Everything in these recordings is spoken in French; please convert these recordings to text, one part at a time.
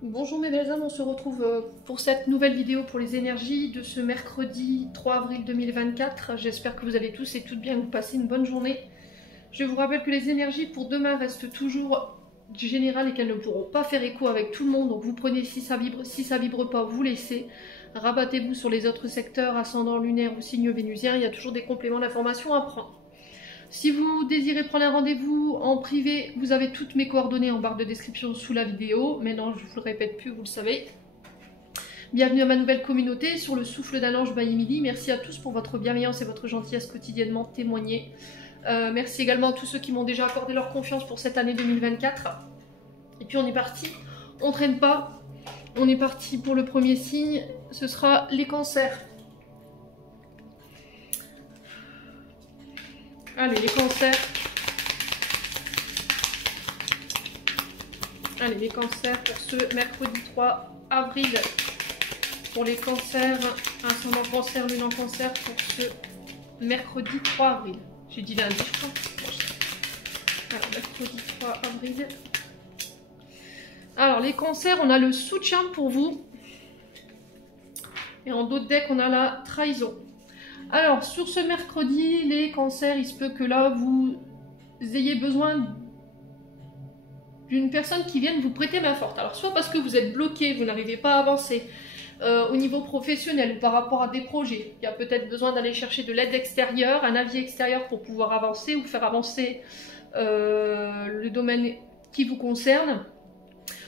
Bonjour mes belles âmes, on se retrouve pour cette nouvelle vidéo pour les énergies de ce mercredi 3 avril 2024. J'espère que vous allez tous et toutes bien, que vous passez une bonne journée. Je vous rappelle que les énergies pour demain restent toujours générales et qu'elles ne pourront pas faire écho avec tout le monde. Donc vous prenez si ça vibre pas, vous laissez. Rabattez-vous sur les autres secteurs, ascendant lunaire ou signe vénusien, il y a toujours des compléments d'information à prendre. Si vous désirez prendre un rendez-vous en privé, vous avez toutes mes coordonnées en barre de description sous la vidéo. Maintenant, je ne vous le répète plus, vous le savez. Bienvenue à ma nouvelle communauté sur le souffle d'un ange by Emily. Merci à tous pour votre bienveillance et votre gentillesse quotidiennement témoignée. Merci également à tous ceux qui m'ont déjà accordé leur confiance pour cette année 2024. Et puis on est parti, on traîne pas. On est parti pour le premier signe, ce sera les cancers. Allez, les cancers. Allez, les cancers pour ce mercredi 3 avril. Pour les cancers, ascendant cancer, lune en cancer pour ce mercredi 3 avril. J'ai dit lundi, je crois. Alors, mercredi 3 avril. Alors, les cancers, on a le soutien pour vous. Et en d'autres decks, on a la trahison. Alors, sur ce mercredi, les cancers, il se peut que là, vous ayez besoin d'une personne qui vienne vous prêter main forte. Alors, soit parce que vous êtes bloqué, vous n'arrivez pas à avancer au niveau professionnel ou par rapport à des projets. Il y a peut-être besoin d'aller chercher de l'aide extérieure, un avis extérieur pour pouvoir avancer ou faire avancer le domaine qui vous concerne.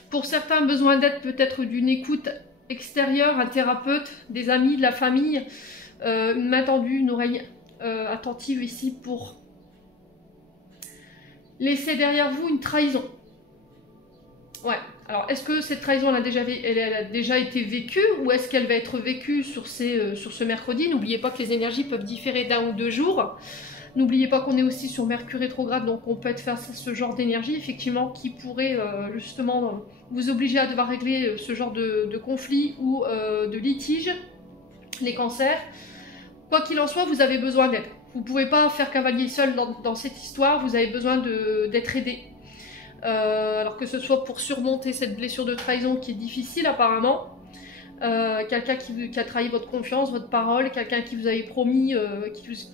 Pour certains, besoin d'aide peut-être d'une écoute extérieure, un thérapeute, des amis, de la famille. Une main tendue, une oreille attentive ici pour laisser derrière vous une trahison. Ouais, alors est-ce que cette trahison elle a déjà été vécue ou est-ce qu'elle va être vécue sur ce mercredi? N'oubliez pas que les énergies peuvent différer d'un ou deux jours. N'oubliez pas qu'on est aussi sur Mercure rétrograde, donc on peut être face à ce genre d'énergie effectivement qui pourrait justement vous obliger à devoir régler ce genre de conflit ou de litige, les cancers. Quoi qu'il en soit, vous avez besoin d'aide. Vous ne pouvez pas faire cavalier seul dans cette histoire, vous avez besoin d'être aidé. Alors que ce soit pour surmonter cette blessure de trahison qui est difficile apparemment, quelqu'un qui a trahi votre confiance, votre parole, quelqu'un qui vous avait promis,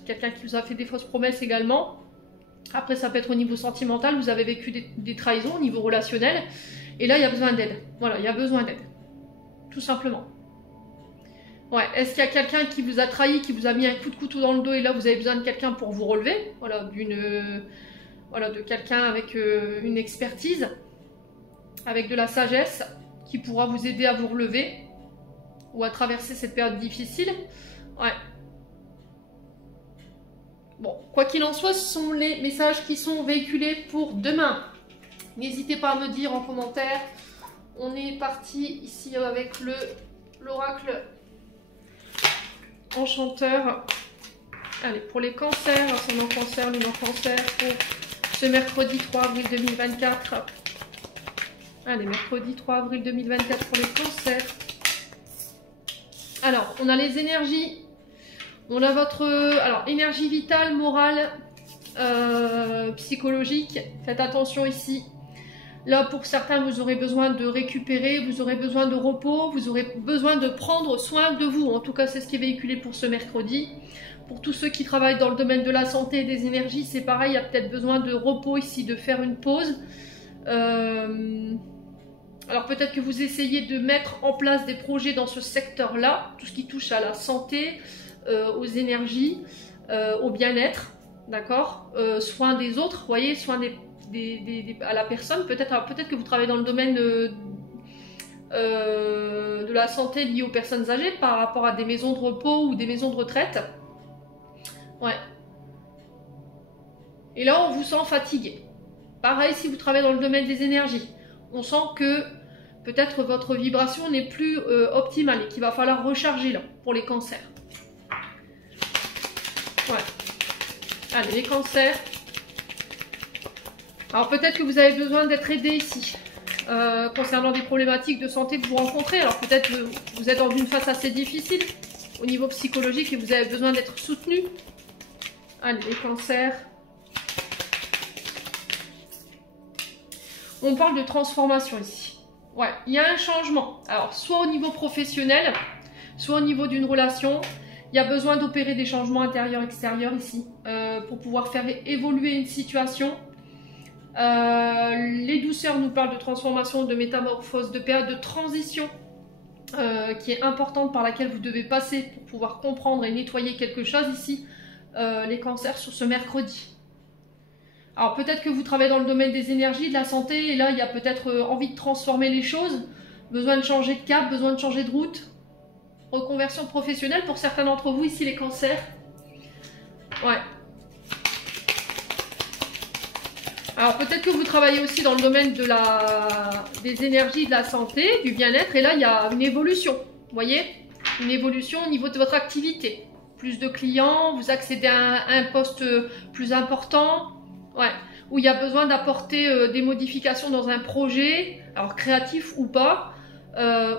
quelqu'un qui vous a fait des fausses promesses également. Après ça peut être au niveau sentimental, vous avez vécu des trahisons au niveau relationnel, et là il y a besoin d'aide. Voilà, il y a besoin d'aide. Tout simplement. Ouais, est-ce qu'il y a quelqu'un qui vous a trahi, qui vous a mis un coup de couteau dans le dos et là vous avez besoin de quelqu'un pour vous relever? Voilà, de quelqu'un avec une expertise, avec de la sagesse, qui pourra vous aider à vous relever ou à traverser cette période difficile. Ouais. Bon, quoi qu'il en soit, ce sont les messages qui sont véhiculés pour demain. N'hésitez pas à me dire en commentaire. On est parti ici avec l'oracle enchanteur. Allez, pour les cancers, ascendant cancer, lune en cancer, pour ce mercredi 3 avril 2024. Allez, mercredi 3 avril 2024 pour les cancers. Alors, on a les énergies. On a votre énergie vitale, morale, psychologique. Faites attention ici. Là, pour certains, vous aurez besoin de récupérer, vous aurez besoin de repos, vous aurez besoin de prendre soin de vous. En tout cas, c'est ce qui est véhiculé pour ce mercredi. Pour tous ceux qui travaillent dans le domaine de la santé et des énergies, c'est pareil, il y a peut-être besoin de repos ici, de faire une pause. Alors peut-être que vous essayez de mettre en place des projets dans ce secteur-là, tout ce qui touche à la santé, aux énergies, au bien-être, d'accord, soin des autres, vous voyez, soin à la personne. Peut-être que vous travaillez dans le domaine de la santé liée aux personnes âgées par rapport à des maisons de repos ou des maisons de retraite. Ouais. Et là, on vous sent fatigué. Pareil si vous travaillez dans le domaine des énergies. On sent que peut-être votre vibration n'est plus optimale et qu'il va falloir recharger là pour les cancers. Ouais. Allez, les cancers. Alors peut-être que vous avez besoin d'être aidé ici. Concernant des problématiques de santé que vous rencontrez. Alors peut-être que vous êtes dans une phase assez difficile au niveau psychologique et vous avez besoin d'être soutenu. Allez, les cancers. On parle de transformation ici. Ouais, il y a un changement. Alors, soit au niveau professionnel, soit au niveau d'une relation. Il y a besoin d'opérer des changements intérieurs-extérieurs ici pour pouvoir faire évoluer une situation. Les douceurs nous parlent de transformation, de métamorphose, de période de transition qui est importante par laquelle vous devez passer pour pouvoir comprendre et nettoyer quelque chose ici. Les cancers sur ce mercredi. Alors peut-être que vous travaillez dans le domaine des énergies, de la santé, et là il y a peut-être envie de transformer les choses, besoin de changer de cap, besoin de changer de route, reconversion professionnelle pour certains d'entre vous, ici les cancers. Ouais. Alors peut-être que vous travaillez aussi dans le domaine des énergies, de la santé, du bien-être, et là il y a une évolution, vous voyez, une évolution au niveau de votre activité. Plus de clients, vous accédez à un poste plus important, ouais, où il y a besoin d'apporter des modifications dans un projet, alors créatif ou pas,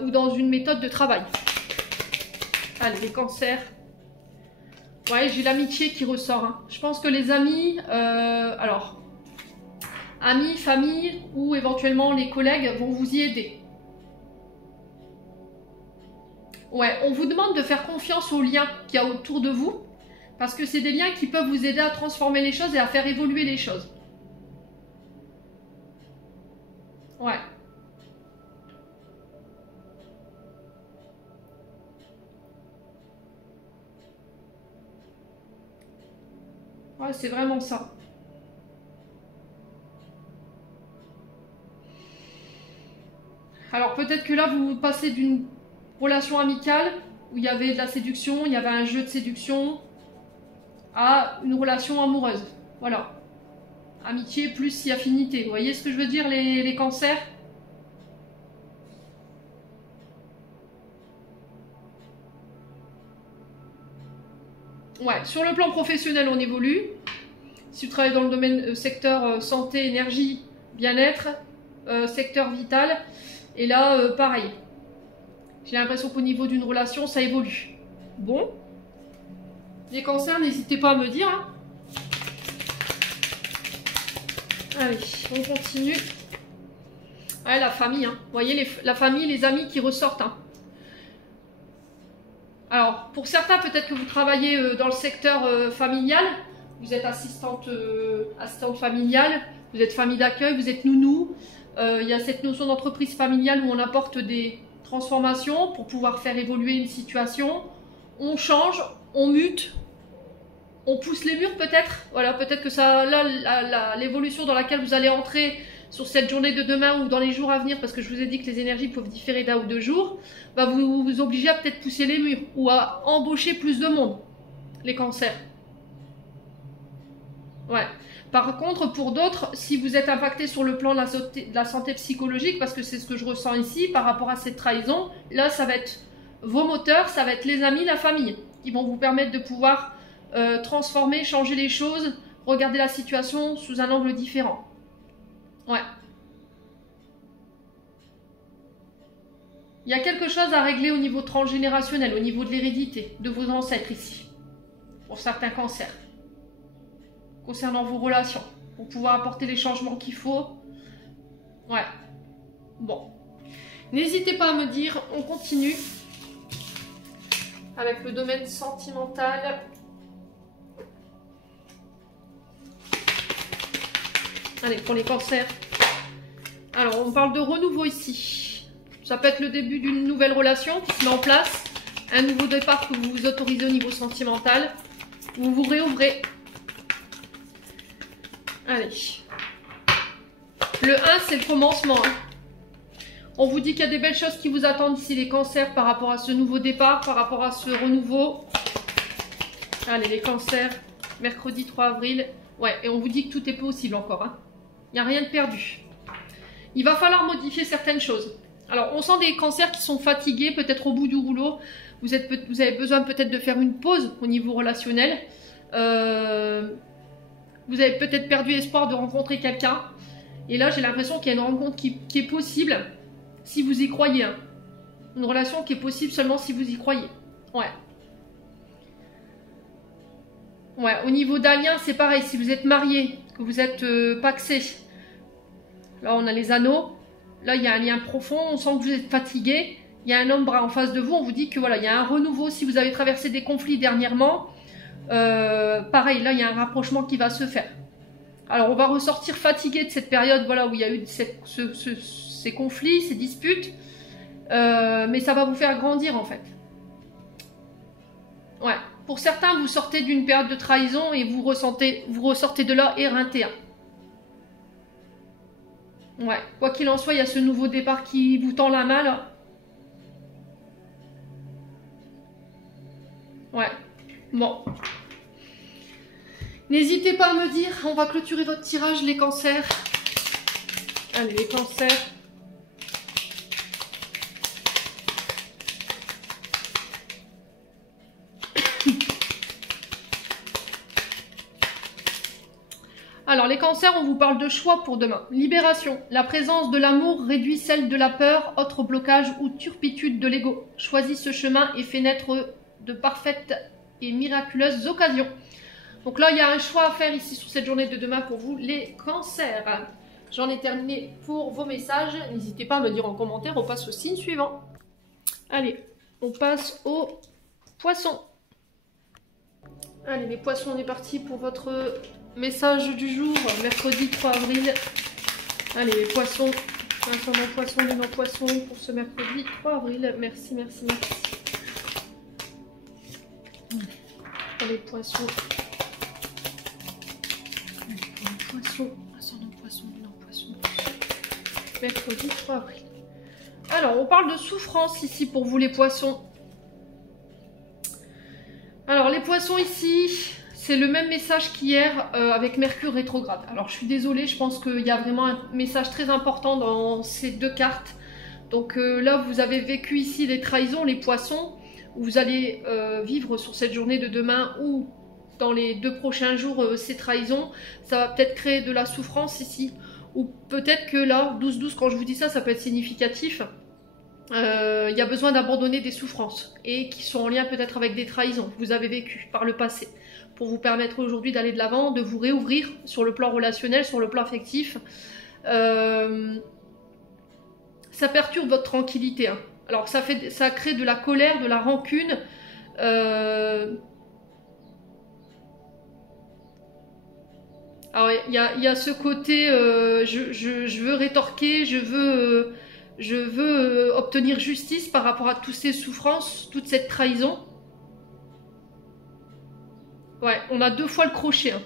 ou dans une méthode de travail. Allez, les cancers. Ouais, j'ai l'amitié qui ressort. Hein. Je pense que les amis, alors, amis, famille ou éventuellement les collègues vont vous y aider. Ouais, on vous demande de faire confiance aux liens qu'il y a autour de vous, parce que c'est des liens qui peuvent vous aider à transformer les choses et à faire évoluer les choses. Ouais. Ouais, c'est vraiment ça. Alors peut-être que là, vous passez d'une relation amicale, où il y avait de la séduction, il y avait un jeu de séduction, à une relation amoureuse. Voilà. Amitié plus si affinité. Vous voyez ce que je veux dire, les cancers? Ouais, sur le plan professionnel, on évolue. Si vous travaillez dans le domaine secteur santé, énergie, bien-être, secteur vital, et là, pareil. J'ai l'impression qu'au niveau d'une relation, ça évolue. Bon. Les cancers, n'hésitez pas à me dire. Hein. Allez, on continue. Ouais, la famille. Hein. Vous voyez, la famille, les amis qui ressortent. Hein. Alors, pour certains, peut-être que vous travaillez dans le secteur familial. Vous êtes assistante familiale. Vous êtes famille d'accueil. Vous êtes nounou. Il y a cette notion d'entreprise familiale où on apporte des transformations pour pouvoir faire évoluer une situation. On change, on mute, on pousse les murs peut-être. Voilà, peut-être que ça, là, l'évolution dans laquelle vous allez entrer sur cette journée de demain ou dans les jours à venir, parce que je vous ai dit que les énergies peuvent différer d'un ou deux jours, va vous obliger à peut-être pousser les murs ou à embaucher plus de monde, les cancers. Ouais. Par contre, pour d'autres, si vous êtes impacté sur le plan de la santé psychologique, parce que c'est ce que je ressens ici par rapport à cette trahison, là, ça va être vos moteurs, ça va être les amis, la famille, qui vont vous permettre de pouvoir transformer, changer les choses, regarder la situation sous un angle différent. Ouais. Il y a quelque chose à régler au niveau transgénérationnel, au niveau de l'hérédité, de vos ancêtres ici, pour certains cancers. Concernant vos relations, pour pouvoir apporter les changements qu'il faut. Ouais. Bon. N'hésitez pas à me dire, on continue avec le domaine sentimental. Allez, pour les cancers. Alors, on parle de renouveau ici. Ça peut être le début d'une nouvelle relation qui se met en place. Un nouveau départ que vous vous autorisez au niveau sentimental. Vous vous réouvrez. Allez. Le 1, c'est le commencement. Hein. On vous dit qu'il y a des belles choses qui vous attendent ici, les cancers, par rapport à ce nouveau départ, par rapport à ce renouveau. Allez, les cancers, mercredi 3 avril. Ouais, et on vous dit que tout est possible encore. Hein. Il n'y a rien de perdu. Il va falloir modifier certaines choses. Alors, on sent des cancers qui sont fatigués, peut-être au bout du rouleau. Vous avez besoin peut-être de faire une pause au niveau relationnel. Vous avez peut-être perdu espoir de rencontrer quelqu'un. Et là, j'ai l'impression qu'il y a une rencontre qui est possible si vous y croyez. Hein. Une relation qui est possible seulement si vous y croyez. Ouais. Ouais, au niveau d'alliance, c'est pareil. Si vous êtes marié, que vous êtes paxé, là, on a les anneaux. Là, il y a un lien profond, on sent que vous êtes fatigué. Il y a un homme en face de vous, on vous dit que voilà, il y a un renouveau. Si vous avez traversé des conflits dernièrement, pareil, là, il y a un rapprochement qui va se faire. Alors, on va ressortir fatigué de cette période, voilà, où il y a eu ces conflits, ces disputes. Mais ça va vous faire grandir, en fait. Ouais. Pour certains, vous sortez d'une période de trahison et vous ressortez de là éreinté. Ouais. Quoi qu'il en soit, il y a ce nouveau départ qui vous tend la main, là. Ouais. Bon. N'hésitez pas à me dire, on va clôturer votre tirage, les cancers. Allez, les cancers. Alors, les cancers, on vous parle de choix pour demain. Libération. La présence de l'amour réduit celle de la peur, autre blocage ou turpitude de l'ego. Choisis ce chemin et fais naître de parfaites et miraculeuses occasions. Donc là, il y a un choix à faire ici sur cette journée de demain pour vous, les cancers. J'en ai terminé pour vos messages. N'hésitez pas à me dire en commentaire, on passe au signe suivant. Allez, on passe aux poissons. Allez, les poissons, on est parti pour votre message du jour, mercredi 3 avril. Allez, les poissons, ascendant poisson, lunaire poisson pour ce mercredi 3 avril. Merci, merci, merci. Allez, poissons. Poisson, ascendant poisson, lunaire poisson. Mercredi 3 avril. Alors, on parle de souffrance ici pour vous les poissons. Alors, les poissons ici, c'est le même message qu'hier avec Mercure rétrograde. Alors, je suis désolée, je pense qu'il y a vraiment un message très important dans ces deux cartes. Donc là, vous avez vécu ici les trahisons, les poissons. Vous allez vivre sur cette journée de demain ou dans les 2 prochains jours ces trahisons. Ça va peut-être créer de la souffrance ici. Ou peut-être que là, 12-12, quand je vous dis ça, ça peut être significatif. Il y a besoin d'abandonner des souffrances et qui sont en lien peut-être avec des trahisons que vous avez vécues par le passé pour vous permettre aujourd'hui d'aller de l'avant, de vous réouvrir sur le plan relationnel, sur le plan affectif. Ça perturbe votre tranquillité. Hein. Alors ça crée de la colère, de la rancune. Alors il y a ce côté je veux rétorquer, je veux obtenir justice par rapport à toutes ces souffrances, toute cette trahison. Ouais, on a 2 fois le crochet. Hein.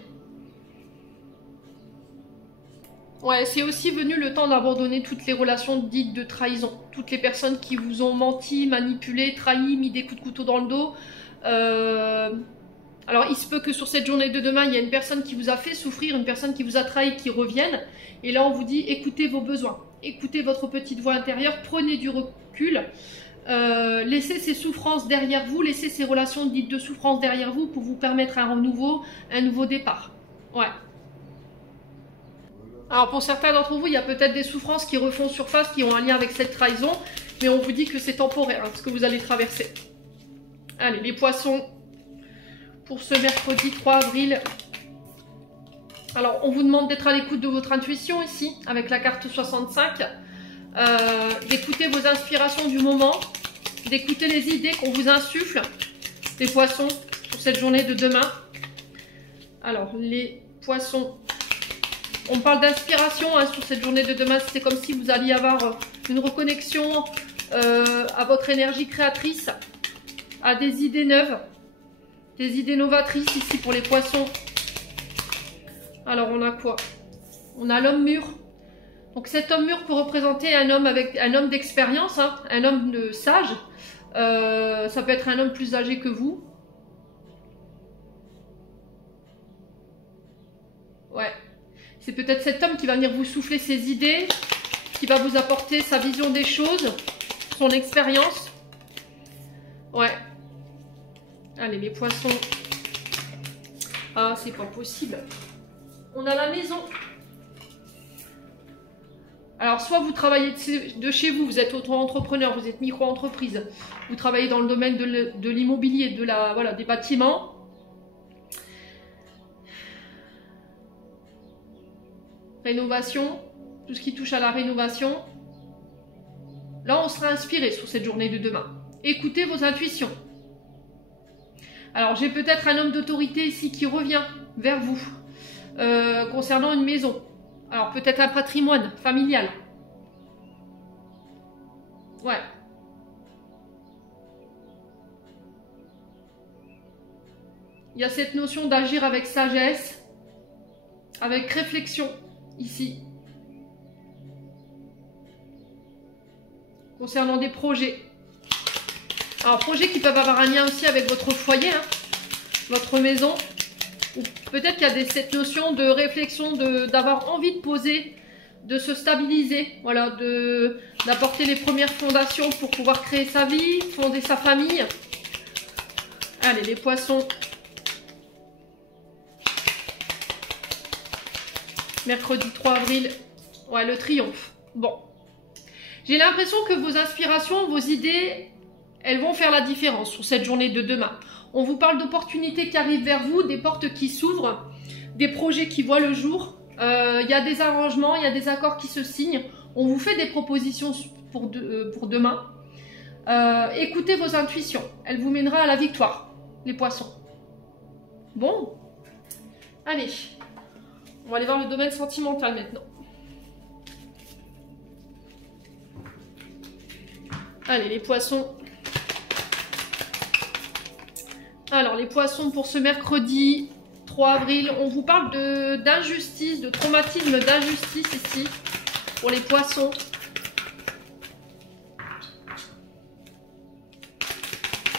Ouais, c'est aussi venu le temps d'abandonner toutes les relations dites de trahison. Toutes les personnes qui vous ont menti, manipulé, trahi, mis des coups de couteau dans le dos. Alors, il se peut que sur cette journée de demain, il y a une personne qui vous a fait souffrir, une personne qui vous a trahi, qui revienne. Et là, on vous dit, écoutez vos besoins. Écoutez votre petite voix intérieure, prenez du recul. Laissez ces souffrances derrière vous, laissez ces relations dites de souffrance derrière vous pour vous permettre un renouveau, un nouveau départ. Ouais. Alors pour certains d'entre vous, il y a peut-être des souffrances qui refont surface, qui ont un lien avec cette trahison, mais on vous dit que c'est temporaire, hein, ce que vous allez traverser. Allez, les poissons, pour ce mercredi 3 avril. Alors, on vous demande d'être à l'écoute de votre intuition ici, avec la carte 65. D'écouter vos inspirations du moment, d'écouter les idées qu'on vous insuffle, les poissons, pour cette journée de demain. Alors, les poissons, on parle d'inspiration hein, sur cette journée de demain. C'est comme si vous alliez avoir une reconnexion à votre énergie créatrice, à des idées neuves, des idées novatrices ici pour les poissons. Alors, on a quoi? On a l'homme mûr. Donc cet homme mûr peut représenter un homme d'expérience, hein, un homme sage. Ça peut être un homme plus âgé que vous. Ouais. C'est peut-être cet homme qui va venir vous souffler ses idées, qui va vous apporter sa vision des choses, son expérience. Ouais. Allez, les poissons. Ah, c'est pas possible. On a la maison. Alors, soit vous travaillez de chez vous, vous êtes auto-entrepreneur, vous êtes micro-entreprise, vous travaillez dans le domaine de l'immobilier, voilà, des bâtiments. Rénovation, tout ce qui touche à la rénovation. Là, on sera inspiré sur cette journée de demain. Écoutez vos intuitions. Alors, j'ai peut-être un homme d'autorité ici qui revient vers vous concernant une maison. Alors, peut-être un patrimoine familial. Ouais. Il y a cette notion d'agir avec sagesse, avec réflexion, ici. Concernant des projets. Alors, projets qui peuvent avoir un lien aussi avec votre foyer, hein, votre maison. Ou peut-être qu'il y a cette notion de réflexion, d'avoir envie de poser, de se stabiliser, voilà, d'apporter les premières fondations pour pouvoir créer sa vie, fonder sa famille. Allez, les poissons. Mercredi 3 avril. Ouais, le triomphe. Bon. J'ai l'impression que vos inspirations, vos idées, elles vont faire la différence sur cette journée de demain. On vous parle d'opportunités qui arrivent vers vous, des portes qui s'ouvrent, des projets qui voient le jour. Il y a des arrangements, il y a des accords qui se signent. On vous fait des propositions pour demain. Écoutez vos intuitions. Elle vous mènera à la victoire, les poissons. Bon. Allez. On va aller voir le domaine sentimental maintenant. Allez, les poissons. Alors, les poissons pour ce mercredi 3 avril. On vous parle d'injustice, de traumatisme d'injustice ici, pour les poissons.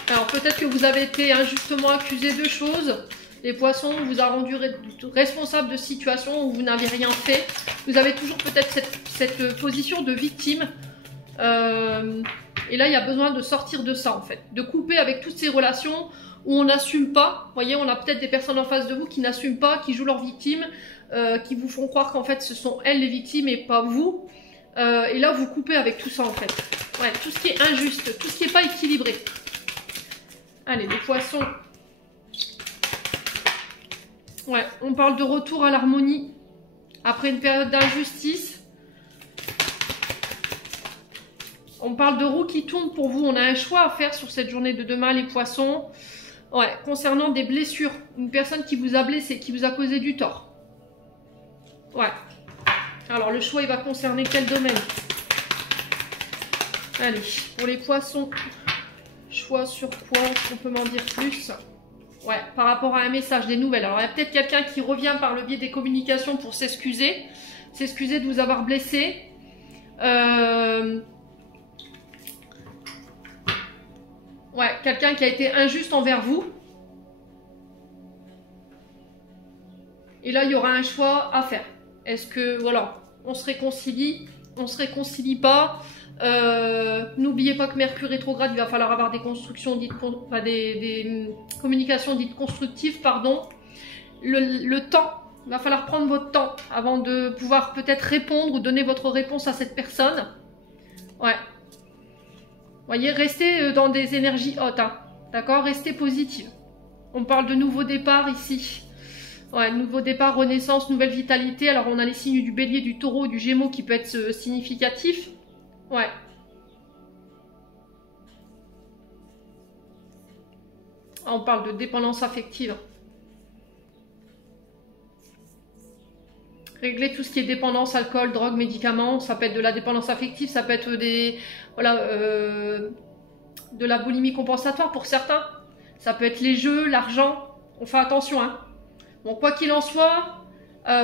Alors, peut-être que vous avez été injustement accusé de choses. Les poissons, on vous a rendu responsable de situations où vous n'avez rien fait. Vous avez toujours peut-être cette position de victime. Et là, il y a besoin de sortir de ça, en fait. De couper avec toutes ces relations où on n'assume pas. Vous voyez, on a peut-être des personnes en face de vous qui n'assument pas, qui jouent leur victime, qui vous font croire qu'en fait, ce sont elles les victimes et pas vous. Et là, vous coupez avec tout ça, en fait. Ouais, tout ce qui est injuste, tout ce qui n'est pas équilibré. Allez, les poissons. Ouais, on parle de retour à l'harmonie après une période d'injustice. On parle de roue qui tourne pour vous. On a un choix à faire sur cette journée de demain, les poissons. Ouais, concernant des blessures. Une personne qui vous a blessé, qui vous a causé du tort. Ouais. Alors, le choix, il va concerner quel domaine? Allez, pour les poissons, choix sur quoi? Est-ce qu'on peut m'en dire plus? Ouais, par rapport à un message, des nouvelles. Alors, il y a peut-être quelqu'un qui revient par le biais des communications pour s'excuser. S'excuser de vous avoir blessé. Ouais, quelqu'un qui a été injuste envers vous. Et là, il y aura un choix à faire. Est-ce que, voilà, on se réconcilie? On se réconcilie pas? N'oubliez pas que Mercure rétrograde, il va falloir avoir des constructions dites, enfin des communications dites constructives, pardon. Le temps, il va falloir prendre votre temps avant de pouvoir peut-être répondre ou donner votre réponse à cette personne. Ouais. Vous voyez, restez dans des énergies hautes, hein, d'accord? Restez positive. On parle de nouveau départ ici. Ouais, nouveau départ, renaissance, nouvelle vitalité. Alors, on a les signes du bélier, du taureau, du gémeaux qui peut être significatif. Ouais. On parle de dépendance affective. Régler tout ce qui est dépendance, alcool, drogue, médicaments. Ça peut être de la dépendance affective, ça peut être des, voilà, de la boulimie compensatoire pour certains. Ça peut être les jeux, l'argent. On fait attention, hein. Bon, quoi qu'il en soit,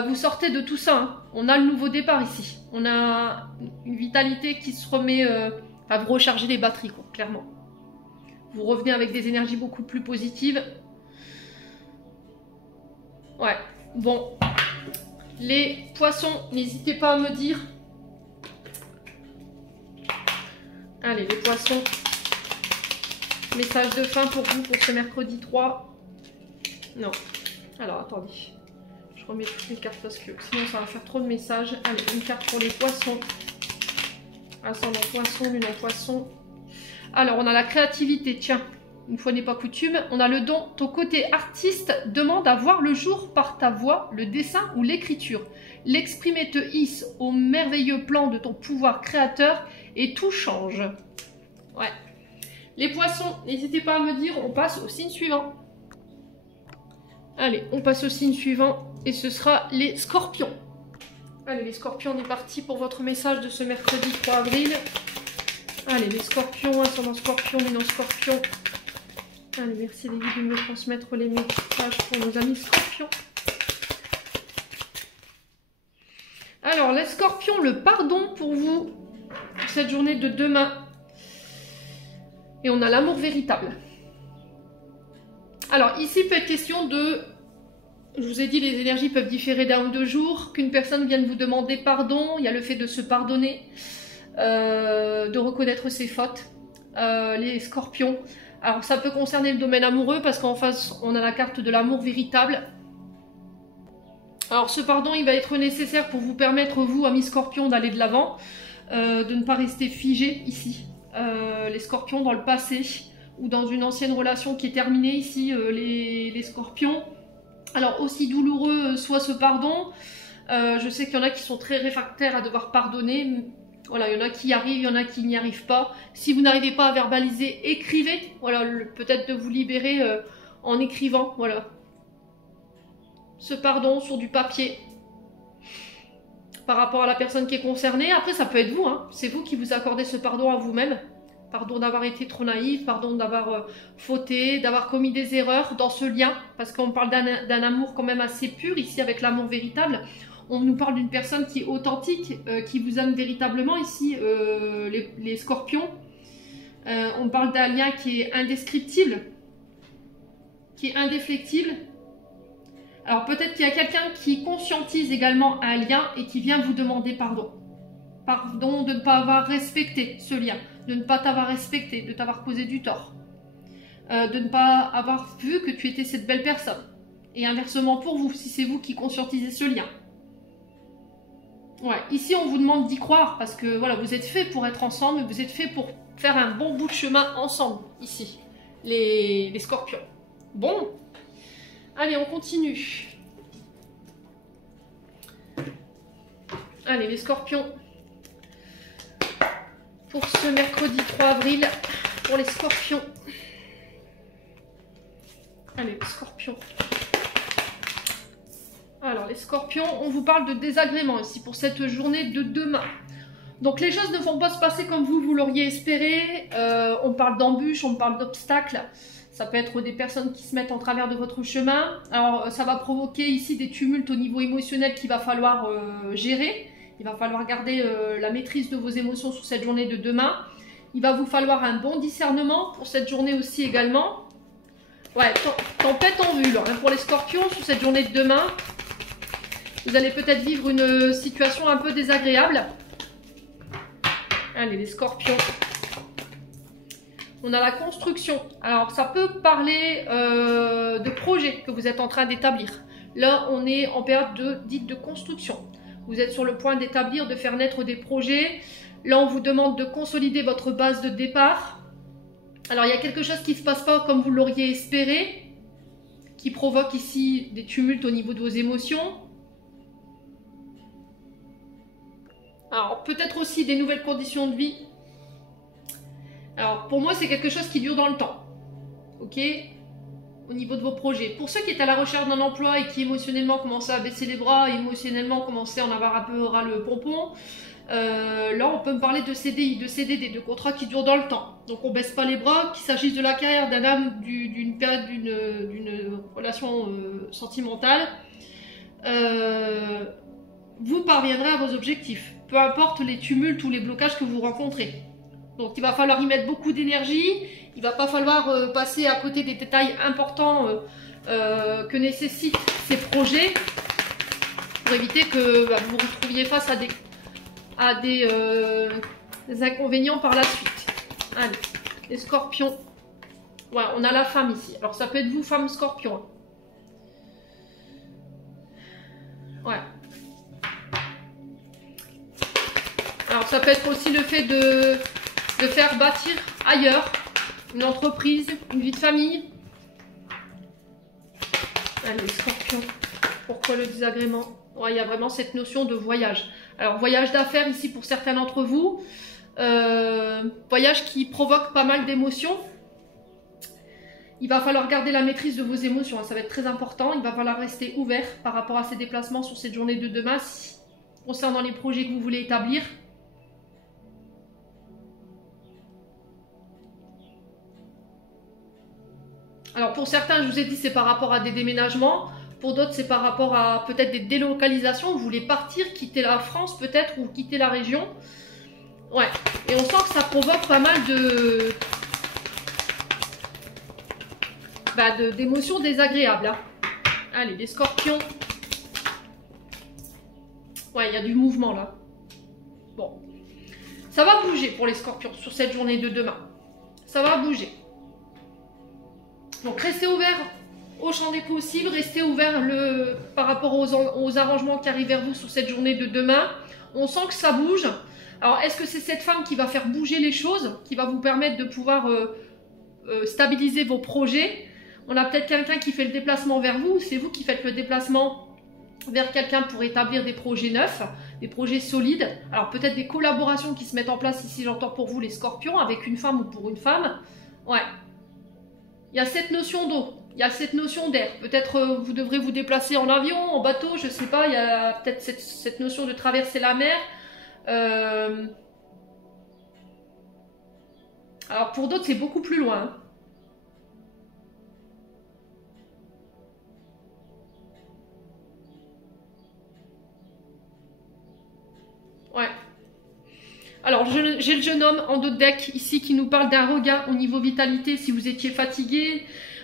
vous sortez de tout ça, hein. On a le nouveau départ ici. On a une vitalité qui se remet à vous recharger les batteries, quoi, clairement. Vous revenez avec des énergies beaucoup plus positives. Ouais, bon. Les poissons, n'hésitez pas à me dire. Allez, les poissons. Message de fin pour vous pour ce mercredi 3. Non. Alors, attendez. Je remets toutes les cartes parce que sinon ça va faire trop de messages. Allez, une carte pour les poissons. Ascendant poisson, lune en poisson. Alors, on a la créativité. Tiens, une fois n'est pas coutume. On a le don. Ton côté artiste demande à voir le jour par ta voix, le dessin ou l'écriture. L'exprimer te hisse au merveilleux plan de ton pouvoir créateur et tout change. Ouais. Les poissons, n'hésitez pas à me dire, on passe au signe suivant. Allez, on passe au signe suivant et ce sera les scorpions. Allez, les scorpions, on est parti pour votre message de ce mercredi 3 avril. Allez, les scorpions, ascendant scorpion, les non-scorpions. Allez, merci les guides de me transmettre les messages pour nos amis scorpions. Alors, les scorpions, le pardon pour vous, pour cette journée de demain. Et on a l'amour véritable. Alors, ici, il peut être question de... Je vous ai dit, les énergies peuvent différer d'1 ou 2 jours. Qu'une personne vienne vous demander pardon. Il y a le fait de se pardonner, de reconnaître ses fautes. Les scorpions. Alors, ça peut concerner le domaine amoureux parce qu'en face, on a la carte de l'amour véritable. Alors, ce pardon, il va être nécessaire pour vous permettre, vous, amis scorpions, d'aller de l'avant. De ne pas rester figé ici. Les scorpions dans le passé ou dans une ancienne relation qui est terminée ici, les scorpions. Alors aussi douloureux soit ce pardon, je sais qu'il y en a qui sont très réfractaires à devoir pardonner. Voilà, il y en a qui y arrivent, il y en a qui n'y arrivent pas. Si vous n'arrivez pas à verbaliser, écrivez. Voilà, peut-être de vous libérer en écrivant, voilà. Ce pardon sur du papier par rapport à la personne qui est concernée. Après, ça peut être vous, hein. C'est vous qui vous accordez ce pardon à vous-même. Pardon d'avoir été trop naïf, pardon d'avoir fauté, d'avoir commis des erreurs dans ce lien. Parce qu'on parle d'un amour quand même assez pur ici avec l'amour véritable. On nous parle d'une personne qui est authentique, qui vous aime véritablement ici, les scorpions. On parle d'un lien qui est indescriptible, qui est indéflectible. Alors peut-être qu'il y a quelqu'un qui conscientise également un lien et qui vient vous demander pardon. Pardon de ne pas avoir respecté ce lien, de ne pas t'avoir respecté, de t'avoir causé du tort, de ne pas avoir vu que tu étais cette belle personne. Et inversement pour vous, si c'est vous qui conscientisez ce lien. Ouais, ici on vous demande d'y croire parce que voilà, vous êtes faits pour être ensemble, vous êtes faits pour faire un bon bout de chemin ensemble, ici, les scorpions. Bon, allez, on continue. Allez, les scorpions. Pour ce mercredi 3 avril, pour les scorpions. Allez, les scorpions. Alors, les scorpions, on vous parle de désagréments ici pour cette journée de demain. Donc, les choses ne vont pas se passer comme vous l'auriez espéré. On parle d'embûches, on parle d'obstacles. Ça peut être des personnes qui se mettent en travers de votre chemin. Alors, ça va provoquer ici des tumultes au niveau émotionnel qu'il va falloir gérer. Il va falloir garder la maîtrise de vos émotions sur cette journée de demain. Il va vous falloir un bon discernement pour cette journée aussi également. Ouais, tempête en vue là, hein, pour les scorpions sur cette journée de demain. Vous allez peut-être vivre une situation un peu désagréable. Allez, les scorpions. On a la construction. Alors, ça peut parler de projets que vous êtes en train d'établir. Là, on est en période dite de construction. Vous êtes sur le point d'établir, de faire naître des projets. Là, on vous demande de consolider votre base de départ. Alors, il y a quelque chose qui ne se passe pas comme vous l'auriez espéré, qui provoque ici des tumultes au niveau de vos émotions. Alors, peut-être aussi des nouvelles conditions de vie. Alors, pour moi, c'est quelque chose qui dure dans le temps. Ok ? Au niveau de vos projets. Pour ceux qui étaient à la recherche d'un emploi et qui émotionnellement commençaient à baisser les bras, émotionnellement commençaient à en avoir un peu ras le pompon, là on peut me parler de CDI, de CDD, de contrats qui durent dans le temps. Donc on baisse pas les bras, qu'il s'agisse de la carrière, d'un homme, d'une période, d'une relation sentimentale, vous parviendrez à vos objectifs, peu importe les tumultes ou les blocages que vous rencontrez. Donc il va falloir y mettre beaucoup d'énergie, il va pas falloir passer à côté des détails importants que nécessitent ces projets pour éviter que vous vous retrouviez face à des inconvénients par la suite. Allez, les scorpions. Ouais, on a la femme ici. Alors ça peut être vous, femme scorpion. Ouais. Alors ça peut être aussi le fait de faire bâtir ailleurs une entreprise, une vie de famille. Allez, scorpion. Pourquoi le désagrément? Ouais, il y a vraiment cette notion de voyage. Alors, voyage d'affaires ici pour certains d'entre vous. Voyage qui provoque pas mal d'émotions. Il va falloir garder la maîtrise de vos émotions, hein, ça va être très important. Il va falloir rester ouvert par rapport à ces déplacements sur cette journée de demain, concernant les projets que vous voulez établir. Alors pour certains, je vous ai dit, c'est par rapport à des déménagements. Pour d'autres, c'est par rapport à peut-être des délocalisations. Vous voulez partir, quitter la France peut-être, ou quitter la région. Ouais, et on sent que ça provoque pas mal d'émotions désagréables. Hein. Allez, les scorpions. Ouais, il y a du mouvement là. Bon. Ça va bouger pour les scorpions sur cette journée de demain. Ça va bouger. Donc restez ouverts au champ des possibles, restez ouverts par rapport aux arrangements qui arrivent vers vous sur cette journée de demain. On sent que ça bouge. Alors est-ce que c'est cette femme qui va faire bouger les choses, qui va vous permettre de pouvoir stabiliser vos projets? On a peut-être quelqu'un qui fait le déplacement vers vous, c'est vous qui faites le déplacement vers quelqu'un pour établir des projets neufs, des projets solides. Alors peut-être des collaborations qui se mettent en place ici, j'entends pour vous les scorpions, avec une femme ou pour une femme. Ouais. Il y a cette notion d'eau, il y a cette notion d'air. Peut-être vous devrez vous déplacer en avion, en bateau, je ne sais pas. Il y a peut-être cette notion de traverser la mer. Alors pour d'autres, c'est beaucoup plus loin. Hein. Ouais. Alors, j'ai le jeune homme en dos de deck ici qui nous parle d'un regain au niveau vitalité si vous étiez fatigué.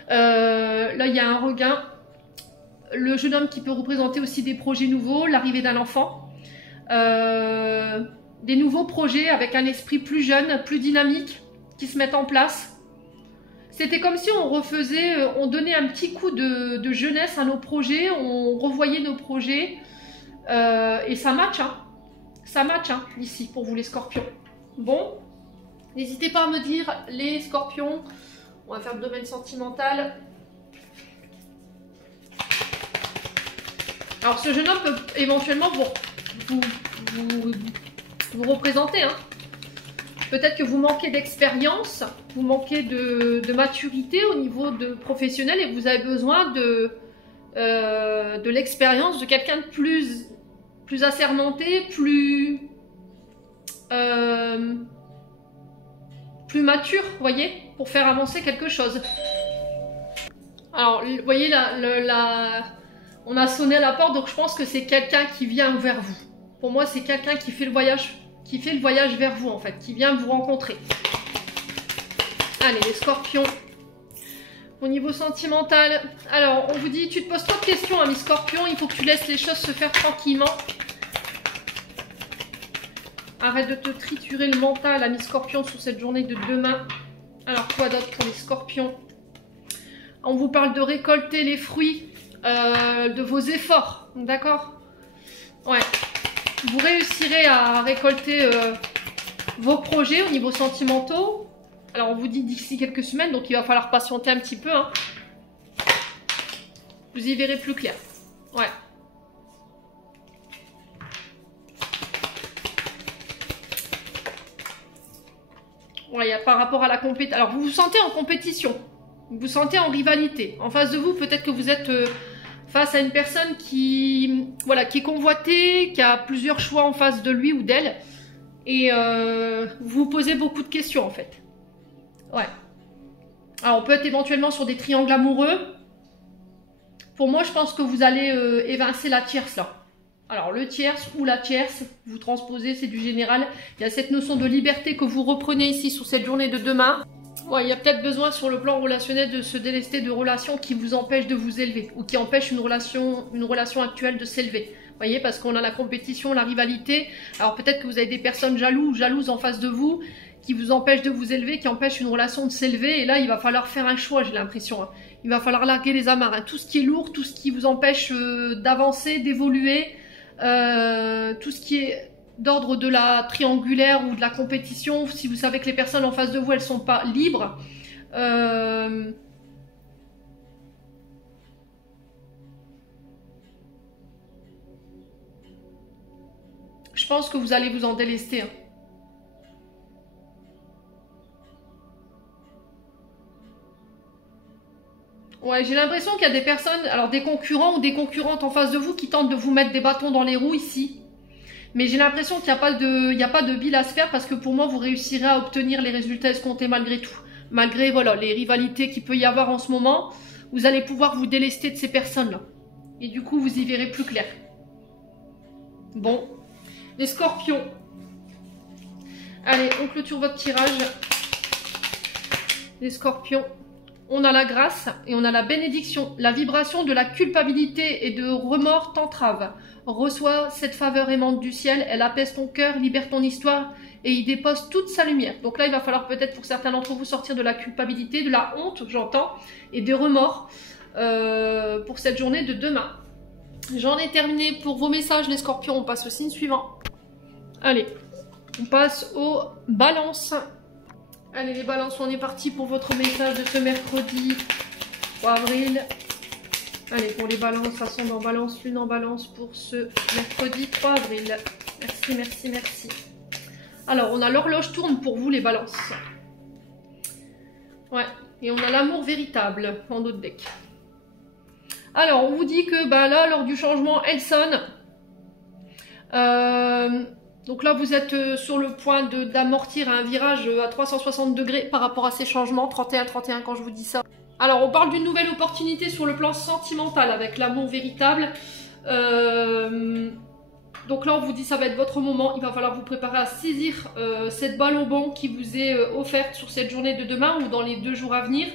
Là, il y a un regain. Le jeune homme qui peut représenter aussi des projets nouveaux, l'arrivée d'un enfant. Des nouveaux projets avec un esprit plus jeune, plus dynamique qui se mettent en place. C'était comme si on refaisait, on donnait un petit coup de jeunesse à nos projets, on revoyait nos projets et ça match, hein. Ça match hein, ici pour vous les scorpions. Bon, n'hésitez pas à me dire les scorpions. On va faire le domaine sentimental. Alors ce jeune homme peut éventuellement vous représenter. Hein. Peut-être que vous manquez d'expérience, vous manquez de maturité au niveau de professionnel et vous avez besoin de l'expérience de quelqu'un de plus assermenté, plus mature, vous voyez, pour faire avancer quelque chose. Alors, vous voyez, on a sonné à la porte, donc je pense que c'est quelqu'un qui vient vers vous. Pour moi, c'est quelqu'un qui fait le voyage vers vous, en fait, qui vient vous rencontrer. Allez, les scorpions. Au niveau sentimental, alors on vous dit, tu te poses trop de questions, ami scorpion, il faut que tu laisses les choses se faire tranquillement. Arrête de te triturer le mental, ami scorpion, sur cette journée de demain. Alors quoi d'autre pour les scorpions? On vous parle de récolter les fruits de vos efforts, d'accord? Ouais, vous réussirez à récolter vos projets au niveau sentimentaux. Alors on vous dit d'ici quelques semaines, donc il va falloir patienter un petit peu. Hein. Vous y verrez plus clair. Ouais. Ouais, par rapport à la compétition. Alors vous vous sentez en compétition. Vous vous sentez en rivalité. En face de vous, peut-être que vous êtes face à une personne qui est convoitée, qui a plusieurs choix en face de lui ou d'elle. Et vous vous posez beaucoup de questions en fait. Ouais. Alors on peut être éventuellement sur des triangles amoureux. Pour moi, je pense que vous allez évincer la tierce là. Alors le tierce ou la tierce, vous transposez, c'est du général. Il y a cette notion de liberté que vous reprenez ici sur cette journée de demain. Ouais, il y a peut-être besoin sur le plan relationnel de se délester de relations qui vous empêchent de vous élever ou qui empêchent une relation actuelle de s'élever. Vous voyez, parce qu'on a la compétition, la rivalité. Alors peut-être que vous avez des personnes jalouses en face de vous qui vous empêchent de vous élever, qui empêchent une relation de s'élever. Et là, il va falloir faire un choix, j'ai l'impression. Hein. Il va falloir larguer les amarres. Hein. Tout ce qui est lourd, tout ce qui vous empêche d'avancer, d'évoluer, tout ce qui est d'ordre de la triangulaire ou de la compétition, si vous savez que les personnes en face de vous, elles ne sont pas libres. Je pense que vous allez vous en délester. Hein. Ouais, j'ai l'impression qu'il y a des personnes, alors des concurrents ou des concurrentes en face de vous qui tentent de vous mettre des bâtons dans les roues ici. Mais j'ai l'impression qu'il n'y a pas de bile à se faire parce que pour moi, vous réussirez à obtenir les résultats escomptés malgré tout. Malgré voilà, les rivalités qu'il peut y avoir en ce moment, vous allez pouvoir vous délester de ces personnes-là. Et du coup, vous y verrez plus clair. Bon, les scorpions. Allez, on clôture votre tirage. Les scorpions. On a la grâce et on a la bénédiction. La vibration de la culpabilité et de remords t'entrave. Reçois cette faveur aimante du ciel. Elle apaise ton cœur, libère ton histoire et y dépose toute sa lumière. Donc là, il va falloir peut-être pour certains d'entre vous sortir de la culpabilité, de la honte, j'entends, et des remords pour cette journée de demain. J'en ai terminé pour vos messages, les scorpions. On passe au signe suivant. Allez, on passe aux balances. Allez les balances, on est parti pour votre message de ce mercredi 3 avril. Allez, pour les balances, ascendant en balance, lune en balance pour ce mercredi 3 avril. Merci, merci, merci. Alors, on a l'horloge tourne pour vous les balances. Ouais, et on a l'amour véritable en notre deck. Alors, on vous dit que bah, là, lors du changement, elle sonne. Donc là, vous êtes sur le point d'amortir un virage à 360 degrés par rapport à ces changements, 31-31 quand je vous dis ça. Alors, on parle d'une nouvelle opportunité sur le plan sentimental avec l'amour véritable. Donc là, on vous dit ça va être votre moment. Il va falloir vous préparer à saisir cette balle au bond qui vous est offerte sur cette journée de demain ou dans les 2 jours à venir.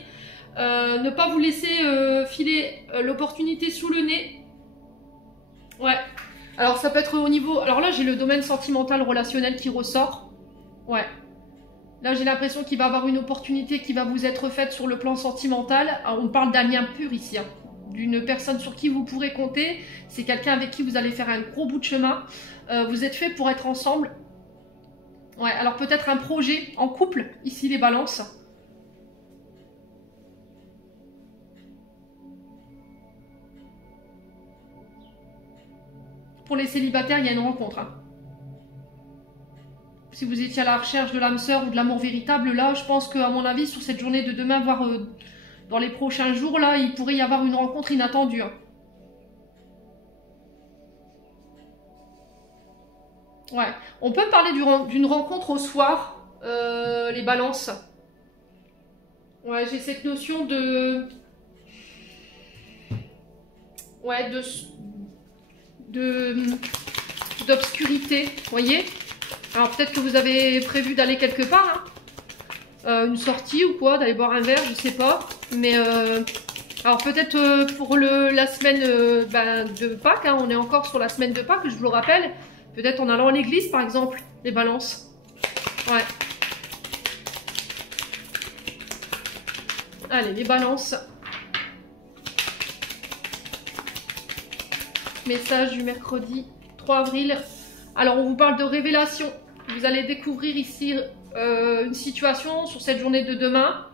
Ne pas vous laisser filer l'opportunité sous le nez. Ouais. Alors ça peut être au niveau... Alors là j'ai le domaine sentimental relationnel qui ressort. Ouais. Là j'ai l'impression qu'il va y avoir une opportunité qui va vous être faite sur le plan sentimental. Alors, on parle d'un lien pur ici. Hein. D'une personne sur qui vous pourrez compter. C'est quelqu'un avec qui vous allez faire un gros bout de chemin. Vous êtes fait pour être ensemble. Ouais, alors peut-être un projet en couple. Ici les balances. Pour les célibataires, il y a une rencontre. Hein. Si vous étiez à la recherche de l'âme sœur ou de l'amour véritable, là, je pense qu'à mon avis, sur cette journée de demain, voire dans les prochains jours, là, il pourrait y avoir une rencontre inattendue. Hein. Ouais. On peut parler d'une rencontre au soir, les balances. Ouais, j'ai cette notion de... Ouais, d'obscurité, vous voyez. Alors peut-être que vous avez prévu d'aller quelque part, hein. Une sortie ou quoi, d'aller boire un verre, je sais pas. Mais alors peut-être pour la semaine de Pâques, hein, on est encore sur la semaine de Pâques, je vous le rappelle. Peut-être en allant à l'église par exemple, les balances. Ouais. Allez, les balances. Message du mercredi 3 avril. Alors on vous parle de révélation. Vous allez découvrir ici une situation sur cette journée de demain.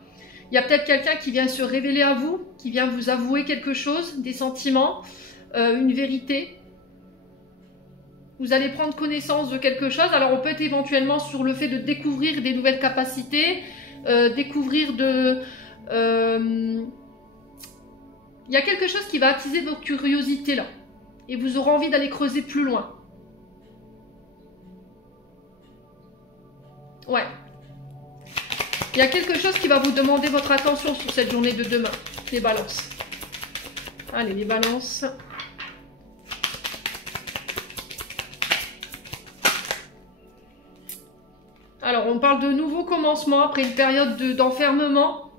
Il y a peut-être quelqu'un qui vient se révéler à vous, qui vient vous avouer quelque chose, des sentiments, une vérité. Vous allez prendre connaissance de quelque chose. Alors on peut être éventuellement sur le fait de découvrir des nouvelles capacités, découvrir de... il y a quelque chose qui va attiser votre curiosité là. Et vous aurez envie d'aller creuser plus loin. Ouais. Il y a quelque chose qui va vous demander votre attention sur cette journée de demain. Les balances. Allez, les balances. Alors, on parle de nouveaux commencements après une période d'enfermement.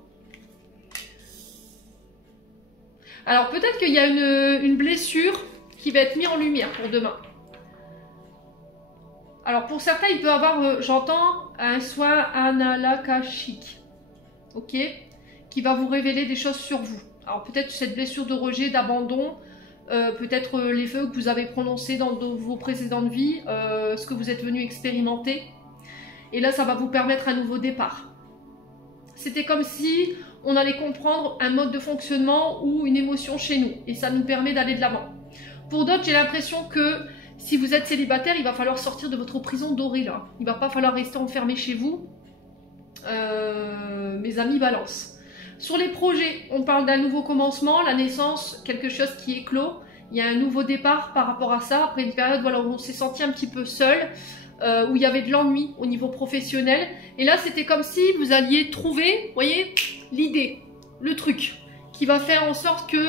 Alors, peut-être qu'il y a une blessure qui va être mise en lumière pour demain. Alors, pour certains, il peut avoir, j'entends, un soin analakashique, ok, qui va vous révéler des choses sur vous. Alors, peut-être cette blessure de rejet, d'abandon, peut-être les vœux que vous avez prononcés dans vos précédentes vies, ce que vous êtes venu expérimenter. Et là, ça va vous permettre un nouveau départ. C'était comme si on allait comprendre un mode de fonctionnement ou une émotion chez nous. Et ça nous permet d'aller de l'avant. Pour d'autres, j'ai l'impression que si vous êtes célibataire, il va falloir sortir de votre prison dorée là. Il ne va pas falloir rester enfermé chez vous. Mes amis balance. Sur les projets, on parle d'un nouveau commencement, la naissance, quelque chose qui est clos. Il y a un nouveau départ par rapport à ça, après une période voilà, où on s'est senti un petit peu seul, où il y avait de l'ennui au niveau professionnel. Et là, c'était comme si vous alliez trouver, vous voyez, l'idée, le truc, qui va faire en sorte que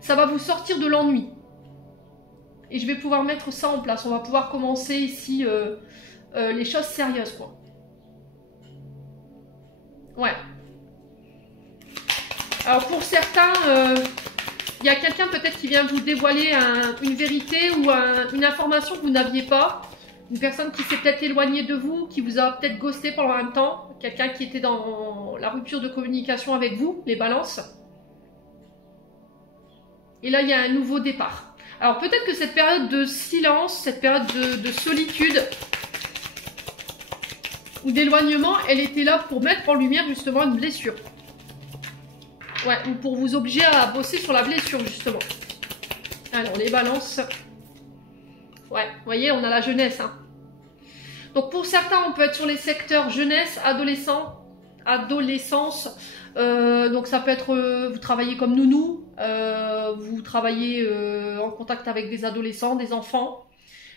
ça va vous sortir de l'ennui. Et je vais pouvoir mettre ça en place. On va pouvoir commencer ici les choses sérieuses, quoi. Ouais. Alors pour certains, il y a quelqu'un peut-être qui vient vous dévoiler une vérité ou une information que vous n'aviez pas. Une personne qui s'est peut-être éloignée de vous, qui vous a peut-être ghosté pendant un temps. Quelqu'un qui était dans la rupture de communication avec vous, les balances. Et là, il y a un nouveau départ. Alors peut-être que cette période de silence, cette période de solitude ou d'éloignement, elle était là pour mettre en lumière justement une blessure. Ouais, ou pour vous obliger à bosser sur la blessure justement. Alors les balances. Ouais, vous voyez, on a la jeunesse. Hein. Donc pour certains, on peut être sur les secteurs jeunesse, adolescence. Donc ça peut être, vous travaillez comme nounou, vous travaillez en contact avec des adolescents, des enfants.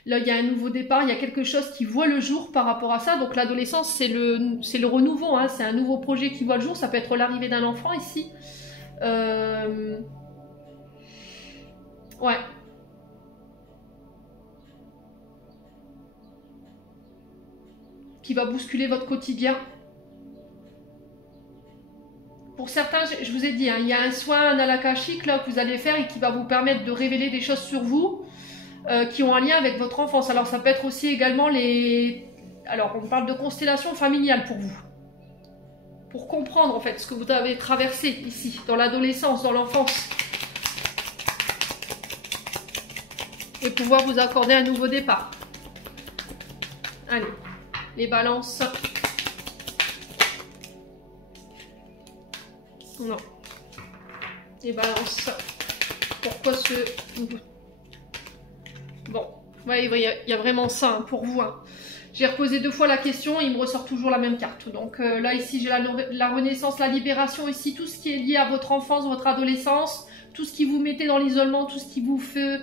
Là, il y a un nouveau départ, il y a quelque chose qui voit le jour par rapport à ça. Donc l'adolescence, c'est le renouveau, hein, c'est un nouveau projet qui voit le jour. Ça peut être l'arrivée d'un enfant ici. Ouais. Qui va bousculer votre quotidien. Pour certains, je vous ai dit, hein, il y a un soin analakashique là que vous allez faire et qui va vous permettre de révéler des choses sur vous qui ont un lien avec votre enfance. Alors ça peut être aussi également les... Alors on parle de constellation familiale pour vous. Pour comprendre en fait ce que vous avez traversé ici, dans l'adolescence, dans l'enfance. Et pouvoir vous accorder un nouveau départ. Allez, les balances. Non. Les balances. Pourquoi ce... Bon, ouais, il y a vraiment ça hein, pour vous. Hein. J'ai reposé 2 fois la question, il me ressort toujours la même carte. Donc là, ici, j'ai la renaissance, la libération. Ici, tout ce qui est lié à votre enfance, votre adolescence, tout ce qui vous mettait dans l'isolement, tout ce qui vous fait...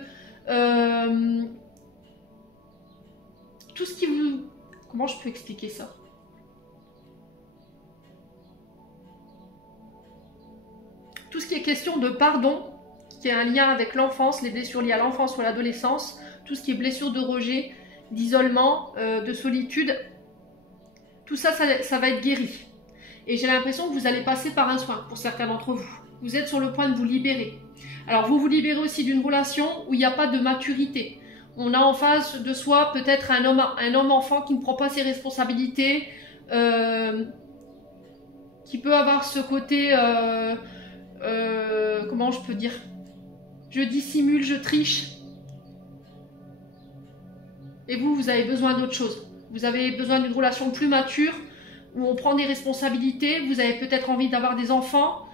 tout ce qui vous... Comment je peux expliquer ça? Tout ce qui est question de pardon, qui a un lien avec l'enfance, les blessures liées à l'enfance ou à l'adolescence, tout ce qui est blessure de rejet, d'isolement, de solitude, tout ça, ça va être guéri. Et j'ai l'impression que vous allez passer par un soin pour certains d'entre vous. Vous êtes sur le point de vous libérer. Alors vous vous libérez aussi d'une relation où il n'y a pas de maturité. On a en face de soi peut-être un homme-enfant qui ne prend pas ses responsabilités, qui peut avoir ce côté, comment je peux dire, je dissimule, je triche. Et vous avez besoin d'autre chose. Vous avez besoin d'une relation plus mature, où on prend des responsabilités. Vous avez peut-être envie d'avoir des enfants,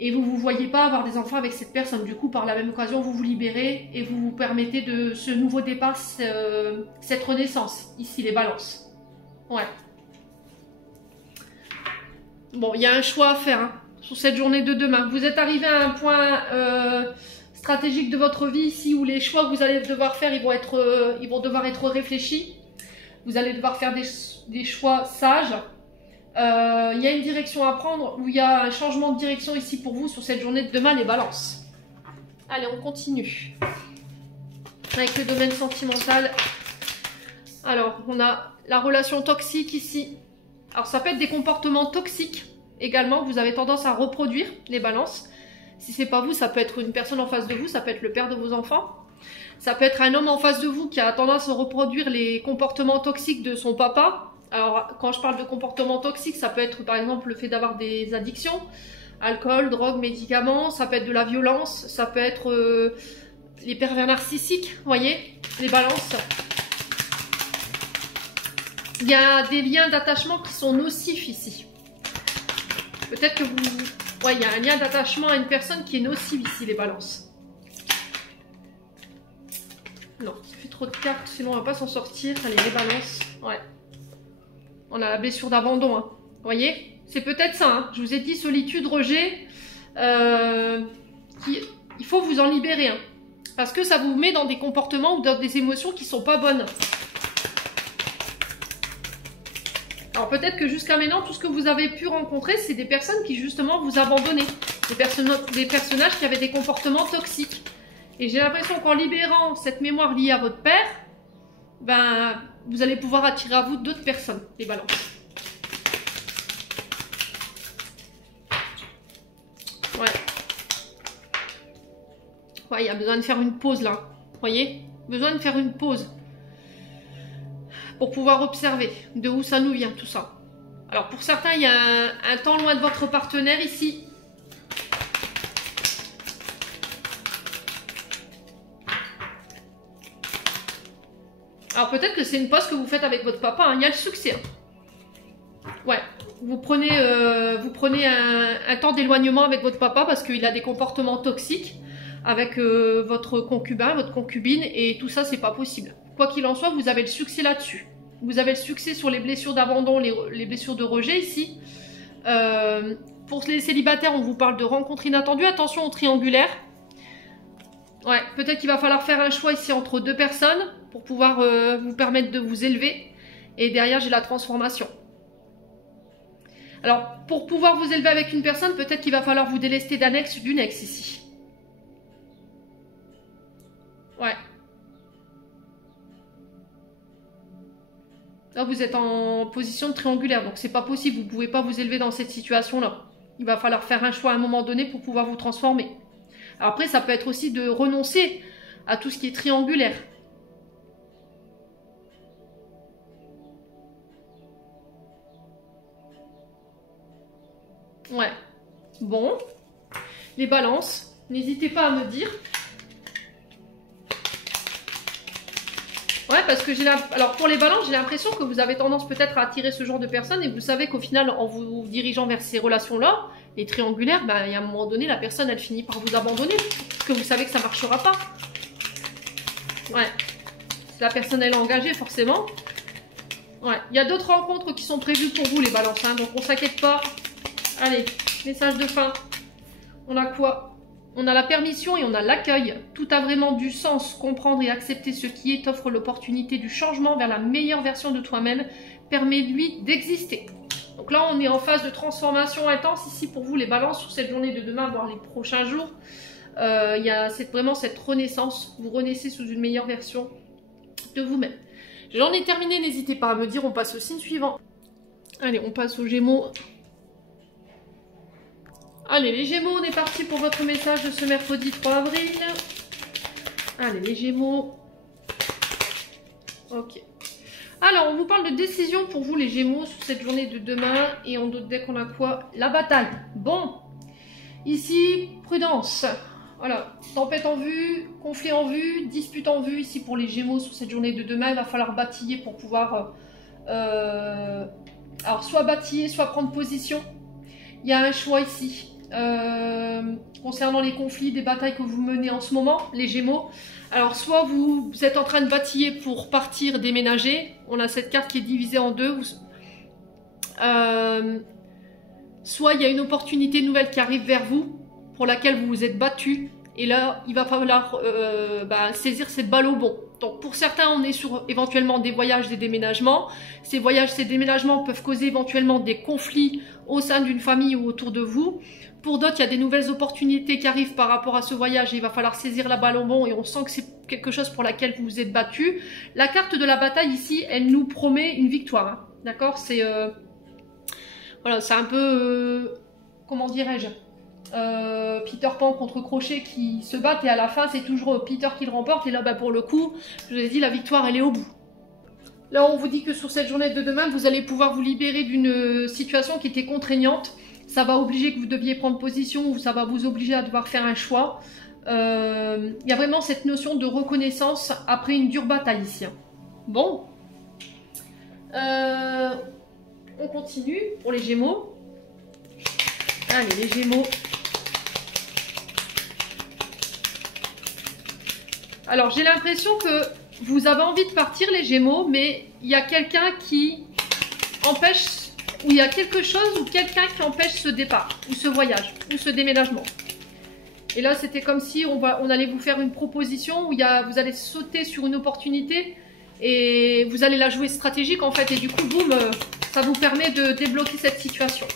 et vous ne vous voyez pas avoir des enfants avec cette personne. Du coup, par la même occasion, vous vous libérez, et vous vous permettez de ce nouveau départ, cette renaissance. Ici, les balances. Ouais. Bon, il y a un choix à faire, hein, sur cette journée de demain. Vous êtes arrivé à un point... stratégique de votre vie ici où les choix que vous allez devoir faire ils vont devoir être réfléchis. Vous allez devoir faire des choix sages. Il y a une direction à prendre où il y a un changement de direction ici pour vous sur cette journée de demain, les balances. Allez, on continue avec le domaine sentimental. Alors, on a la relation toxique ici. Alors, ça peut être des comportements toxiques également que vous avez tendance à reproduire, les balances. Si c'est pas vous, ça peut être une personne en face de vous, ça peut être le père de vos enfants. Ça peut être un homme en face de vous qui a tendance à reproduire les comportements toxiques de son papa. Alors, quand je parle de comportements toxiques, ça peut être par exemple le fait d'avoir des addictions, alcool, drogue, médicaments. Ça peut être de la violence, ça peut être les pervers narcissiques, vous voyez, les balances. Il y a des liens d'attachement qui sont nocifs ici. Peut-être que vous... Ouais, il y a un lien d'attachement à une personne qui est nocive ici, les balances. Non, ça fait trop de cartes, sinon on va pas s'en sortir. Allez, les balances. Ouais. On a la blessure d'abandon, hein. Vous voyez? C'est peut-être ça, hein. Je vous ai dit solitude, rejet. Il faut vous en libérer. Hein. Parce que ça vous met dans des comportements ou dans des émotions qui ne sont pas bonnes. Alors peut-être que jusqu'à maintenant, tout ce que vous avez pu rencontrer, c'est des personnes qui justement vous abandonnaient. Des personnages qui avaient des comportements toxiques. Et j'ai l'impression qu'en libérant cette mémoire liée à votre père, ben, vous allez pouvoir attirer à vous d'autres personnes, les balances. Ouais. Ouais, il y a besoin de faire une pause là. Vous voyez? Besoin de faire une pause. Pour pouvoir observer de où ça nous vient tout ça. Alors pour certains, il y a un temps loin de votre partenaire ici. Alors peut-être que c'est une pause que vous faites avec votre papa, hein. Il y a le succès. Hein. Ouais, vous prenez un temps d'éloignement avec votre papa parce qu'il a des comportements toxiques avec votre concubin, votre concubine, et tout ça, c'est pas possible. Quoi qu'il en soit, vous avez le succès là-dessus. Vous avez le succès sur les blessures d'abandon, les blessures de rejet ici. Pour les célibataires, on vous parle de rencontres inattendues. Attention au triangulaire. Ouais, peut-être qu'il va falloir faire un choix ici entre deux personnes pour pouvoir vous permettre de vous élever. Et derrière, j'ai la transformation. Alors, pour pouvoir vous élever avec une personne, peut-être qu'il va falloir vous délester d'un ex ou d'une ex ici. Ouais. Là, vous êtes en position de triangulaire, donc c'est pas possible. Vous pouvez pas vous élever dans cette situation-là. Il va falloir faire un choix à un moment donné pour pouvoir vous transformer. Alors après, ça peut être aussi de renoncer à tout ce qui est triangulaire. Ouais. Bon. Les balances, n'hésitez pas à me dire. Ouais, parce que alors pour les balances, j'ai l'impression que vous avez tendance peut-être à attirer ce genre de personnes et vous savez qu'au final, en vous dirigeant vers ces relations-là, les triangulaires, ben, il y a un moment donné, la personne, elle finit par vous abandonner parce que vous savez que ça ne marchera pas. Ouais. Si la personne, elle est engagée, forcément. Ouais. Il y a d'autres rencontres qui sont prévues pour vous, les balances, hein, donc on s'inquiète pas. Allez, message de fin. On a quoi ? On a la permission et on a l'accueil. Tout a vraiment du sens. Comprendre et accepter ce qui est offre l'opportunité du changement vers la meilleure version de toi-même. Permet-lui d'exister. Donc là, on est en phase de transformation intense ici pour vous, les balances, sur cette journée de demain, voire les prochains jours. Il y a vraiment cette renaissance. Vous renaissez sous une meilleure version de vous-même. J'en ai terminé. N'hésitez pas à me dire. On passe au signe suivant. Allez, on passe aux Gémeaux. Allez, les Gémeaux, on est parti pour votre message de ce mercredi 3 avril. Allez, les Gémeaux. Ok. Alors, on vous parle de décision pour vous, les Gémeaux, sur cette journée de demain. Et en d'autres decks, on a quoi? La bataille. Bon. Ici, prudence. Voilà. Tempête en vue, conflit en vue, dispute en vue. Ici, pour les Gémeaux, sur cette journée de demain, il va falloir batailler pour pouvoir... alors, soit batailler, soit prendre position. Il y a un choix ici. Concernant les conflits, des batailles que vous menez en ce moment, les Gémeaux. Alors, soit vous êtes en train de batailler pour partir, déménager. On a cette carte qui est divisée en deux. Soit il y a une opportunité nouvelle qui arrive vers vous, pour laquelle vous vous êtes battu. Et là, il va falloir saisir cette balle au bon. Donc, pour certains, on est sur éventuellement des voyages, des déménagements. Ces voyages, ces déménagements peuvent causer éventuellement des conflits au sein d'une famille ou autour de vous. Pour d'autres, il y a des nouvelles opportunités qui arrivent par rapport à ce voyage et il va falloir saisir la balle au bon et on sent que c'est quelque chose pour laquelle vous vous êtes battu. La carte de la bataille ici, elle nous promet une victoire. Hein. D'accord? C'est voilà, c'est un peu... comment dirais-je, Peter Pan contre Crochet qui se battent et à la fin c'est toujours Peter qui le remporte et là pour le coup je vous ai dit la victoire elle est au bout. Là on vous dit que sur cette journée de demain vous allez pouvoir vous libérer d'une situation qui était contraignante, ça va obliger que vous deviez prendre position ou ça va vous obliger à devoir faire un choix. Il y a vraiment cette notion de reconnaissance après une dure bataille ici. Bon, on continue pour les Gémeaux. Allez les Gémeaux. Alors, j'ai l'impression que vous avez envie de partir, les Gémeaux, mais il y a quelqu'un qui empêche où il y a quelque chose ou quelqu'un qui empêche ce départ, ou ce voyage, ou ce déménagement. Et là, c'était comme si on allait vous faire une proposition où vous allez sauter sur une opportunité et vous allez la jouer stratégique en fait. Et du coup, boum, ça vous permet de débloquer cette situation.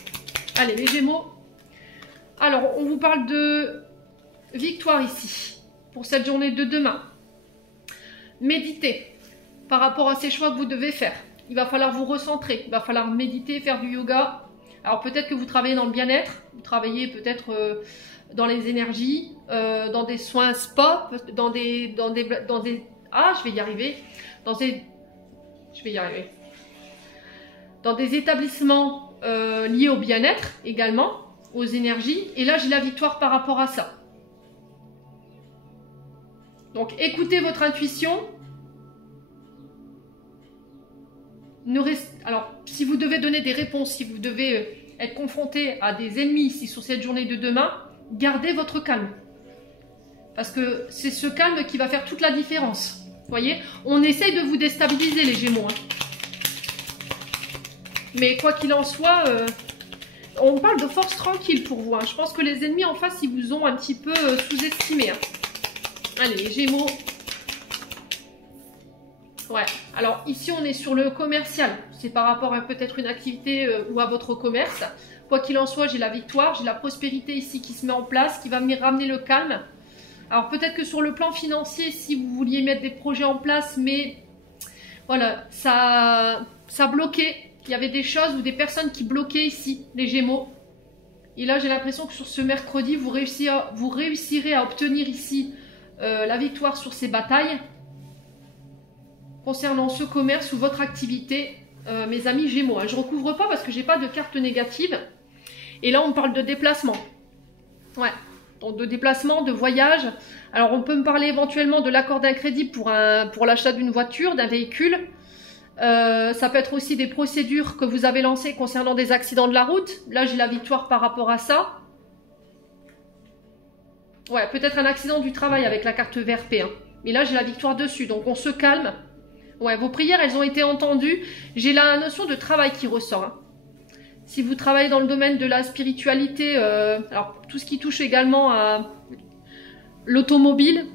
Allez, les Gémeaux. Alors, on vous parle de victoire ici, pour cette journée de demain. Méditez par rapport à ces choix que vous devez faire. Il va falloir vous recentrer, il va falloir méditer, faire du yoga. Alors peut-être que vous travaillez dans le bien-être, vous travaillez peut-être dans les énergies, dans des soins spa, dans des ah, je vais y arriver. Dans des établissements liés au bien-être également, aux énergies. Et là, j'ai la victoire par rapport à ça. Donc, écoutez votre intuition. Alors, si vous devez donner des réponses, si vous devez être confronté à des ennemis ici sur cette journée de demain, gardez votre calme. Parce que c'est ce calme qui va faire toute la différence. Vous voyez, on essaye de vous déstabiliser les Gémeaux. Hein. Mais quoi qu'il en soit, on parle de force tranquille pour vous. Hein. Je pense que les ennemis en face, ils vous ont un petit peu sous-estimé. Hein. Allez, les Gémeaux. Ouais, alors ici on est sur le commercial. C'est par rapport à peut-être une activité ou à votre commerce. Quoi qu'il en soit, j'ai la victoire, j'ai la prospérité ici qui se met en place, qui va venir ramener le calme. Alors peut-être que sur le plan financier, si vous vouliez mettre des projets en place, mais voilà, ça bloquait. Il y avait des choses ou des personnes qui bloquaient ici, les Gémeaux. Et là, j'ai l'impression que sur ce mercredi, vous réussirez à obtenir ici la victoire sur ces batailles. Concernant ce commerce ou votre activité, mes amis Gémeaux. Hein. Je ne recouvre pas parce que je n'ai pas de carte négative. Et là, on parle de déplacement. Ouais, donc de déplacement, de voyage. Alors, on peut me parler éventuellement de l'accord d'un crédit pour l'achat d'une voiture, d'un véhicule. Ça peut être aussi des procédures que vous avez lancées concernant des accidents de la route. Là, j'ai la victoire par rapport à ça. Ouais, peut-être un accident du travail avec la carte VRP. Hein. Mais là, j'ai la victoire dessus. Donc, on se calme. Ouais, vos prières, elles ont été entendues. J'ai la notion de travail qui ressort. Hein. Si vous travaillez dans le domaine de la spiritualité, alors tout ce qui touche également à l'automobile,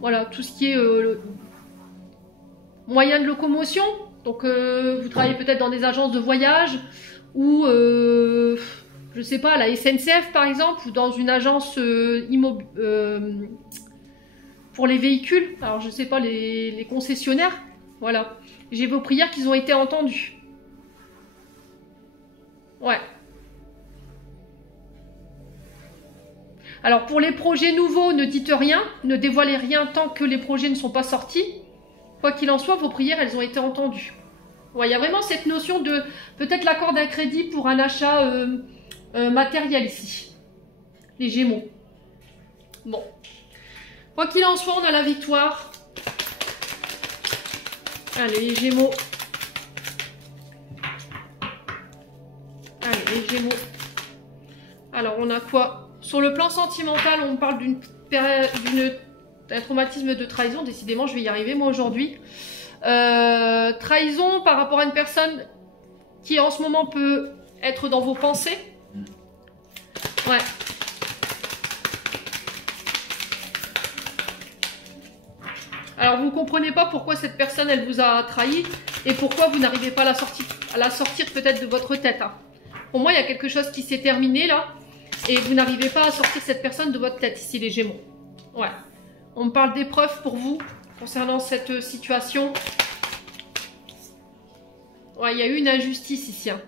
voilà, tout ce qui est moyen de locomotion. Donc, vous travaillez peut-être dans des agences de voyage ou, je sais pas, la SNCF par exemple, ou dans une agence pour les véhicules. Alors, je sais pas, les concessionnaires. Voilà, j'ai vos prières qui ont été entendues. Ouais. Alors pour les projets nouveaux, ne dites rien, ne dévoilez rien tant que les projets ne sont pas sortis. Quoi qu'il en soit, vos prières, elles ont été entendues. Ouais, il y a vraiment cette notion de peut-être l'accord d'un crédit pour un achat matériel ici. Les Gémeaux. Bon. Quoi qu'il en soit, on a la victoire. Allez, les Gémeaux. Allez, les Gémeaux. Alors, on a quoi? Sur le plan sentimental, on parle d'un traumatisme de trahison. Décidément, je vais y arriver, moi, aujourd'hui. Trahison par rapport à une personne qui, en ce moment, peut être dans vos pensées. Ouais. Alors, vous ne comprenez pas pourquoi cette personne, elle vous a trahi et pourquoi vous n'arrivez pas à la sortir peut-être de votre tête. Hein. Pour moi, il y a quelque chose qui s'est terminé là et vous n'arrivez pas à sortir cette personne de votre tête ici, les Gémeaux. Ouais. On me parle d'épreuves pour vous concernant cette situation. Ouais, il y a eu une injustice ici. Hein.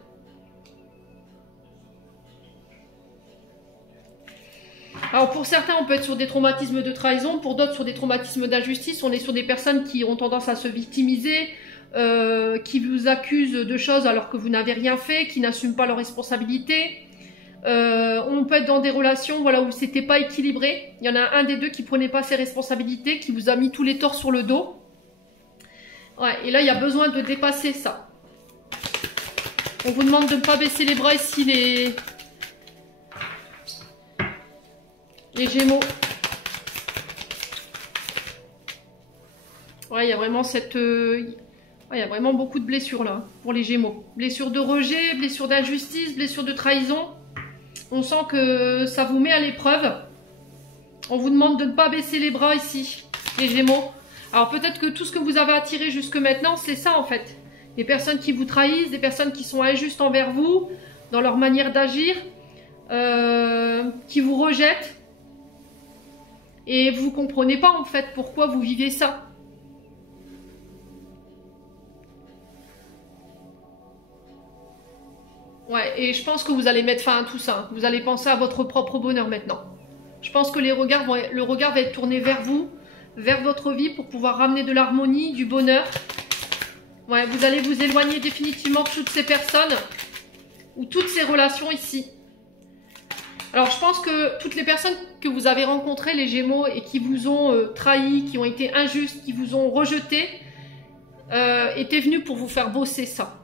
Alors pour certains, on peut être sur des traumatismes de trahison, pour d'autres sur des traumatismes d'injustice. On est sur des personnes qui ont tendance à se victimiser, qui vous accusent de choses alors que vous n'avez rien fait, qui n'assument pas leurs responsabilités. On peut être dans des relations voilà, où c'était pas équilibré. Il y en a un des deux qui prenait pas ses responsabilités, qui vous a mis tous les torts sur le dos. Ouais, et là, il y a besoin de dépasser ça. On vous demande de ne pas baisser les bras ici, les Gémeaux. Ouais, il y a vraiment cette... Ah, il y a vraiment beaucoup de blessures là, pour les Gémeaux. Blessures de rejet, blessures d'injustice, blessures de trahison. On sent que ça vous met à l'épreuve. On vous demande de ne pas baisser les bras ici, les Gémeaux. Alors peut-être que tout ce que vous avez attiré jusque maintenant, c'est ça en fait. Des personnes qui vous trahissent, des personnes qui sont injustes envers vous, dans leur manière d'agir, qui vous rejettent. Et vous ne comprenez pas en fait pourquoi vous vivez ça. Ouais, et je pense que vous allez mettre fin à tout ça. Vous allez penser à votre propre bonheur maintenant. Je pense que le regard va être tourné vers vous, vers votre vie pour pouvoir ramener de l'harmonie, du bonheur. Ouais, vous allez vous éloigner définitivement de toutes ces personnes ou toutes ces relations ici. Alors, je pense que toutes les personnes que vous avez rencontrées, les Gémeaux, et qui vous ont trahi, qui ont été injustes, qui vous ont rejeté, étaient venues pour vous faire bosser ça.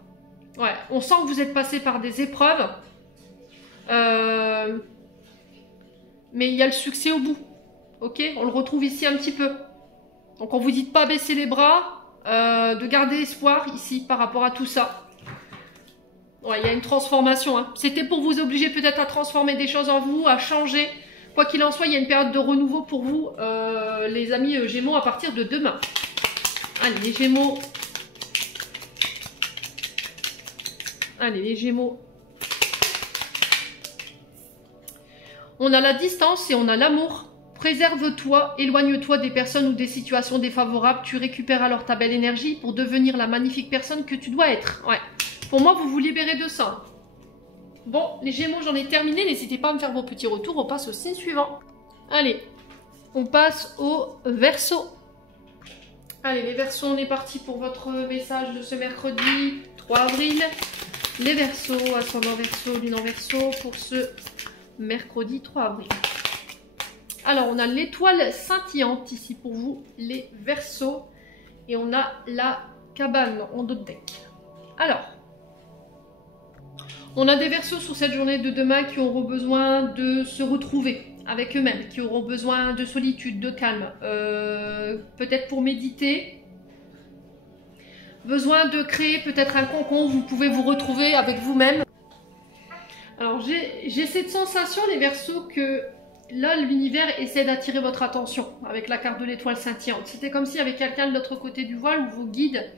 Ouais, on sent que vous êtes passé par des épreuves. Mais il y a le succès au bout. Ok, on le retrouve ici un petit peu. Donc on vous dit de pas baisser les bras, de garder espoir ici par rapport à tout ça. Ouais, il y a une transformation. Hein. C'était pour vous obliger peut-être à transformer des choses en vous, à changer. Quoi qu'il en soit, il y a une période de renouveau pour vous, les amis Gémeaux, à partir de demain. Allez, les Gémeaux. Allez, les Gémeaux. On a la distance et on a l'amour. Préserve-toi, éloigne-toi des personnes ou des situations défavorables. Tu récupères alors ta belle énergie pour devenir la magnifique personne que tu dois être. Ouais. Pour moi, vous vous libérez de ça. Bon, les Gémeaux, j'en ai terminé. N'hésitez pas à me faire vos petits retours. On passe au signe suivant. Allez, on passe au Verseau. Allez, les Verseaux, on est parti pour votre message de ce mercredi 3 avril. Les Verseaux, ascendant Verseau, lune en Verseau, pour ce mercredi 3 avril. Alors, on a l'étoile scintillante ici pour vous, les Verseaux. Et on a la cabane en dos de deck. Alors, on a des Verseaux sur cette journée de demain qui auront besoin de se retrouver avec eux-mêmes, qui auront besoin de solitude, de calme, peut-être pour méditer. Besoin de créer peut-être un cocon où vous pouvez vous retrouver avec vous-même. Alors, j'ai cette sensation, les Verseaux, que là, l'univers essaie d'attirer votre attention avec la carte de l'étoile scintillante. C'était comme s'il y avait quelqu'un de l'autre côté du voile ou vos guides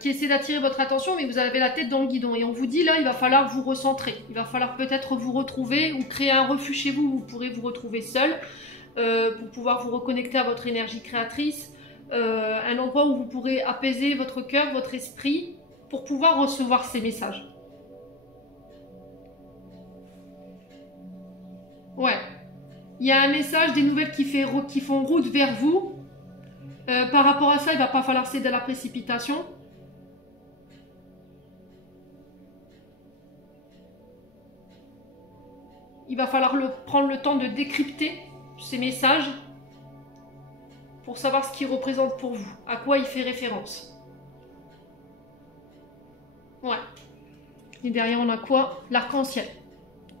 qui essaie d'attirer votre attention, mais vous avez la tête dans le guidon. Et on vous dit, là, il va falloir vous recentrer. Il va falloir peut-être vous retrouver ou créer un refuge chez vous où vous pourrez vous retrouver seul pour pouvoir vous reconnecter à votre énergie créatrice. Un endroit où vous pourrez apaiser votre cœur, votre esprit pour pouvoir recevoir ces messages. Ouais, il y a un message, des nouvelles qui font route vers vous. Par rapport à ça, il ne va pas falloir céder à la précipitation. Il va falloir prendre le temps de décrypter ces messages pour savoir ce qu'il représente pour vous, à quoi il fait référence. Ouais. Et derrière, on a quoi? L'arc-en-ciel.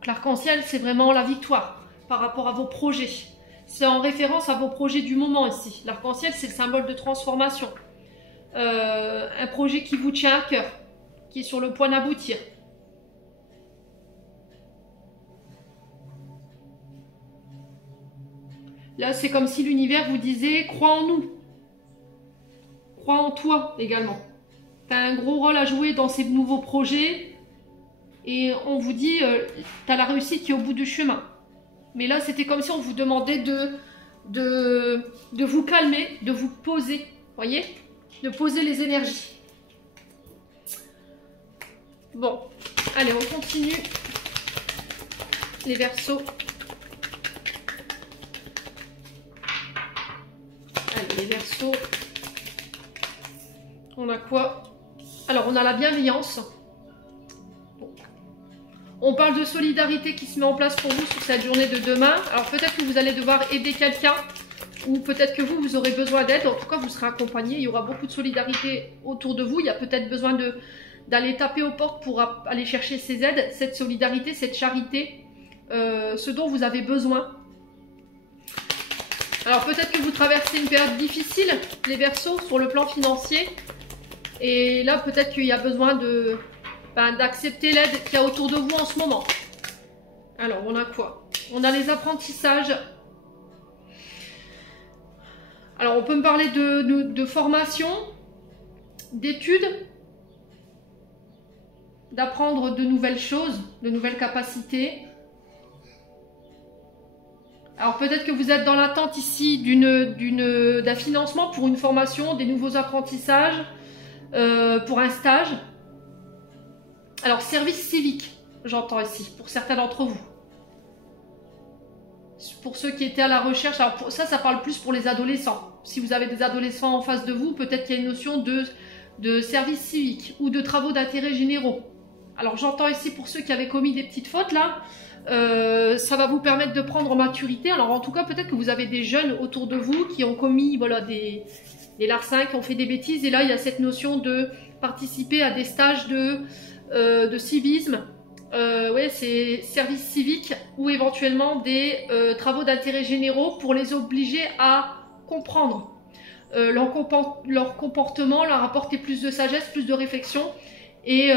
L'arc-en-ciel, c'est vraiment la victoire par rapport à vos projets. C'est en référence à vos projets du moment ici. L'arc-en-ciel, c'est le symbole de transformation. Un projet qui vous tient à cœur, qui est sur le point d'aboutir. Là, c'est comme si l'univers vous disait « Crois en nous ». Crois en toi également. Tu as un gros rôle à jouer dans ces nouveaux projets. Et on vous dit « Tu as la réussite qui est au bout du chemin ». Mais là, c'était comme si on vous demandait de vous calmer, de vous poser. Voyez? De poser les énergies. Bon, allez, on continue. Les Verseaux. Allez, les Verseaux. On a quoi? Alors, on a la bienveillance. On parle de solidarité qui se met en place pour vous sur cette journée de demain. Alors, peut-être que vous allez devoir aider quelqu'un ou peut-être que vous aurez besoin d'aide. En tout cas, vous serez accompagné. Il y aura beaucoup de solidarité autour de vous. Il y a peut-être besoin d'aller taper aux portes pour aller chercher ces aides, cette solidarité, cette charité, ce dont vous avez besoin. Alors peut-être que vous traversez une période difficile, les Verseaux, sur le plan financier. Et là, peut-être qu'il y a besoin de d'accepter l'aide qu'il y a autour de vous en ce moment. Alors, on a quoi? On a les apprentissages. Alors, on peut me parler de formation, d'études, d'apprendre de nouvelles choses, de nouvelles capacités. Alors, peut-être que vous êtes dans l'attente ici d'un financement pour une formation, des nouveaux apprentissages, pour un stage. Alors, service civique, j'entends ici, pour certains d'entre vous. Pour ceux qui étaient à la recherche, alors ça parle plus pour les adolescents. Si vous avez des adolescents en face de vous, peut-être qu'il y a une notion de service civique ou de travaux d'intérêt généraux. Alors j'entends ici pour ceux qui avaient commis des petites fautes là, ça va vous permettre de prendre en maturité. Alors en tout cas, peut-être que vous avez des jeunes autour de vous qui ont commis voilà, des larcins, qui ont fait des bêtises. Et là, il y a cette notion de participer à des stages de civisme. Ouais, c'est service civique ou éventuellement des travaux d'intérêt généraux pour les obliger à comprendre leur comportement, leur apporter plus de sagesse, plus de réflexion et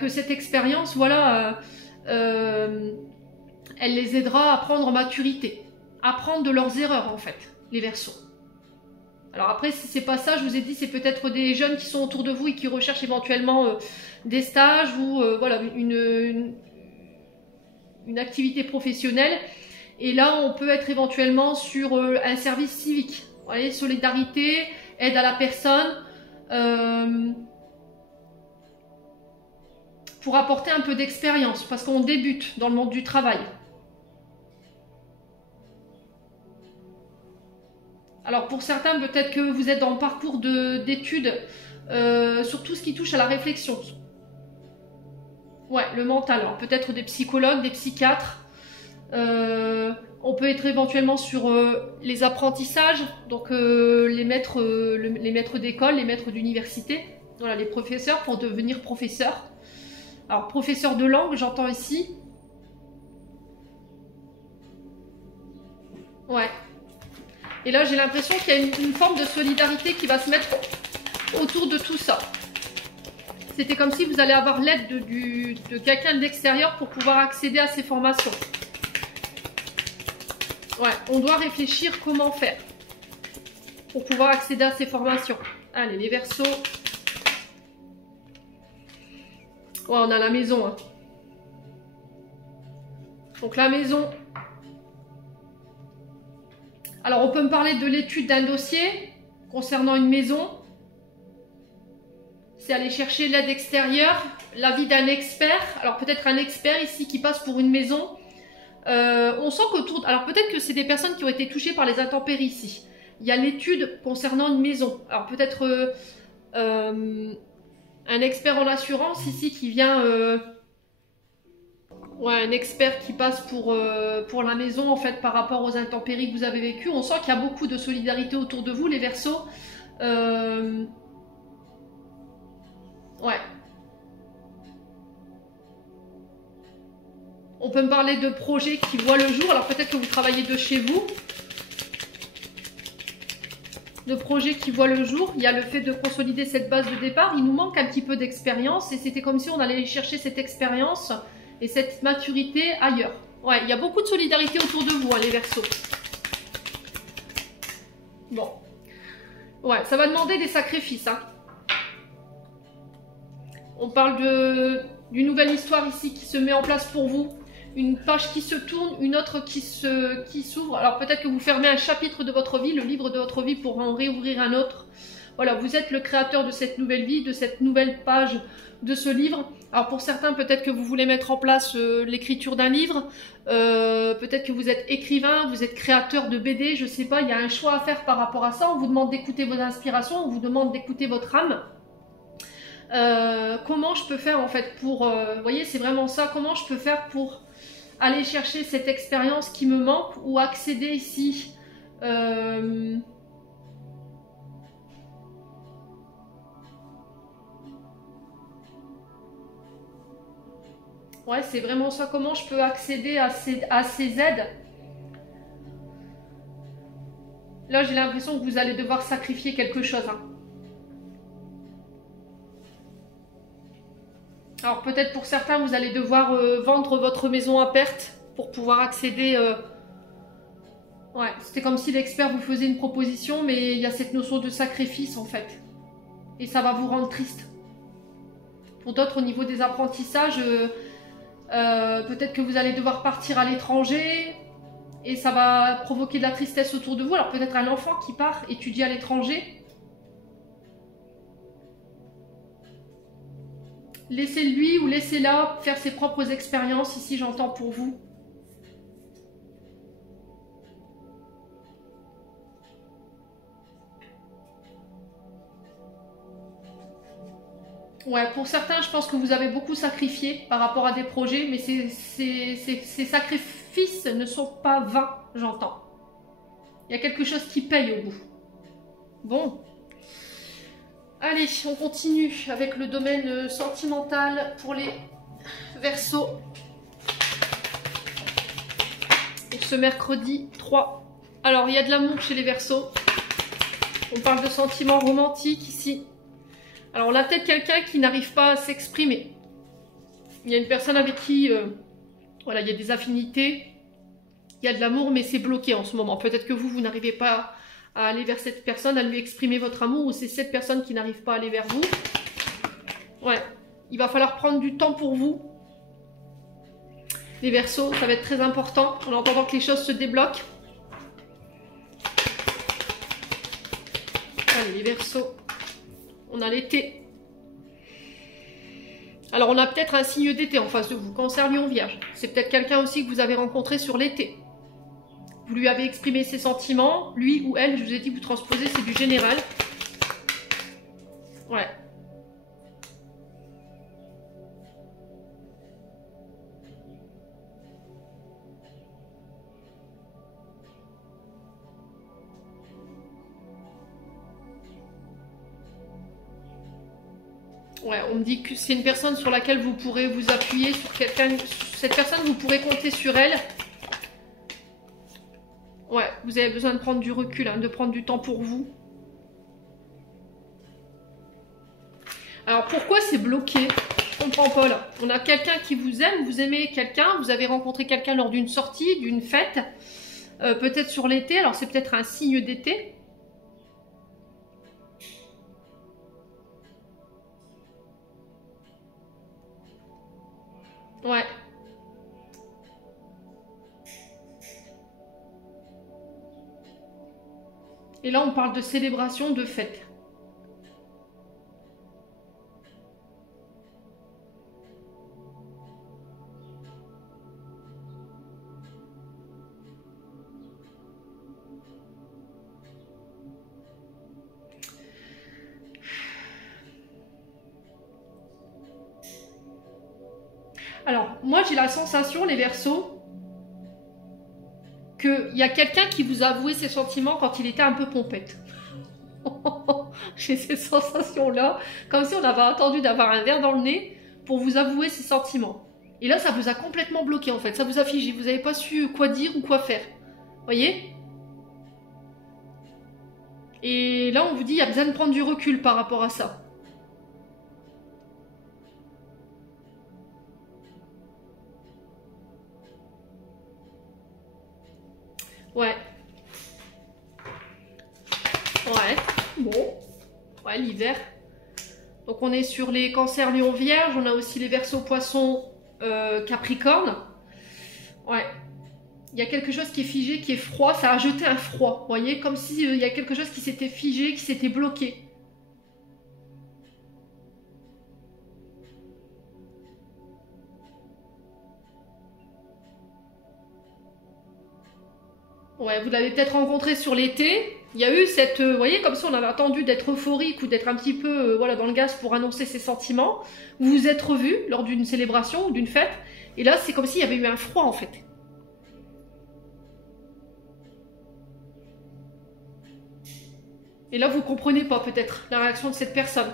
que cette expérience, voilà, elle les aidera à prendre en maturité, à apprendre de leurs erreurs en fait, les Verseaux. Alors après, si c'est pas ça, je vous ai dit, c'est peut-être des jeunes qui sont autour de vous et qui recherchent éventuellement des stages ou voilà, une activité professionnelle. Et là, on peut être éventuellement sur un service civique. Vous voyez, solidarité, aide à la personne, pour apporter un peu d'expérience, parce qu'on débute dans le monde du travail. Alors pour certains, peut-être que vous êtes dans le parcours d'études sur tout ce qui touche à la réflexion. Ouais, le mental. Alors peut-être des psychologues, des psychiatres. On peut être éventuellement sur les apprentissages, donc les maîtres d'école, les maîtres d'université, voilà, les professeurs pour devenir professeur. Alors professeur de langue, j'entends ici. Ouais. Et là, j'ai l'impression qu'il y a une forme de solidarité qui va se mettre autour de tout ça. C'était comme si vous allez avoir l'aide de quelqu'un de l'extérieur pour pouvoir accéder à ces formations. Ouais, on doit réfléchir comment faire pour pouvoir accéder à ces formations. Allez, les Verseaux. Ouais, on a la maison. Hein. Donc la maison... Alors, on peut me parler de l'étude d'un dossier concernant une maison. C'est aller chercher l'aide extérieure, l'avis d'un expert. Alors, peut-être un expert ici qui passe pour une maison. On sent qu'autour... Alors, peut-être que c'est des personnes qui ont été touchées par les intempéries ici. Il y a l'étude concernant une maison. Alors, peut-être un expert en assurance ici qui vient... Ouais, un expert qui passe pour la maison, en fait, par rapport aux intempéries que vous avez vécues. On sent qu'il y a beaucoup de solidarité autour de vous, les Verseaux. Ouais. On peut me parler de projets qui voient le jour. Alors, peut-être que vous travaillez de chez vous. De projets qui voient le jour. Il y a le fait de consolider cette base de départ. Il nous manque un petit peu d'expérience. Et c'était comme si on allait chercher cette expérience... et cette maturité ailleurs. Ouais, il y a beaucoup de solidarité autour de vous, hein, les Verseaux. Bon. Ouais, ça va demander des sacrifices. Hein. On parle d'une nouvelle histoire ici qui se met en place pour vous. Une page qui se tourne, une autre qui s'ouvre. Alors peut-être que vous fermez un chapitre de votre vie, le livre de votre vie, pour en réouvrir un autre. Voilà, vous êtes le créateur de cette nouvelle vie, de cette nouvelle page de ce livre. Alors pour certains, peut-être que vous voulez mettre en place l'écriture d'un livre, peut-être que vous êtes écrivain, vous êtes créateur de BD, je ne sais pas, il y a un choix à faire par rapport à ça. On vous demande d'écouter vos inspirations, on vous demande d'écouter votre âme. Comment je peux faire en fait pour, vous voyez, c'est vraiment ça, comment je peux faire pour aller chercher cette expérience qui me manque ou accéder ici ouais, c'est vraiment ça. Comment je peux accéder à ces aides? Là, j'ai l'impression que vous allez devoir sacrifier quelque chose. Hein. Alors peut-être pour certains, vous allez devoir vendre votre maison à perte pour pouvoir accéder... Ouais, c'était comme si l'expert vous faisait une proposition, mais il y a cette notion de sacrifice en fait. Et ça va vous rendre triste. Pour d'autres, au niveau des apprentissages, peut-être que vous allez devoir partir à l'étranger et ça va provoquer de la tristesse autour de vous. Alors peut-être un enfant qui part étudier à l'étranger. Laissez-lui ou laissez-la faire ses propres expériences, ici j'entends pour vous. Ouais, pour certains, je pense que vous avez beaucoup sacrifié par rapport à des projets, mais ces sacrifices ne sont pas vains, j'entends. Il y a quelque chose qui paye au bout. Bon. Allez, on continue avec le domaine sentimental pour les Verseaux. Pour ce mercredi 3. Alors, il y a de l'amour chez les Verseaux. On parle de sentiments romantiques ici. Alors, on a peut-être quelqu'un qui n'arrive pas à s'exprimer. Il y a une personne avec qui, voilà, il y a des affinités. Il y a de l'amour, mais c'est bloqué en ce moment. Peut-être que vous n'arrivez pas à aller vers cette personne, à lui exprimer votre amour, ou c'est cette personne qui n'arrive pas à aller vers vous. Ouais, il va falloir prendre du temps pour vous. Les Verseaux, ça va être très important en entendant que les choses se débloquent. Allez, les Verseaux. On a l'été. Alors, on a peut-être un signe d'été en face de vous. Cancer, Lion, Vierge. C'est peut-être quelqu'un aussi que vous avez rencontré sur l'été. Vous lui avez exprimé ses sentiments. Lui ou elle, je vous ai dit, vous transposez, c'est du général. Ouais. Ouais, on me dit que c'est une personne sur laquelle vous pourrez vous appuyer, sur quelqu'un. Cette personne, vous pourrez compter sur elle. Ouais, vous avez besoin de prendre du recul, hein, de prendre du temps pour vous. Alors, pourquoi c'est bloqué? Je comprends pas, là. On a quelqu'un qui vous aime, vous aimez quelqu'un, vous avez rencontré quelqu'un lors d'une sortie, d'une fête, peut-être sur l'été, alors c'est peut-être un signe d'été. Ouais. Et là, on parle de célébration, de fête. Alors, moi, j'ai la sensation, les Verseaux, qu'il y a quelqu'un qui vous a avoué ses sentiments quand il était un peu pompette. J'ai ces sensations-là, comme si on avait attendu d'avoir un verre dans le nez pour vous avouer ses sentiments. Et là, ça vous a complètement bloqué, en fait. Ça vous a figé. Vous n'avez pas su quoi dire ou quoi faire. Voyez? Et là, on vous dit, il y a besoin de prendre du recul par rapport à ça. Ouais. Ouais. Bon. Ouais, l'hiver. Donc on est sur les cancers, Lion, Vierge. On a aussi les Verseaux, Poissons, Capricorne. Ouais. Il y a quelque chose qui est figé, qui est froid. Ça a jeté un froid. Vous voyez, comme si il y a quelque chose qui s'était figé, qui s'était bloqué. Ouais, vous l'avez peut-être rencontré sur l'été. Il y a eu cette, vous voyez, comme si on avait attendu d'être euphorique ou d'être un petit peu voilà, dans le gaz pour annoncer ses sentiments. Vous vous êtes revus lors d'une célébration ou d'une fête. Et là, c'est comme s'il y avait eu un froid, en fait. Et là, vous comprenez pas, peut-être, la réaction de cette personne.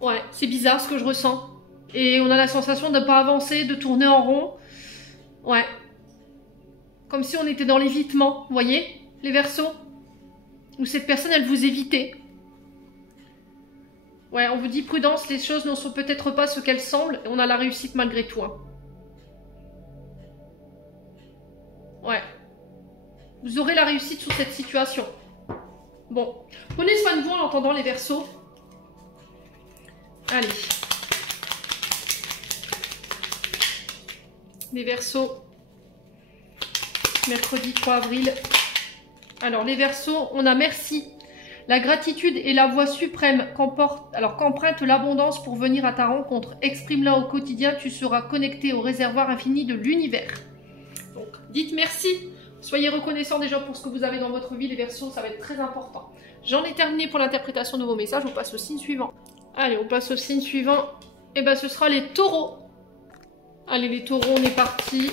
Ouais, c'est bizarre ce que je ressens. Et on a la sensation de ne pas avancer, de tourner en rond. Ouais. Comme si on était dans l'évitement, vous voyez, les Verseaux. Ou cette personne, elle vous évitait. Ouais, on vous dit prudence, les choses ne sont peut-être pas ce qu'elles semblent. Et on a la réussite malgré tout. Hein. Ouais. Vous aurez la réussite sur cette situation. Bon, prenez soin de vous en entendant les Verseaux. Allez. Les Verseaux. Mercredi 3 avril. Alors, les Verseaux, on a merci. La gratitude est la voie suprême qu'emprunte l'abondance pour venir à ta rencontre. Exprime-la au quotidien, tu seras connecté au réservoir infini de l'univers. Donc, dites merci. Soyez reconnaissants déjà pour ce que vous avez dans votre vie, les Verseaux, ça va être très important. J'en ai terminé pour l'interprétation de vos messages, on passe au signe suivant. Allez, on passe au signe suivant. Et bien, ce sera les Taureaux. Allez, les Taureaux, on est parti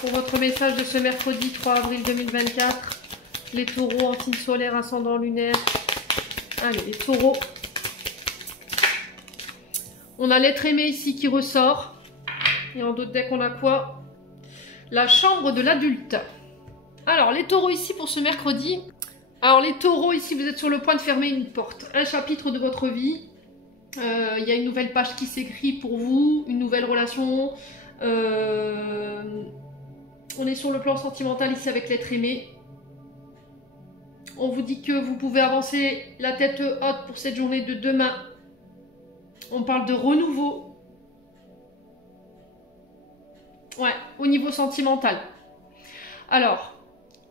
pour votre message de ce mercredi 3 avril 2024. Les Taureaux en signe solaire, ascendant lunaire. Allez, les Taureaux. On a l'être aimé ici qui ressort. Et en d'autres decks, on a quoi? La chambre de l'adulte. Alors, les Taureaux ici pour ce mercredi. Alors, les Taureaux ici, vous êtes sur le point de fermer une porte. Un chapitre de votre vie. Il y a une nouvelle page qui s'écrit pour vous. Une nouvelle relation. On est sur le plan sentimental ici avec l'être aimé. On vous dit que vous pouvez avancer la tête haute pour cette journée de demain. On parle de renouveau. Ouais, au niveau sentimental. Alors,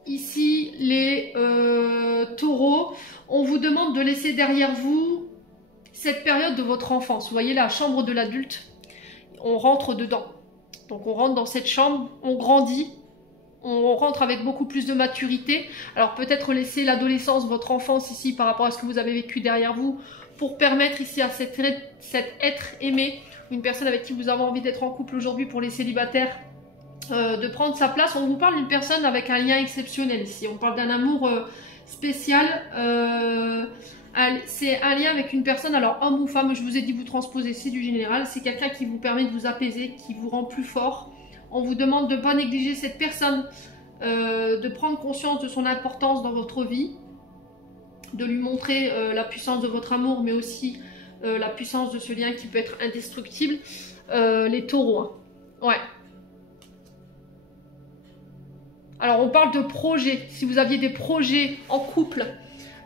ici, les Taureaux, on vous demande de laisser derrière vous cette période de votre enfance. Vous voyez la chambre de l'adulte. On rentre dedans. Donc, on rentre dans cette chambre, on grandit. On rentre avec beaucoup plus de maturité. Alors peut-être laisser l'adolescence, votre enfance ici par rapport à ce que vous avez vécu derrière vous pour permettre ici à cet être aimé, une personne avec qui vous avez envie d'être en couple aujourd'hui pour les célibataires, de prendre sa place. On vous parle d'une personne avec un lien exceptionnel ici. On parle d'un amour spécial. C'est un lien avec une personne, alors homme ou femme, je vous ai dit vous transposez, c'est du général. C'est quelqu'un qui vous permet de vous apaiser, qui vous rend plus fort. On vous demande de ne pas négliger cette personne, de prendre conscience de son importance dans votre vie, de lui montrer la puissance de votre amour, mais aussi la puissance de ce lien qui peut être indestructible. Les Taureaux, hein. Ouais. Alors, on parle de projets. Si vous aviez des projets en couple,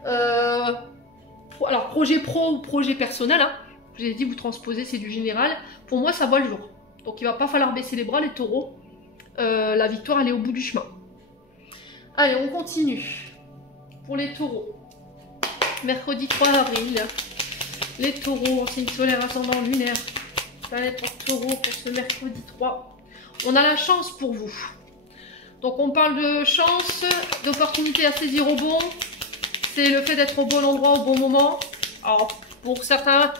alors projet pro ou projet personnel, hein, je vous ai dit, vous transposez, c'est du général. Pour moi, ça voit le jour. Donc il ne va pas falloir baisser les bras, les Taureaux. La victoire, elle est au bout du chemin. Allez, on continue. Pour les Taureaux. Mercredi 3 avril. Les Taureaux en signe solaire, ascendant lunaire. Planète en Taureau pour ce mercredi 3. On a la chance pour vous. Donc on parle de chance, d'opportunité à saisir au bon. C'est le fait d'être au bon endroit au bon moment. Alors pour certains,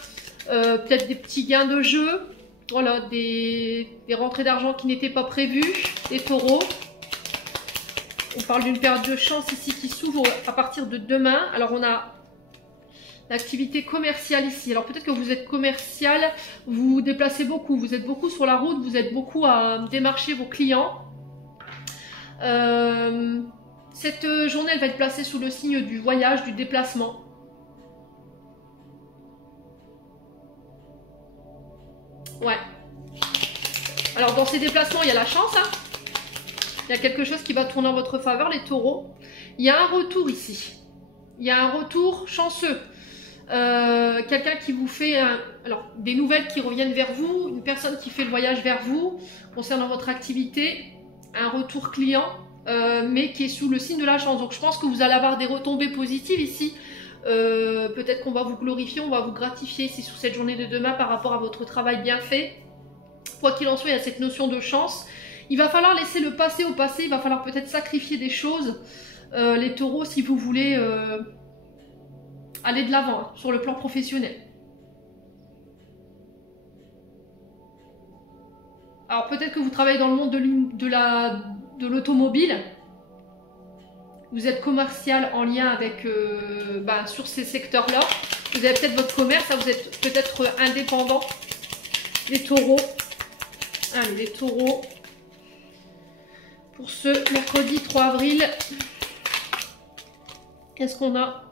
peut-être des petits gains de jeu. Voilà, des rentrées d'argent qui n'étaient pas prévues, des Taureaux. On parle d'une période de chance ici qui s'ouvre à partir de demain. Alors on a l'activité commerciale ici. Alors peut-être que vous êtes commercial, vous vous déplacez beaucoup, vous êtes beaucoup sur la route, vous êtes beaucoup à démarcher vos clients. Cette journée, elle va être placée sous le signe du voyage, du déplacement. Ouais. Alors dans ces déplacements, il y a la chance. Hein. Il y a quelque chose qui va tourner en votre faveur, les Taureaux. Il y a un retour ici. Il y a un retour chanceux. Quelqu'un qui vous fait des nouvelles qui reviennent vers vous. Une personne qui fait le voyage vers vous concernant votre activité. Un retour client, mais qui est sous le signe de la chance. Donc je pense que vous allez avoir des retombées positives ici. Peut-être qu'on va vous glorifier, on va vous gratifier ici sur cette journée de demain par rapport à votre travail bien fait. Quoi qu'il en soit, il y a cette notion de chance. Il va falloir laisser le passé au passé, il va falloir peut-être sacrifier des choses, les Taureaux, si vous voulez aller de l'avant hein, sur le plan professionnel. Alors peut-être que vous travaillez dans le monde de l'automobile. Vous êtes commercial en lien avec sur ces secteurs-là. Vous avez peut-être votre commerce, vous êtes peut-être indépendant. Les Taureaux. Allez, les Taureaux. pour ce mercredi 3 avril. Qu'est-ce qu'on a?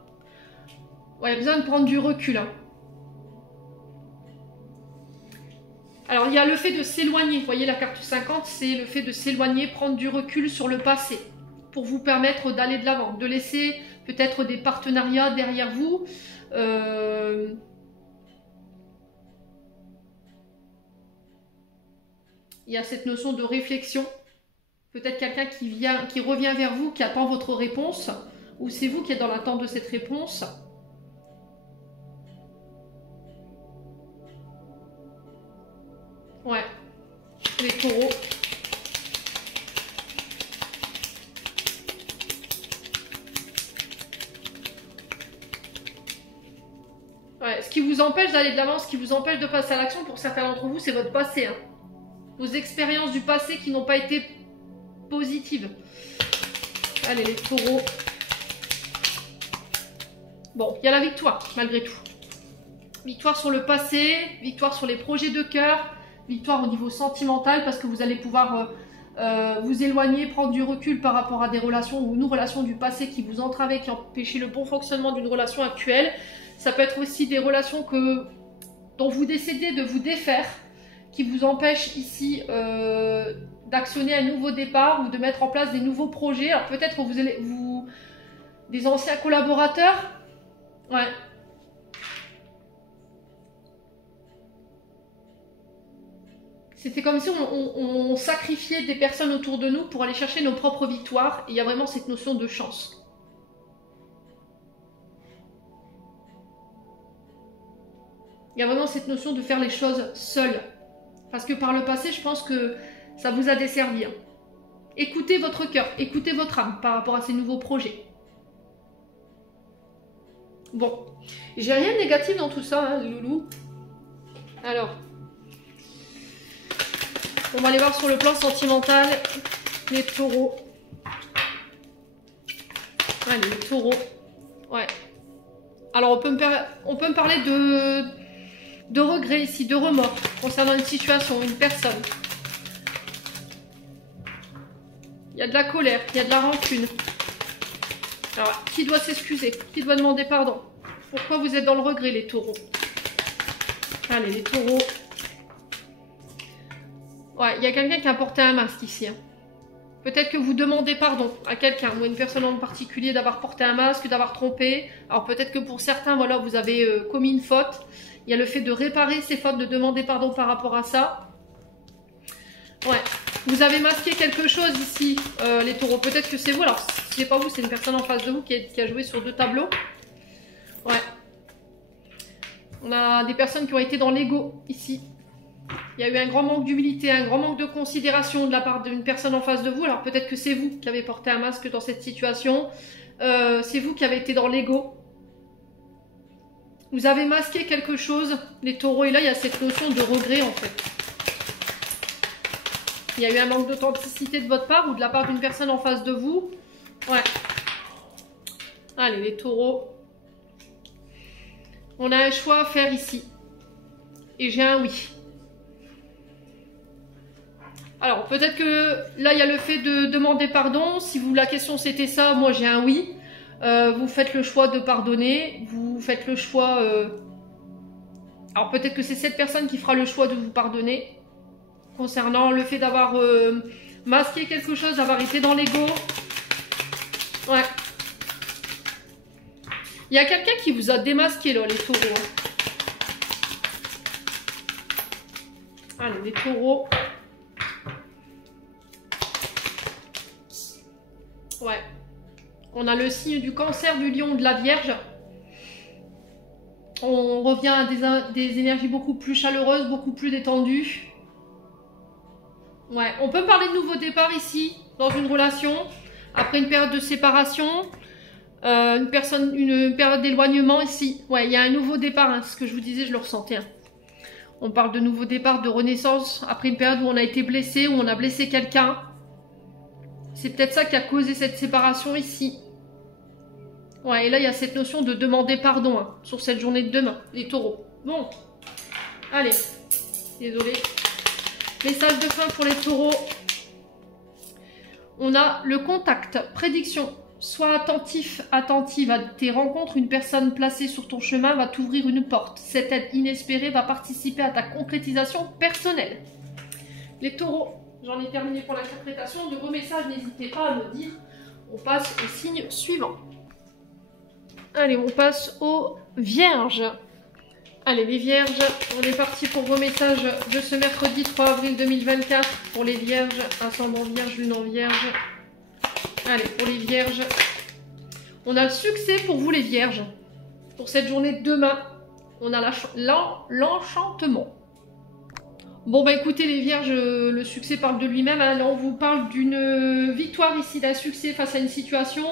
Ouais, il y a besoin de prendre du recul. Hein. Alors, il y a le fait de s'éloigner. Vous voyez, la carte 50, c'est le fait de s'éloigner, prendre du recul sur le passé pour vous permettre d'aller de l'avant, de laisser peut-être des partenariats derrière vous. Il y a cette notion de réflexion. Peut-être quelqu'un qui revient vers vous, qui attend votre réponse, ou c'est vous qui êtes dans l'attente de cette réponse. Ouais, les taureaux. Ouais, ce qui vous empêche d'aller de l'avant, ce qui vous empêche de passer à l'action, pour certains d'entre vous, c'est votre passé. Hein. Vos expériences du passé qui n'ont pas été positives. Allez, les taureaux. Bon, il y a la victoire, malgré tout. Victoire sur le passé, victoire sur les projets de cœur, victoire au niveau sentimental, parce que vous allez pouvoir vous éloigner, prendre du recul par rapport à des relations ou une relation du passé qui vous entravait, qui empêchait le bon fonctionnement d'une relation actuelle. Ça peut être aussi des relations dont vous décidez de vous défaire, qui vous empêchent ici d'actionner un nouveau départ ou de mettre en place des nouveaux projets. Alors peut-être vous des anciens collaborateurs. Ouais. C'était comme si on sacrifiait des personnes autour de nous pour aller chercher nos propres victoires. Et il y a vraiment cette notion de chance. Il y a vraiment cette notion de faire les choses seul. Parce que par le passé, je pense que ça vous a desservi. Hein. Écoutez votre cœur, écoutez votre âme par rapport à ces nouveaux projets. Bon, j'ai rien de négatif dans tout ça, hein, loulou. Alors, on va aller voir sur le plan sentimental les taureaux. Allez, les taureaux. Ouais. Alors, on peut me parler de regrets ici, de remords concernant une situation, une personne. Il y a de la colère, il y a de la rancune. Alors, qui doit s'excuser? Qui doit demander pardon? Pourquoi vous êtes dans le regret, les taureaux? Allez, les taureaux. Ouais, il y a quelqu'un qui a porté un masque ici. Hein. Peut-être que vous demandez pardon à quelqu'un ou à une personne en particulier d'avoir porté un masque, d'avoir trompé. Alors peut-être que pour certains, voilà, vous avez commis une faute. Il y a le fait de réparer ces fautes, de demander pardon par rapport à ça. Ouais, vous avez masqué quelque chose ici, les taureaux. Peut-être que c'est vous. Alors, si c'est pas vous, c'est une personne en face de vous qui a joué sur 2 tableaux. Ouais. On a des personnes qui ont été dans l'ego ici. Il y a eu un grand manque d'humilité, un grand manque de considération de la part d'une personne en face de vous. Alors peut-être que c'est vous qui avez porté un masque dans cette situation. C'est vous qui avez été dans l'ego. Vous avez masqué quelque chose, les taureaux. Et là, il y a cette notion de regret en fait. Il y a eu un manque d'authenticité de votre part ou de la part d'une personne en face de vous. Ouais. Allez, les taureaux. On a un choix à faire ici. Et j'ai un oui. Alors, peut-être que là, il y a le fait de demander pardon. Si la question c'était ça, moi j'ai un oui. Vous faites le choix de pardonner. Vous faites le choix... Alors, peut-être que c'est cette personne qui fera le choix de vous pardonner. Concernant le fait d'avoir masqué quelque chose, d'avoir été dans l'ego. Ouais. Il y a quelqu'un qui vous a démasqué, là, les taureaux. Allez, les taureaux. Ouais. On a le signe du Cancer, du Lion, de la Vierge. On revient à des énergies beaucoup plus chaleureuses, beaucoup plus détendues. Ouais. On peut parler de nouveau départ ici, dans une relation, après une période de séparation. Une période d'éloignement ici. Ouais, il y a un nouveau départ. Hein, ce que je vous disais, je le ressentais. Hein. On parle de nouveau départ, de renaissance, après une période où on a été blessé, où on a blessé quelqu'un. C'est peut-être ça qui a causé cette séparation ici. Ouais, et là, il y a cette notion de demander pardon hein, sur cette journée de demain, les taureaux. Bon, allez, désolé. Message de fin pour les taureaux. On a le contact, prédiction. Sois attentif, attentive à tes rencontres. Une personne placée sur ton chemin va t'ouvrir une porte. Cette aide inespérée va participer à ta concrétisation personnelle. Les taureaux, j'en ai terminé pour l'interprétation. De vos messages, n'hésitez pas à me dire. On passe au signe suivant. Allez, on passe aux vierges. Allez, les vierges, on est parti pour vos messages de ce mercredi 3 avril 2024. Pour les vierges, ascendant vierge, lune en vierge. Allez, pour les vierges, on a le succès pour vous les vierges. Pour cette journée de demain, on a l'enchantement. Bon, bah écoutez les vierges, le succès parle de lui-même. Hein. Là, on vous parle d'une victoire ici, d'un succès face à une situation.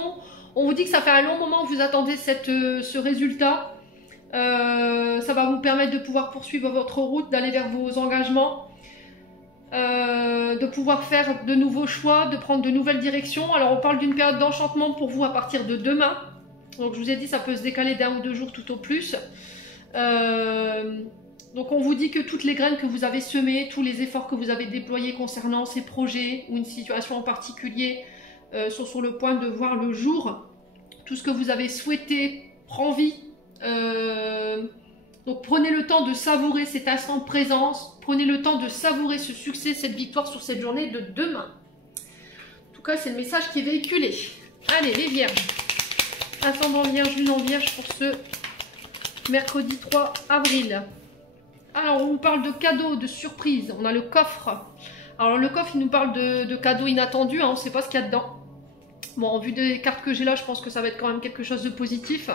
On vous dit que ça fait un long moment que vous attendez ce résultat. Ça va vous permettre de pouvoir poursuivre votre route, d'aller vers vos engagements. De pouvoir faire de nouveaux choix, de prendre de nouvelles directions. Alors on parle d'une période d'enchantement pour vous à partir de demain. Donc je vous ai dit ça peut se décaler d'1 ou 2 jours tout au plus. Donc on vous dit que toutes les graines que vous avez semées, tous les efforts que vous avez déployés concernant ces projets ou une situation en particulier sont sur le point de voir le jour. Tout ce que vous avez souhaité prend vie. Donc prenez le temps de savourer cet instant de présence, prenez le temps de savourer ce succès, cette victoire sur cette journée de demain. En tout cas, c'est le message qui est véhiculé. Allez, les vierges. Ascendant vierge, lune en vierge pour ce mercredi 3 avril. Alors, on nous parle de cadeaux, de surprises. On a le coffre. Alors, le coffre, il nous parle de cadeaux inattendus. Hein, on ne sait pas ce qu'il y a dedans. Bon, en vue des cartes que j'ai là, je pense que ça va être quand même quelque chose de positif.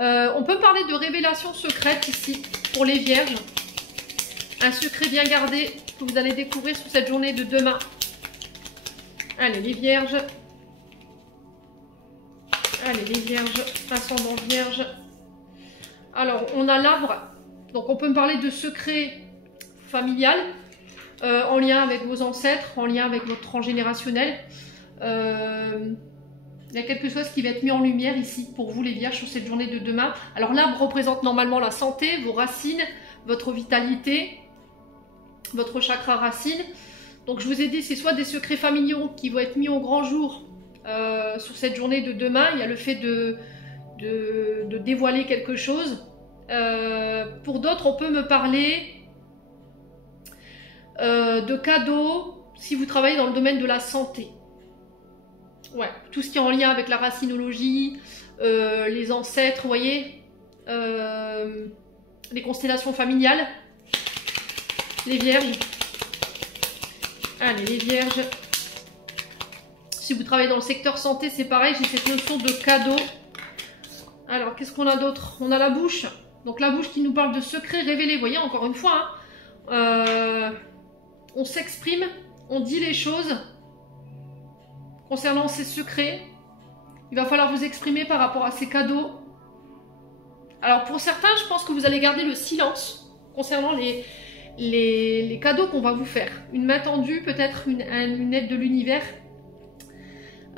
On peut parler de révélation secrète ici, pour les vierges. Un secret bien gardé que vous allez découvrir sur cette journée de demain. Allez, les vierges. Allez, les vierges. Ascendant vierge. Alors, on a l'arbre. Donc, on peut me parler de secret familial, en lien avec vos ancêtres, en lien avec votre transgénérationnel. Il y a quelque chose qui va être mis en lumière ici pour vous les vierges sur cette journée de demain. Alors l'arbre représente normalement la santé, vos racines, votre vitalité, votre chakra racine. Donc je vous ai dit, c'est soit des secrets familiaux qui vont être mis au grand jour sur cette journée de demain. Il y a le fait de dévoiler quelque chose. Pour d'autres, on peut me parler de cadeaux si vous travaillez dans le domaine de la santé. Ouais, tout ce qui est en lien avec la racinologie, les ancêtres, vous voyez, les constellations familiales, les vierges. Allez, les vierges. Si vous travaillez dans le secteur santé, c'est pareil, j'ai cette notion de cadeau. Alors, qu'est-ce qu'on a d'autre? On a la bouche. Donc, la bouche qui nous parle de secrets révélés. Vous voyez, encore une fois, hein, on s'exprime, on dit les choses. Concernant ces secrets, il va falloir vous exprimer par rapport à ces cadeaux. Alors pour certains, je pense que vous allez garder le silence concernant les cadeaux qu'on va vous faire. Une main tendue, peut-être une aide de l'univers,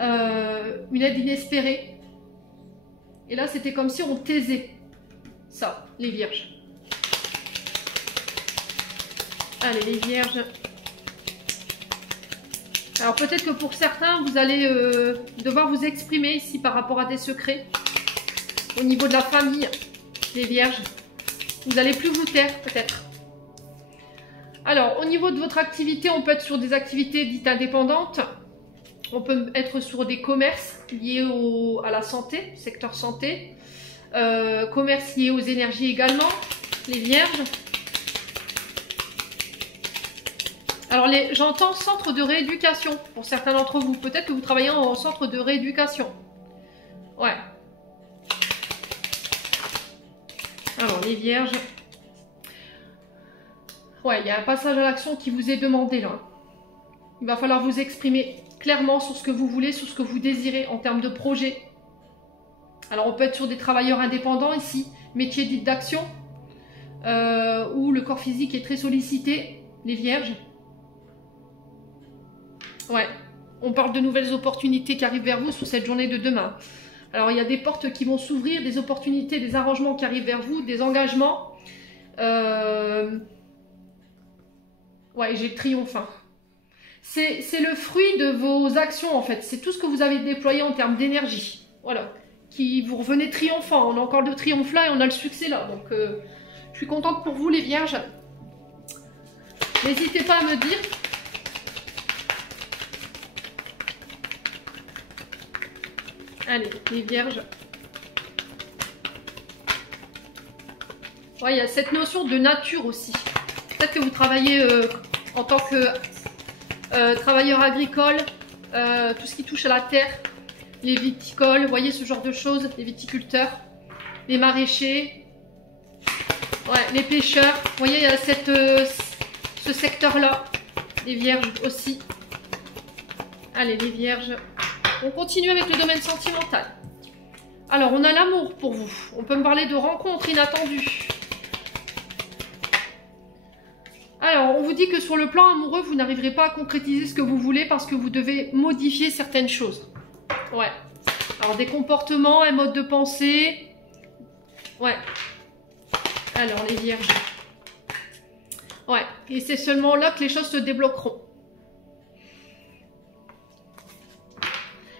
une aide inespérée. Et là, c'était comme si on taisait ça, les vierges. Allez, les vierges. Alors peut-être que pour certains, vous allez devoir vous exprimer ici par rapport à des secrets. Au niveau de la famille, les vierges. Vous n'allez plus vous taire peut-être. Alors au niveau de votre activité, on peut être sur des activités dites indépendantes. On peut être sur des commerces liés à la santé, secteur santé. Commerce lié aux énergies également, les vierges. Alors, j'entends centre de rééducation pour certains d'entre vous. Peut-être que vous travaillez en centre de rééducation. Ouais. Alors, les vierges. Ouais, il y a un passage à l'action qui vous est demandé là. Il va falloir vous exprimer clairement sur ce que vous voulez, sur ce que vous désirez en termes de projet. Alors, on peut être sur des travailleurs indépendants ici, métier dit d'action, où le corps physique est très sollicité, les vierges. Ouais, on parle de nouvelles opportunités qui arrivent vers vous sur cette journée de demain. Alors, il y a des portes qui vont s'ouvrir, des opportunités, des arrangements qui arrivent vers vous, des engagements. Ouais, j'ai le triomphe. Hein. C'est le fruit de vos actions, en fait. C'est tout ce que vous avez déployé en termes d'énergie. Voilà. Qui vous revenez triomphant. On a encore le triomphe là et on a le succès là. Donc, je suis contente pour vous, les vierges. N'hésitez pas à me dire. Allez, les vierges. Ouais, il y a cette notion de nature aussi. Peut-être que vous travaillez en tant que travailleur agricole, tout ce qui touche à la terre, les viticoles, vous voyez ce genre de choses, les viticulteurs, les maraîchers, ouais, les pêcheurs. Vous voyez, il y a ce secteur-là, les vierges aussi. Allez, les vierges. On continue avec le domaine sentimental. Alors, on a l'amour pour vous. On peut me parler de rencontres inattendues. Alors, on vous dit que sur le plan amoureux, vous n'arriverez pas à concrétiser ce que vous voulez parce que vous devez modifier certaines choses. Ouais. Alors, des comportements, un mode de pensée. Ouais. Alors, les vierges. Ouais. Et c'est seulement là que les choses se débloqueront.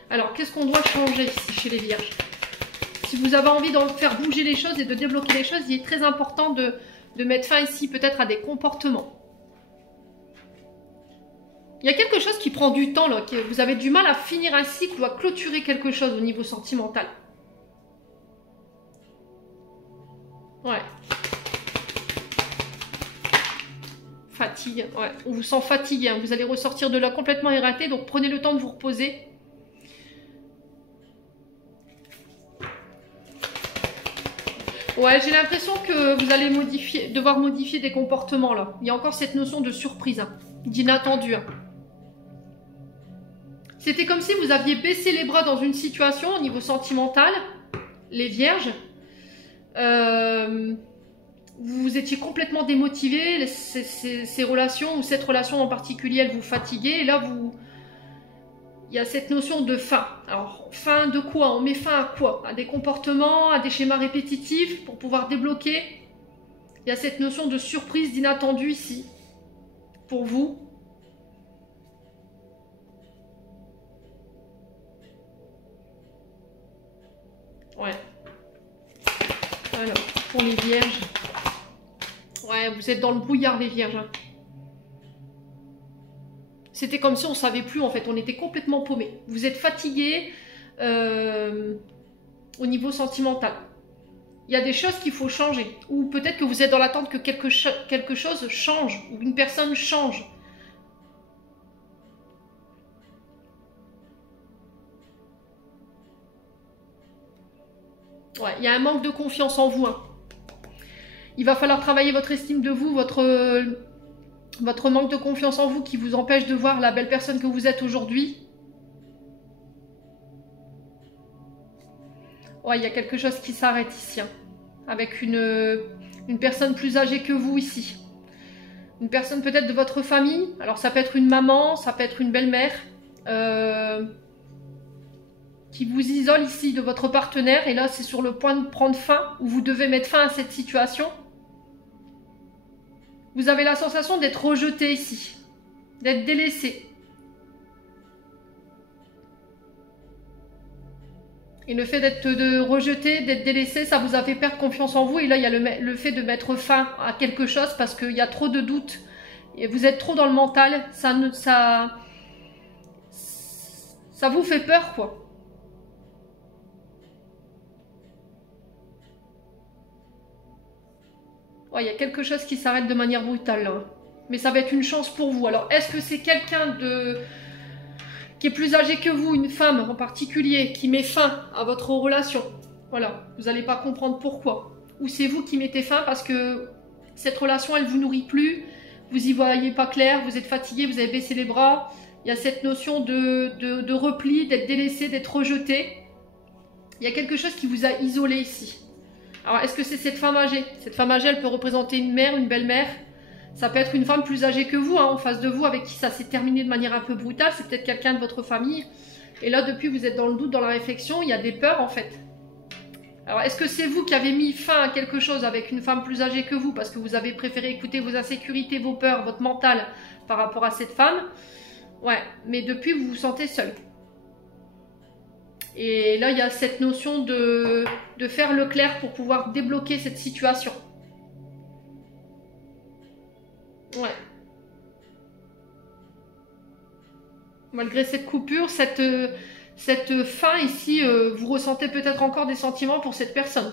Alors, qu'est-ce qu'on doit changer ici chez les vierges? Si vous avez envie de faire bouger les choses et de débloquer les choses, il est très important de mettre fin ici peut-être à des comportements. Il y a quelque chose qui prend du temps, là, que vous avez du mal à finir un cycle ou à clôturer quelque chose au niveau sentimental. Ouais. Fatigue, ouais. On vous sent fatigué, hein. Vous allez ressortir de là complètement éreinté, donc prenez le temps de vous reposer. Ouais, j'ai l'impression que vous allez devoir modifier des comportements là. Il y a encore cette notion de surprise, hein, d'inattendu. Hein. C'était comme si vous aviez baissé les bras dans une situation au niveau sentimental, les vierges. Vous étiez complètement démotivé, ces relations ou cette relation en particulier, elle vous fatiguait. Et là, il y a cette notion de fin. Alors, fin de quoi? On met fin à quoi? À des comportements, à des schémas répétitifs pour pouvoir débloquer. Il y a cette notion de surprise, d'inattendu ici, pour vous. Ouais. Alors, pour les vierges. Ouais, vous êtes dans le brouillard, les vierges. Hein. C'était comme si on ne savait plus, en fait. On était complètement paumé. Vous êtes fatigué au niveau sentimental. Il y a des choses qu'il faut changer. Ou peut-être que vous êtes dans l'attente que quelque chose change. Ou une personne change. Ouais, il y a un manque de confiance en vous. Hein. Il va falloir travailler votre estime de vous, votre manque de confiance en vous qui vous empêche de voir la belle personne que vous êtes aujourd'hui. Ouais, il y a quelque chose qui s'arrête ici. Hein, avec une personne plus âgée que vous ici. Une personne peut-être de votre famille. Alors ça peut être une maman, ça peut être une belle-mère. Qui vous isole ici de votre partenaire. Et là, c'est sur le point de prendre fin. Où vous devez mettre fin à cette situation. Vous avez la sensation d'être rejeté ici, d'être délaissé. Et le fait d'être rejeté, d'être délaissé, ça vous a fait perdre confiance en vous. Et là, il y a le fait de mettre fin à quelque chose parce qu'il y a trop de doutes. Et vous êtes trop dans le mental. Ça vous fait peur, quoi. Ouais, il y a quelque chose qui s'arrête de manière brutale là. Mais ça va être une chance pour vous. Alors, est-ce que c'est quelqu'un qui est plus âgé que vous, une femme en particulier, qui met fin à votre relation? Voilà, vous n'allez pas comprendre pourquoi. Ou c'est vous qui mettez fin parce que cette relation, elle ne vous nourrit plus, vous n'y voyez pas clair, vous êtes fatigué, vous avez baissé les bras. Il y a cette notion de repli, d'être délaissé, d'être rejeté. Il y a quelque chose qui vous a isolé ici. Alors, est-ce que c'est cette femme âgée? Cette femme âgée, elle peut représenter une mère, une belle-mère. Ça peut être une femme plus âgée que vous, hein, en face de vous, avec qui ça s'est terminé de manière un peu brutale. C'est peut-être quelqu'un de votre famille. Et là, depuis, vous êtes dans le doute, dans la réflexion. Il y a des peurs, en fait. Alors, est-ce que c'est vous qui avez mis fin à quelque chose avec une femme plus âgée que vous parce que vous avez préféré écouter vos insécurités, vos peurs, votre mental par rapport à cette femme? Ouais, mais depuis, vous vous sentez seul. Et là, il y a cette notion de faire le clair pour pouvoir débloquer cette situation. Ouais. Malgré cette coupure, cette fin ici, vous ressentez peut-être encore des sentiments pour cette personne.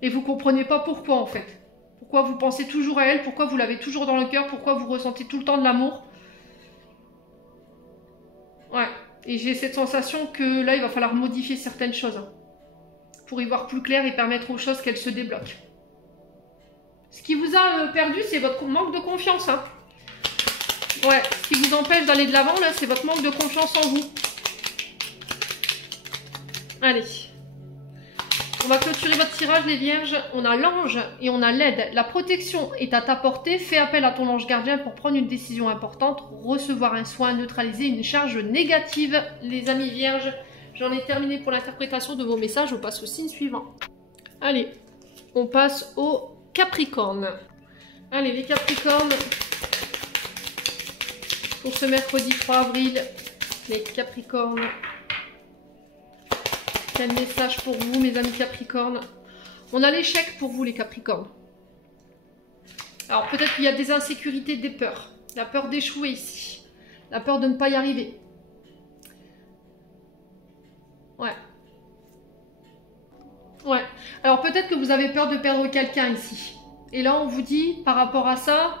Et vous ne comprenez pas pourquoi en fait. Pourquoi vous pensez toujours à elle, pourquoi vous l'avez toujours dans le cœur, pourquoi vous ressentez tout le temps de l'amour. Ouais. Et j'ai cette sensation que là, il va falloir modifier certaines choses. Hein, pour y voir plus clair et permettre aux choses qu'elles se débloquent. Ce qui vous a perdu, c'est votre manque de confiance. Hein. Ouais, ce qui vous empêche d'aller de l'avant, là, c'est votre manque de confiance en vous. Allez. On va clôturer votre tirage, les vierges. On a l'ange et on a l'aide. La protection est à ta portée. Fais appel à ton ange gardien pour prendre une décision importante, recevoir un soin, neutraliser une charge négative. Les amis vierges, j'en ai terminé pour l'interprétation de vos messages. On passe au signe suivant. Allez, on passe au Capricorne. Allez, les Capricornes, pour ce mercredi 3 avril, les Capricornes. Quel message pour vous, mes amis Capricornes? On a l'échec pour vous, les Capricornes. Alors, peut-être qu'il y a des insécurités, des peurs. La peur d'échouer ici. La peur de ne pas y arriver. Ouais. Ouais. Alors, peut-être que vous avez peur de perdre quelqu'un ici. Et là, on vous dit, par rapport à ça,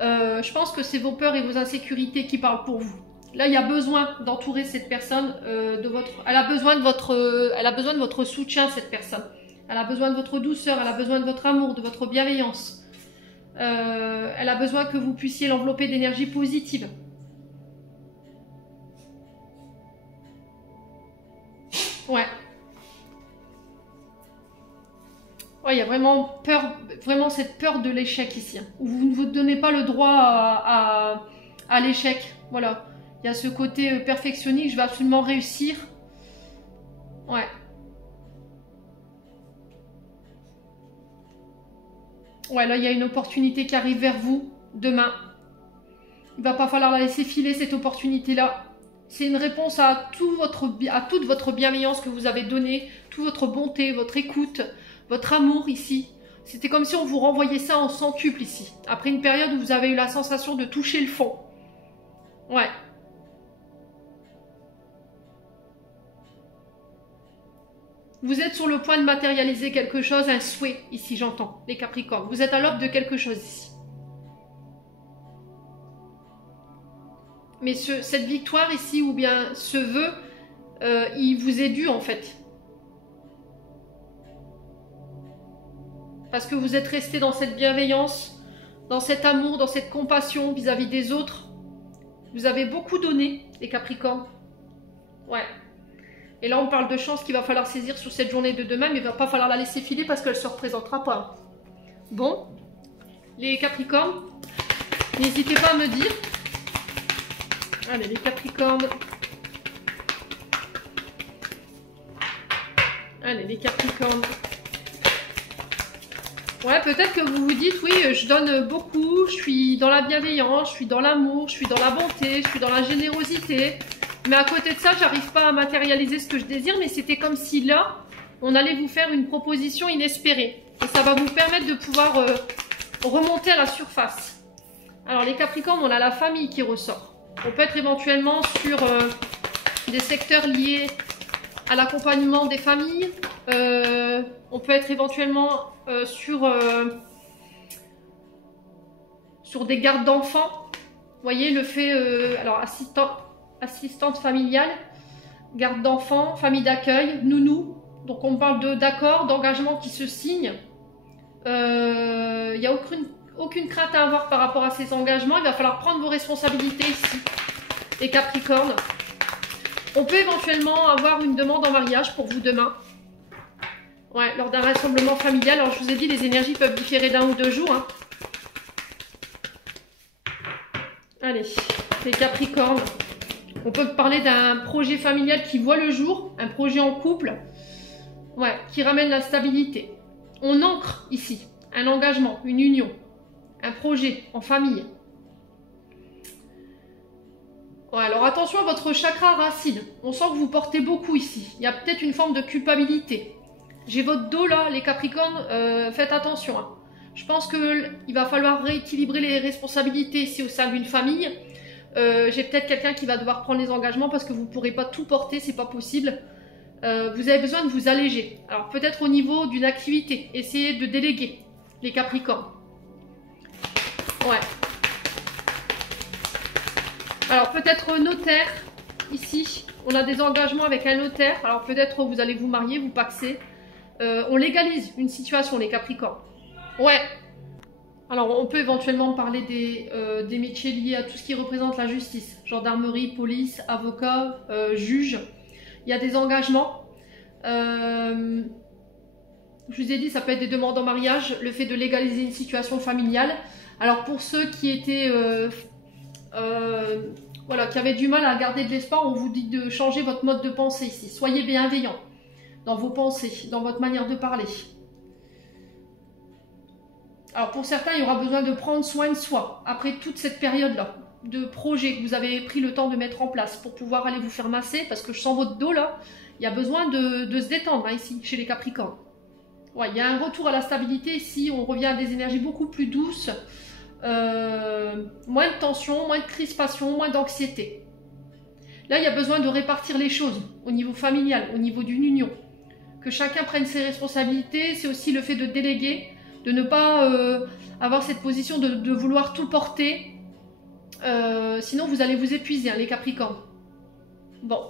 je pense que c'est vos peurs et vos insécurités qui parlent pour vous. Là, il y a besoin d'entourer cette personne de votre... Elle a besoin de votre soutien, cette personne. Elle a besoin de votre douceur, elle a besoin de votre amour, de votre bienveillance. Elle a besoin que vous puissiez l'envelopper d'énergie positive. Ouais. Ouais, il y a vraiment peur, vraiment cette peur de l'échec ici. Hein, où vous ne vous donnez pas le droit à l'échec. Voilà. Il y a ce côté perfectionniste, je vais absolument réussir. Ouais. Ouais, là, il y a une opportunité qui arrive vers vous demain. Il ne va pas falloir la laisser filer, cette opportunité-là. C'est une réponse à toute votre bienveillance que vous avez donnée, toute votre bonté, votre écoute, votre amour ici. C'était comme si on vous renvoyait ça en centuple ici. Après une période où vous avez eu la sensation de toucher le fond. Ouais. Vous êtes sur le point de matérialiser quelque chose, un souhait, ici j'entends, les Capricornes. Vous êtes à l'aube de quelque chose ici. Mais cette victoire ici, ou bien ce vœu, il vous est dû en fait. Parce que vous êtes resté dans cette bienveillance, dans cet amour, dans cette compassion vis-à-vis des autres. Vous avez beaucoup donné, les Capricornes. Ouais. Et là, on parle de chance qu'il va falloir saisir sur cette journée de demain, mais il ne va pas falloir la laisser filer parce qu'elle ne se représentera pas. Bon, les Capricornes, n'hésitez pas à me dire. Allez, les Capricornes. Allez, les Capricornes. Ouais, peut-être que vous vous dites, oui, je donne beaucoup, je suis dans la bienveillance, je suis dans l'amour, je suis dans la bonté, je suis dans la générosité. Mais à côté de ça, j'arrive pas à matérialiser ce que je désire, mais c'était comme si là, on allait vous faire une proposition inespérée. Et ça va vous permettre de pouvoir remonter à la surface. Alors les Capricornes, on a la famille qui ressort. On peut être éventuellement sur des secteurs liés à l'accompagnement des familles. On peut être éventuellement sur des gardes d'enfants. Vous voyez, le fait... alors, assistante familiale, garde d'enfants, famille d'accueil, nounou. Donc on parle d'accords, d'engagements qui se signent. Il n'y a aucune crainte à avoir par rapport à ces engagements. Il va falloir prendre vos responsabilités ici, les Capricornes. On peut éventuellement avoir une demande en mariage pour vous demain. Ouais, lors d'un rassemblement familial. Alors je vous ai dit, les énergies peuvent différer d'1 ou 2 jours. Hein. Allez, les Capricornes. On peut parler d'un projet familial qui voit le jour, un projet en couple, ouais, qui ramène la stabilité. On ancre ici un engagement, une union, un projet en famille. Ouais, alors attention à votre chakra racine. On sent que vous portez beaucoup ici. Il y a peut-être une forme de culpabilité. J'ai votre dos là, les Capricornes, faites attention. Hein. Je pense qu'il va falloir rééquilibrer les responsabilités ici au sein d'une famille. J'ai peut-être quelqu'un qui va devoir prendre les engagements parce que vous ne pourrez pas tout porter, c'est pas possible. Vous avez besoin de vous alléger. Alors peut-être au niveau d'une activité, essayez de déléguer les Capricornes. Ouais. Alors peut-être notaire, ici, on a des engagements avec un notaire. Alors peut-être vous allez vous marier, vous paxer. On légalise une situation, les Capricornes. Ouais. Alors on peut éventuellement parler des métiers liés à tout ce qui représente la justice. Gendarmerie, police, avocat, juge. Il y a des engagements. Je vous ai dit, ça peut être des demandes en mariage, le fait de légaliser une situation familiale. Alors pour ceux qui étaient... voilà, qui avaient du mal à garder de l'espoir, on vous dit de changer votre mode de pensée ici. Soyez bienveillant dans vos pensées, dans votre manière de parler. Alors pour certains, il y aura besoin de prendre soin de soi après toute cette période-là, de projet que vous avez pris le temps de mettre en place pour pouvoir aller vous faire masser, parce que je sens votre dos là, il y a besoin de se détendre hein, ici, chez les Capricornes. Ouais, il y a un retour à la stabilité ici, on revient à des énergies beaucoup plus douces. Moins de tension, moins de crispation, moins d'anxiété. Là, il y a besoin de répartir les choses au niveau familial, au niveau d'une union. Que chacun prenne ses responsabilités, c'est aussi le fait de déléguer, de ne pas avoir cette position de vouloir tout porter. Sinon, vous allez vous épuiser, hein, les Capricornes. Bon.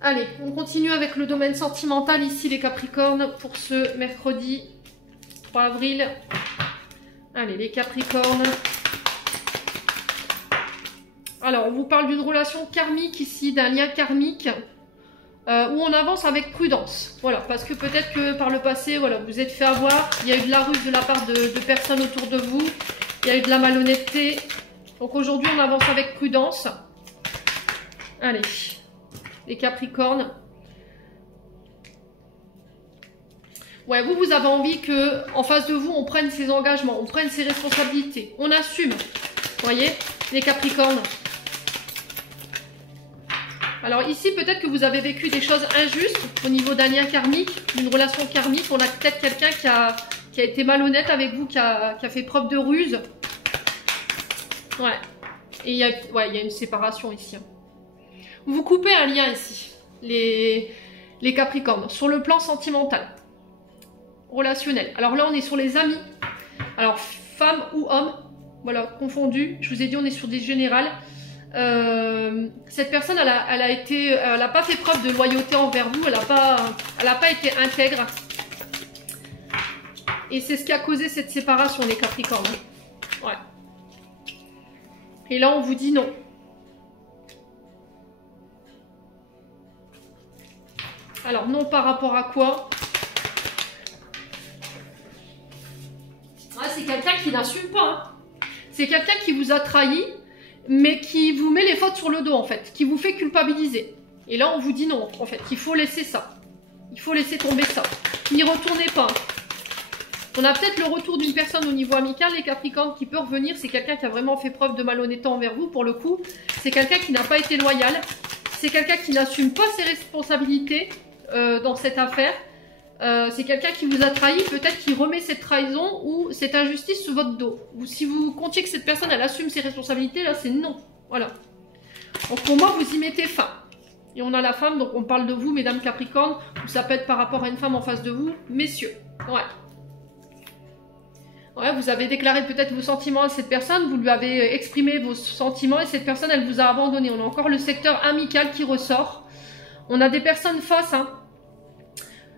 Allez, on continue avec le domaine sentimental ici, les Capricornes, pour ce mercredi 3 avril. Allez, les Capricornes. Alors, on vous parle d'une relation karmique ici, d'un lien karmique, où on avance avec prudence. Voilà, parce que peut-être que par le passé, voilà, vous êtes fait avoir, il y a eu de la ruse de la part de personnes autour de vous, il y a eu de la malhonnêteté. Donc aujourd'hui, on avance avec prudence. Allez, les Capricornes. Ouais, vous avez envie que en face de vous, on prenne ses engagements, on prenne ses responsabilités, on assume. Vous voyez, les Capricornes. Alors ici, peut-être que vous avez vécu des choses injustes au niveau d'un lien karmique, d'une relation karmique. On a peut-être quelqu'un qui a été malhonnête avec vous, qui a fait preuve de ruse. Ouais. Et il y a une séparation ici. Vous coupez un lien ici, les Capricornes, sur le plan sentimental. Relationnel. Alors là, on est sur les amis. Alors, femmes ou hommes, voilà, confondus. Je vous ai dit, on est sur des générales. Cette personne, elle a pas fait preuve de loyauté envers vous. Elle a pas été intègre. Et c'est ce qui a causé cette séparation, les Capricornes. Ouais. Et là, on vous dit non. Alors, non par rapport à quoi ? C'est quelqu'un qui n'assume pas. Hein. C'est quelqu'un qui vous a trahi, mais qui vous met les fautes sur le dos, en fait. Qui vous fait culpabiliser. Et là, on vous dit non, en fait. Il faut laisser ça. Il faut laisser tomber ça. N'y retournez pas. On a peut-être le retour d'une personne au niveau amical, les Capricornes, qui peut revenir. C'est quelqu'un qui a vraiment fait preuve de malhonnêteté envers vous, pour le coup. C'est quelqu'un qui n'a pas été loyal. C'est quelqu'un qui n'assume pas ses responsabilités dans cette affaire. C'est quelqu'un qui vous a trahi, peut-être qui remet cette trahison ou cette injustice sous votre dos. Ou si vous comptiez que cette personne, elle assume ses responsabilités, là c'est non. Voilà. Donc pour moi, vous y mettez fin. Et on a la femme, donc on parle de vous, mesdames Capricornes, ou ça peut être par rapport à une femme en face de vous, messieurs. Ouais. Ouais, vous avez déclaré peut-être vos sentiments à cette personne, vous lui avez exprimé vos sentiments et cette personne, elle vous a abandonné. On a encore le secteur amical qui ressort. On a des personnes fausses, hein.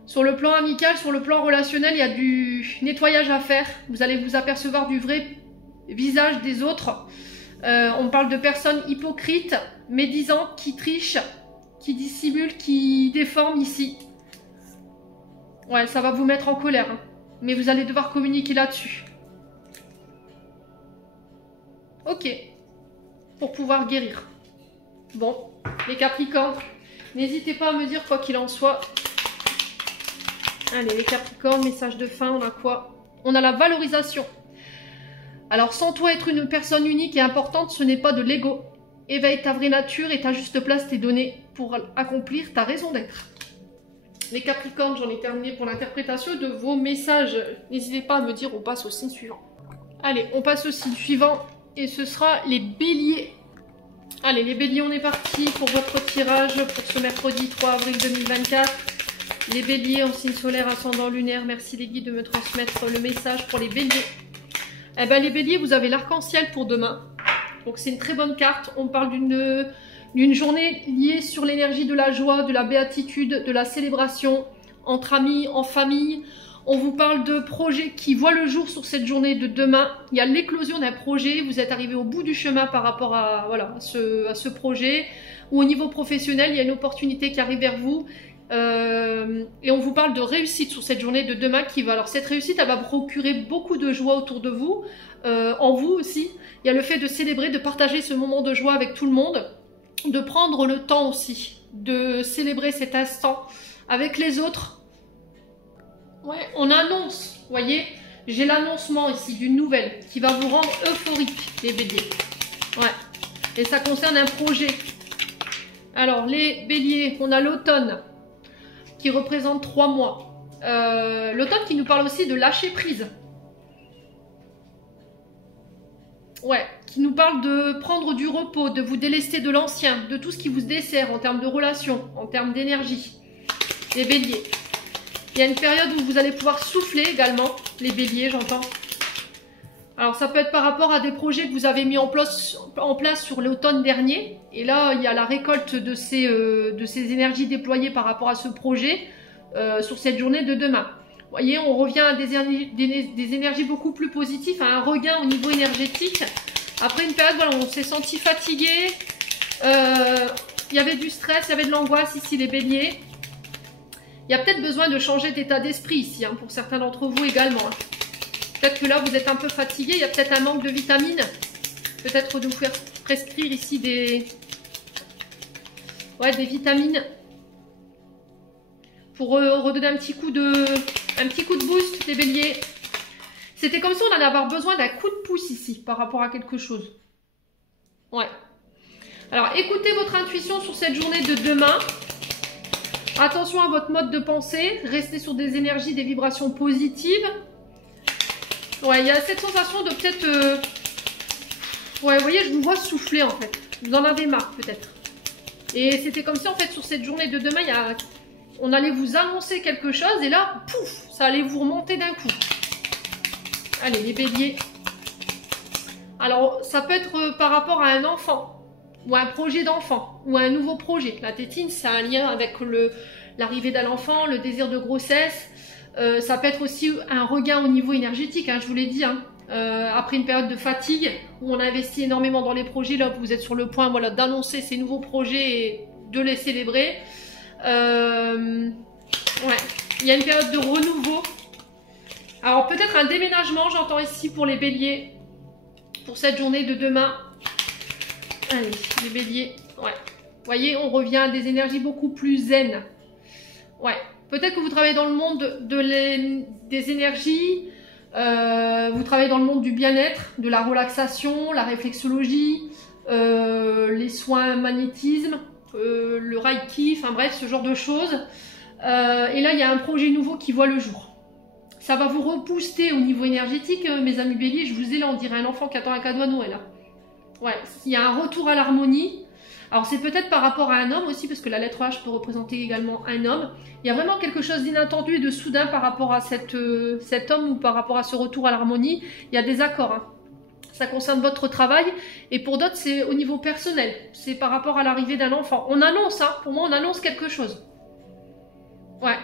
Sur le plan amical, sur le plan relationnel, il y a du nettoyage à faire. Vous allez vous apercevoir du vrai visage des autres. On parle de personnes hypocrites, médisantes, qui trichent, qui dissimulent, qui déforment ici. Ouais, ça va vous mettre en colère. Hein. Mais vous allez devoir communiquer là-dessus. Ok. Pour pouvoir guérir. Bon, les Capricornes, n'hésitez pas à me dire quoi qu'il en soit. Allez, les Capricornes, message de fin, on a quoi? On a la valorisation. Alors, sans toi être une personne unique et importante, ce n'est pas de l'ego. éveille ta vraie nature et ta juste place t'est donnée pour accomplir ta raison d'être. Les Capricornes, j'en ai terminé pour l'interprétation de vos messages. N'hésitez pas à me dire, on passe au signe suivant. Allez, on passe au signe suivant et ce sera les Béliers. Allez, les Béliers, on est parti pour votre tirage pour ce mercredi 3 avril 2024. Les Béliers en signe solaire, ascendant lunaire, merci les guides de me transmettre le message pour les Béliers. Eh ben, les Béliers, vous avez l'arc-en-ciel pour demain. Donc c'est une très bonne carte. On parle d'une journée liée sur l'énergie de la joie, de la béatitude, de la célébration, entre amis, en famille. On vous parle de projets qui voient le jour sur cette journée de demain. Il y a l'éclosion d'un projet. Vous êtes arrivé au bout du chemin par rapport à, voilà, à ce projet. Ou au niveau professionnel, il y a une opportunité qui arrive vers vous. Et on vous parle de réussite sur cette journée de demain qui va. Alors cette réussite, elle va procurer beaucoup de joie autour de vous, en vous aussi. Il y a le fait de célébrer, de partager ce moment de joie avec tout le monde, de prendre le temps aussi de célébrer cet instant avec les autres. Ouais, on annonce, vous voyez, j'ai l'annoncement ici d'une nouvelle qui va vous rendre euphorique, les Béliers. Ouais, et ça concerne un projet. Alors les Béliers, on a l'automne qui représente 3 mois. L'automne qui nous parle aussi de lâcher prise. Ouais, qui nous parle de prendre du repos, de vous délester de l'ancien, de tout ce qui vous dessert en termes de relations, en termes d'énergie. Les Béliers. Il y a une période où vous allez pouvoir souffler également, les Béliers, j'entends. Alors ça peut être par rapport à des projets que vous avez mis en place sur l'automne dernier. Et là, il y a la récolte de ces énergies déployées par rapport à ce projet sur cette journée de demain. Vous voyez, on revient à des énergies beaucoup plus positives, à un regain au niveau énergétique. Après une période, voilà, on s'est senti fatigué. Il y avait du stress, il y avait de l'angoisse ici, les Béliers. Il y a peut-être besoin de changer d'état d'esprit ici, hein, pour certains d'entre vous également. Hein. Peut-être que là, vous êtes un peu fatigué, il y a peut-être un manque de vitamines. Peut-être de vous faire prescrire ici des vitamines pour redonner un petit coup de boost, les Béliers. C'était comme si on allait avoir besoin d'un coup de pouce ici, par rapport à quelque chose. Ouais. Alors, écoutez votre intuition sur cette journée de demain. Attention à votre mode de pensée. Restez sur des énergies, des vibrations positives. Ouais, il y a cette sensation de peut-être... Ouais, vous voyez, je vous vois souffler en fait. Vous en avez marre peut-être. Et c'était comme si en fait sur cette journée de demain, on allait vous annoncer quelque chose et là, pouf, ça allait vous remonter d'un coup. Allez, les Béliers. Alors, ça peut être par rapport à un enfant. Ou un projet d'enfant, ou un nouveau projet. La tétine, c'est un lien avec l'arrivée d'un enfant, le désir de grossesse. Ça peut être aussi un regain au niveau énergétique, hein, je vous l'ai dit. Hein. Après une période de fatigue, où on a investi énormément dans les projets, là vous êtes sur le point voilà, d'annoncer ces nouveaux projets et de les célébrer. Ouais, il y a une période de renouveau. Alors peut-être un déménagement, j'entends ici pour les Béliers, pour cette journée de demain. Allez, les Béliers, ouais. Vous voyez, on revient à des énergies beaucoup plus zen. Ouais. Peut-être que vous travaillez dans le monde des énergies, vous travaillez dans le monde du bien-être, de la relaxation, la réflexologie, les soins magnétisme, le reiki, enfin bref, ce genre de choses. Et là, il y a un projet nouveau qui voit le jour. Ça va vous rebooster au niveau énergétique, mes amis Béliers. Je vous ai là, on dirait un enfant qui attend un cadeau à Noël. Hein. Ouais, il y a un retour à l'harmonie. Alors c'est peut-être par rapport à un homme aussi, parce que la lettre H peut représenter également un homme. Il y a vraiment quelque chose d'inattendu et de soudain par rapport à cet homme ou par rapport à ce retour à l'harmonie. Il y a des accords. Hein. Ça concerne votre travail. Et pour d'autres, c'est au niveau personnel. C'est par rapport à l'arrivée d'un enfant. On annonce, hein. Pour moi, on annonce quelque chose. Ouais.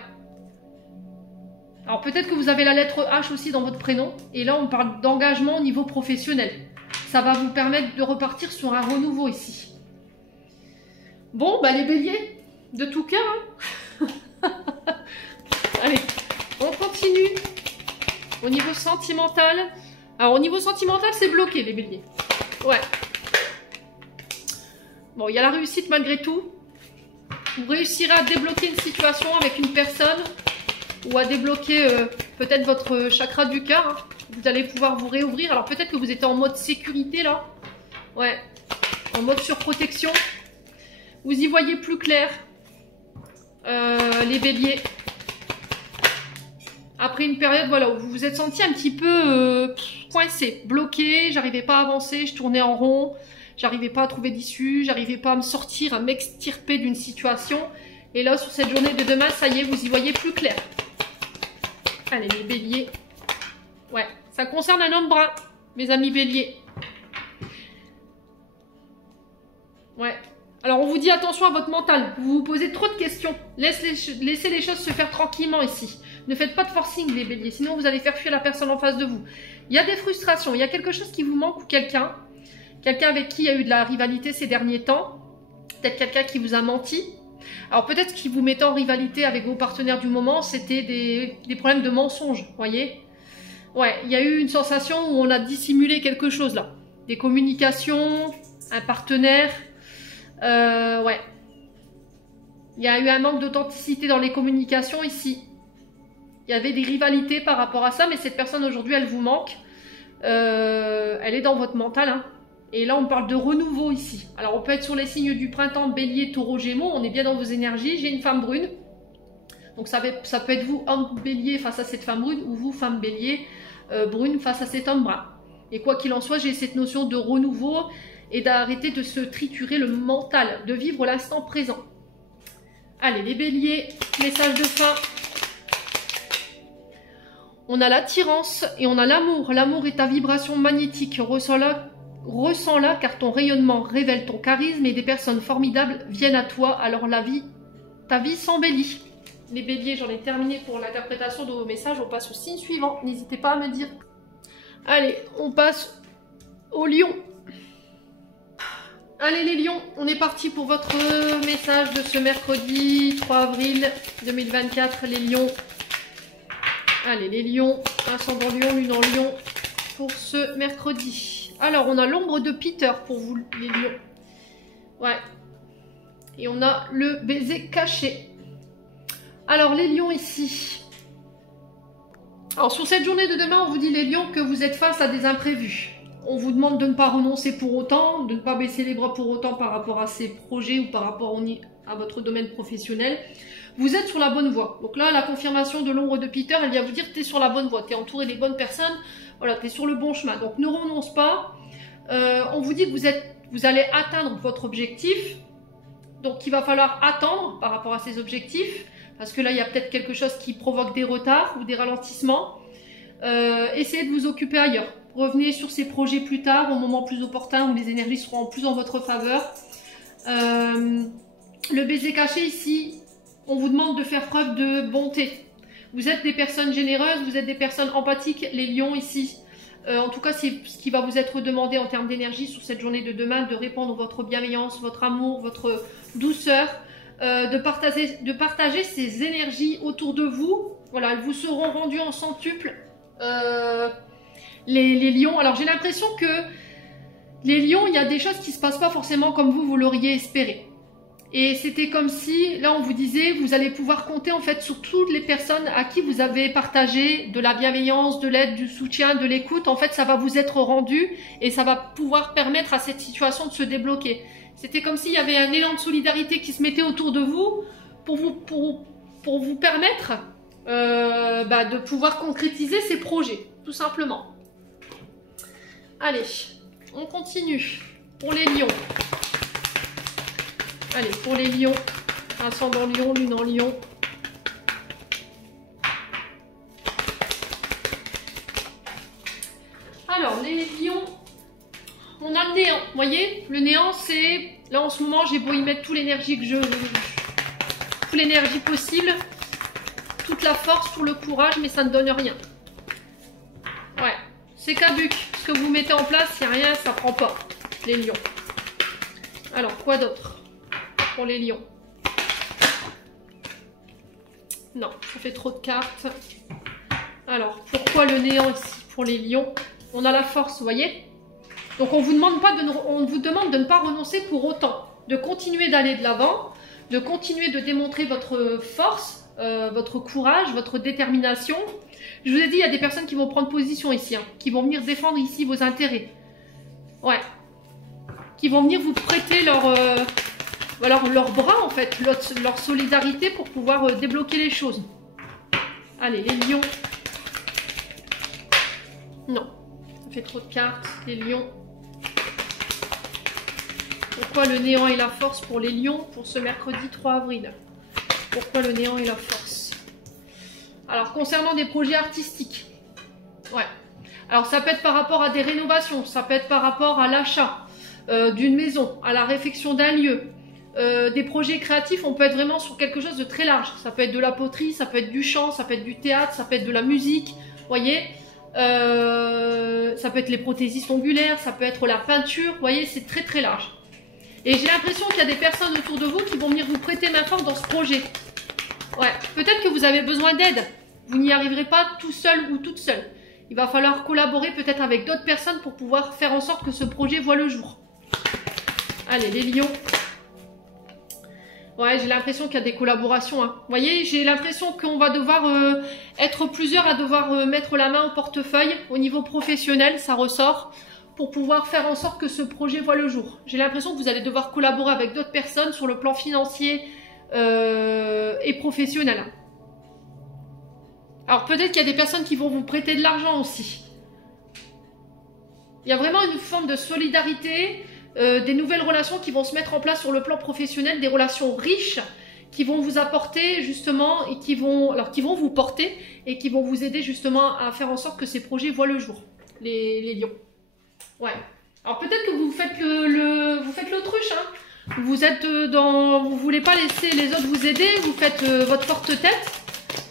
Alors peut-être que vous avez la lettre H aussi dans votre prénom. Et là, on parle d'engagement au niveau professionnel. Ça va vous permettre de repartir sur un renouveau ici. Bon, bah les Béliers, de tout cœur. Hein. Allez, on continue. Au niveau sentimental. Alors au niveau sentimental, c'est bloqué les Béliers. Ouais. Bon, il y a la réussite malgré tout. Vous réussirez à débloquer une situation avec une personne. Ou à débloquer peut-être votre chakra du cœur. Hein. Vous allez pouvoir vous réouvrir. Alors peut-être que vous êtes en mode sécurité là. Ouais. en mode surprotection. Vous y voyez plus clair, les béliers. Après une période voilà, où vous vous êtes senti un petit peu coincé, bloqué, j'arrivais pas à avancer, je tournais en rond, j'arrivais pas à trouver d'issue, j'arrivais pas à me sortir, à m'extirper d'une situation. Et là, sur cette journée de demain, ça y est, vous y voyez plus clair. Allez, les béliers. Ouais, ça concerne un homme brun, mes amis béliers. Ouais. Alors, on vous dit attention à votre mental. Vous vous posez trop de questions. Laissez les choses se faire tranquillement ici. Ne faites pas de forcing, les béliers. Sinon, vous allez faire fuir la personne en face de vous. Il y a des frustrations. Il y a quelque chose qui vous manque ou quelqu'un. Quelqu'un avec qui il y a eu de la rivalité ces derniers temps. Peut-être quelqu'un qui vous a menti. Alors, peut-être qu'il vous mettait en rivalité avec vos partenaires du moment. C'était des problèmes de mensonges, voyez. Ouais, il y a eu une sensation où on a dissimulé quelque chose, là. Des communications, un partenaire... ouais. Il y a eu un manque d'authenticité dans les communications ici. Il y avait des rivalités par rapport à ça, mais cette personne aujourd'hui, elle vous manque. Elle est dans votre mental. Hein. Et là, on parle de renouveau ici. Alors, on peut être sur les signes du printemps, bélier, taureau, gémeaux. On est bien dans vos énergies. J'ai une femme brune. Donc, ça peut être vous, homme bélier, face à cette femme brune, ou vous, femme bélier, brune, face à cet homme brun. Et quoi qu'il en soit, j'ai cette notion de renouveau et d'arrêter de se triturer le mental, de vivre l'instant présent. Allez, les béliers, message de fin. On a l'attirance et on a l'amour. L'amour est ta vibration magnétique. Ressens-la car ton rayonnement révèle ton charisme et des personnes formidables viennent à toi. Alors ta vie s'embellit. Les béliers, j'en ai terminé pour l'interprétation de vos messages. On passe au signe suivant. N'hésitez pas à me dire. Allez, on passe au lion. Allez les lions, on est parti pour votre message de ce mercredi 3 avril 2024. Les lions. Allez les lions, ascendant lion, lune en lion pour ce mercredi. Alors on a l'ombre de Peter pour vous les lions. Ouais. Et on a le baiser caché. Alors les lions ici. Alors sur cette journée de demain, on vous dit les lions que vous êtes face à des imprévus. On vous demande de ne pas renoncer pour autant, de ne pas baisser les bras pour autant par rapport à ces projets ou par rapport à votre domaine professionnel. Vous êtes sur la bonne voie. Donc là, la confirmation de l'ombre de Peter, elle vient vous dire que tu es sur la bonne voie. Tu es entouré des bonnes personnes. Voilà, tu es sur le bon chemin. Donc ne renonce pas. On vous dit que vous allez atteindre votre objectif. Donc il va falloir attendre par rapport à ces objectifs. Parce que là, il y a peut-être quelque chose qui provoque des retards ou des ralentissements. Essayez de vous occuper ailleurs. Revenez sur ces projets plus tard, au moment plus opportun, où les énergies seront plus en votre faveur. Le baiser caché ici, on vous demande de faire preuve de bonté. Vous êtes des personnes généreuses, vous êtes des personnes empathiques, les lions ici. En tout cas, c'est ce qui va vous être demandé en termes d'énergie sur cette journée de demain, de répandre votre bienveillance, votre amour, votre douceur, de partager ces énergies autour de vous. Voilà, elles vous seront rendues en centuple. Les lions, alors j'ai l'impression que les lions, il y a des choses qui ne se passent pas forcément comme vous l'auriez espéré. Et c'était comme si, là on vous disait, vous allez pouvoir compter en fait sur toutes les personnes à qui vous avez partagé de la bienveillance, de l'aide, du soutien, de l'écoute. En fait, ça va vous être rendu et ça va pouvoir permettre à cette situation de se débloquer. C'était comme s'il y avait un élan de solidarité qui se mettait autour de vous pour vous permettre de pouvoir concrétiser ces projets, tout simplement. Allez, on continue pour les lions. Allez, pour les lions, ascendant lion, lune en lion. Alors, les lions, on a le néant. Vous voyez, le néant, c'est... Là, en ce moment, j'ai beau y mettre toute l'énergie que toute l'énergie possible, toute la force, tout le courage, mais ça ne donne rien. Ouais, c'est caduc. Ce que vous mettez en place, il n'y a rien, ça prend pas, les lions. Alors, quoi d'autre pour les lions? Non, ça fait trop de cartes. Alors, pourquoi le néant ici pour les lions? On a la force, vous voyez? Donc, on vous demande de ne pas renoncer pour autant. De continuer d'aller de l'avant, de continuer de démontrer votre force, votre courage, votre détermination. Je vous ai dit, il y a des personnes qui vont prendre position ici, hein, qui vont venir défendre ici vos intérêts. Ouais. qui vont venir vous prêter leur bras, en fait, leur solidarité pour pouvoir débloquer les choses. Allez, les lions. Non, ça fait trop de cartes. Les lions. Pourquoi le néant et la force pour les lions pour ce mercredi 3 avril? Pourquoi le néant et la force? Alors, concernant des projets artistiques. Ouais. Alors, ça peut être par rapport à des rénovations. Ça peut être par rapport à l'achat d'une maison, à la réfection d'un lieu. Des projets créatifs, on peut être vraiment sur quelque chose de très large. Ça peut être de la poterie, ça peut être du chant, ça peut être du théâtre, ça peut être de la musique. Vous voyez, ça peut être les prothésistes ongulaires, ça peut être la peinture. Vous voyez, c'est très très large. Et j'ai l'impression qu'il y a des personnes autour de vous qui vont venir vous prêter main forte dans ce projet. Ouais, peut-être que vous avez besoin d'aide. Vous n'y arriverez pas tout seul ou toute seule. Il va falloir collaborer peut-être avec d'autres personnes pour pouvoir faire en sorte que ce projet voit le jour. Allez, les lions. Ouais, j'ai l'impression qu'il y a des collaborations. Hein. Vous voyez, j'ai l'impression qu'on va devoir être plusieurs à devoir mettre la main au portefeuille au niveau professionnel, ça ressort, pour pouvoir faire en sorte que ce projet voit le jour. J'ai l'impression que vous allez devoir collaborer avec d'autres personnes sur le plan financier et professionnel. Alors peut-être qu'il y a des personnes qui vont vous prêter de l'argent aussi. Il y a vraiment une forme de solidarité, des nouvelles relations qui vont se mettre en place sur le plan professionnel, des relations riches qui vont vous apporter justement et qui vont vous porter et qui vont vous aider justement à faire en sorte que ces projets voient le jour, les lions. Ouais. Alors peut-être que vous faites vous faites l'autruche, hein. Vous voulez pas laisser les autres vous aider, vous faites votre forte tête.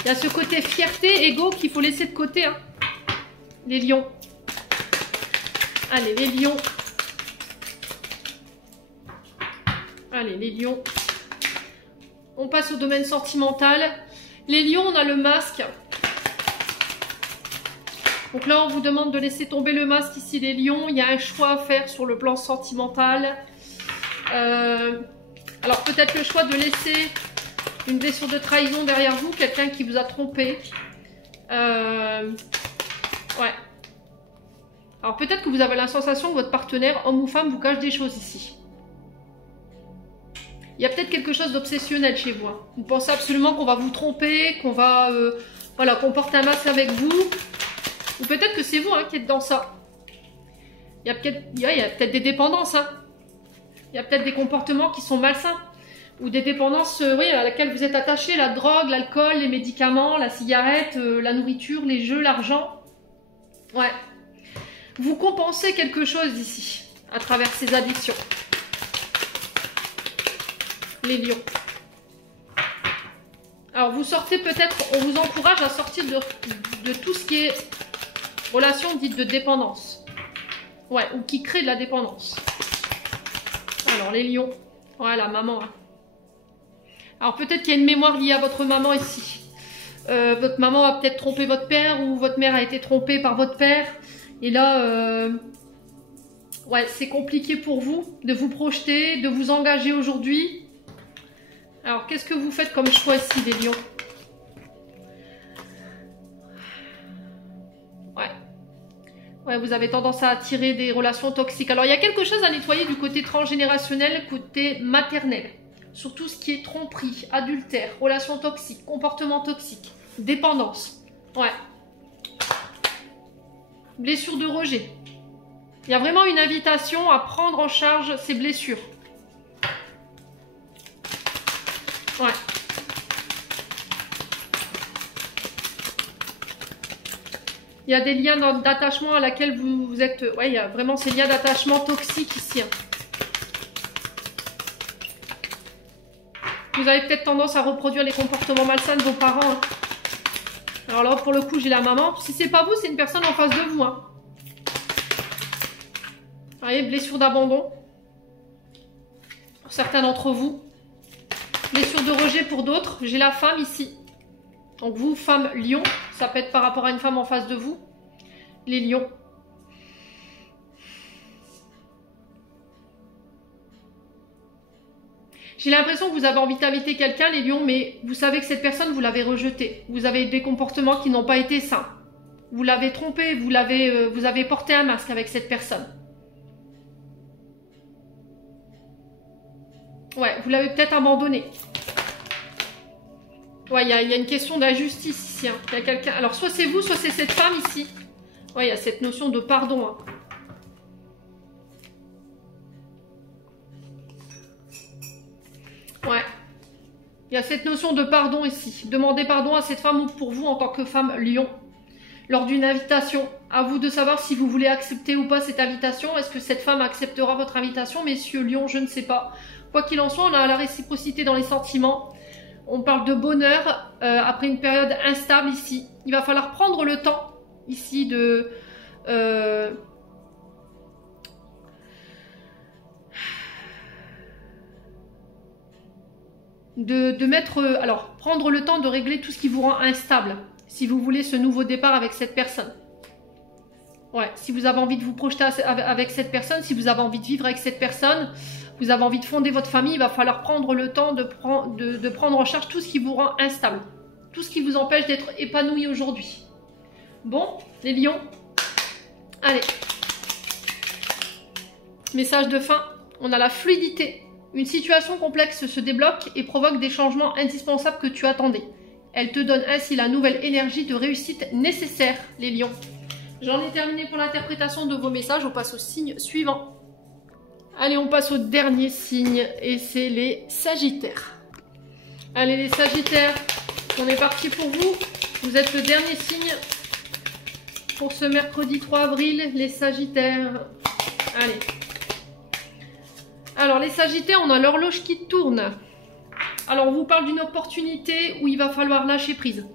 Il y a ce côté fierté, ego qu'il faut laisser de côté, hein. Les lions. Allez, les lions. Allez, les lions. On passe au domaine sentimental. Les lions, on a le masque. Donc là, on vous demande de laisser tomber le masque ici, les lions. Il y a un choix à faire sur le plan sentimental. Alors peut-être le choix de laisser une blessure de trahison derrière vous, quelqu'un qui vous a trompé. Ouais. Alors peut-être que vous avez la sensation que votre partenaire, homme ou femme, vous cache des choses ici. Il y a peut-être quelque chose d'obsessionnel chez vous. Hein. Vous pensez absolument qu'on va vous tromper, qu'on va, voilà, qu'on porte un masque avec vous. Ou peut-être que c'est vous hein, qui êtes dans ça. Il y a peut-être des dépendances. Hein. Il y a peut-être des comportements qui sont malsains. Ou des dépendances oui, à laquelle vous êtes attaché. La drogue, l'alcool, les médicaments, la cigarette, la nourriture, les jeux, l'argent. Ouais. Vous compensez quelque chose ici, à travers ces addictions. Les lions. Alors vous sortez peut-être, on vous encourage à sortir de tout ce qui est relation dite de dépendance. Ouais, ou qui crée de la dépendance. Alors les lions. Ouais, la maman. Hein. Alors peut-être qu'il y a une mémoire liée à votre maman ici. Votre maman a peut-être trompé votre père ou votre mère a été trompée par votre père. Et là, ouais, c'est compliqué pour vous de vous projeter, de vous engager aujourd'hui. Alors, qu'est-ce que vous faites comme choix ici, les lions? Ouais. Ouais, vous avez tendance à attirer des relations toxiques. Alors, il y a quelque chose à nettoyer du côté transgénérationnel, côté maternel. Sur tout ce qui est tromperie, adultère, relations toxiques, comportements toxiques, dépendance. Ouais. Blessure de rejet. Il y a vraiment une invitation à prendre en charge ces blessures. Ouais. Il y a des liens d'attachement à laquelle vous êtes... Ouais, il y a vraiment ces liens d'attachement toxiques ici. Hein. Vous avez peut-être tendance à reproduire les comportements malsains de vos parents. Hein. Alors là, pour le coup, j'ai la maman. Si c'est pas vous, c'est une personne en face de vous. Hein. Vous voyez, blessure d'abandon. Pour certains d'entre vous. Blessure de rejet pour d'autres. J'ai la femme ici. Donc vous, femme lion. Ça peut être par rapport à une femme en face de vous. Les lions. J'ai l'impression que vous avez envie d'inviter quelqu'un, les lions, mais vous savez que cette personne, vous l'avez rejetée. Vous avez des comportements qui n'ont pas été sains. Vous l'avez trompé, vous avez porté un masque avec cette personne. Ouais, vous l'avez peut-être abandonné. Ouais, il y a une question d'injustice ici. Hein. Il y a quelqu'un. Alors, soit c'est vous, soit c'est cette femme ici. Ouais, il y a cette notion de pardon. Hein. Ouais. Il y a cette notion de pardon ici. Demandez pardon à cette femme ou pour vous en tant que femme lion. Lors d'une invitation. À vous de savoir si vous voulez accepter ou pas cette invitation. Est-ce que cette femme acceptera votre invitation? Messieurs lion, je ne sais pas. Quoi qu'il en soit, on a la réciprocité dans les sentiments. On parle de bonheur après une période instable ici. Il va falloir prendre le temps ici de... de mettre... alors, prendre le temps de régler tout ce qui vous rend instable. Si vous voulez ce nouveau départ avec cette personne. Ouais, si vous avez envie de vous projeter avec cette personne, si vous avez envie de vivre avec cette personne... Vous avez envie de fonder votre famille, il va falloir prendre le temps de prendre en charge tout ce qui vous rend instable. Tout ce qui vous empêche d'être épanoui aujourd'hui. Bon, les lions. Allez. Message de fin. On a la fluidité. Une situation complexe se débloque et provoque des changements indispensables que tu attendais. Elle te donne ainsi la nouvelle énergie de réussite nécessaire, les lions. J'en ai terminé pour l'interprétation de vos messages. On passe au signe suivant. Allez, on passe au dernier signe et c'est les Sagittaires. Allez, les Sagittaires, on est parti pour vous. Vous êtes le dernier signe pour ce mercredi 3 avril, les Sagittaires. Allez. Alors, les Sagittaires, on a l'horloge qui tourne. Alors, on vous parle d'une opportunité où il va falloir lâcher prise.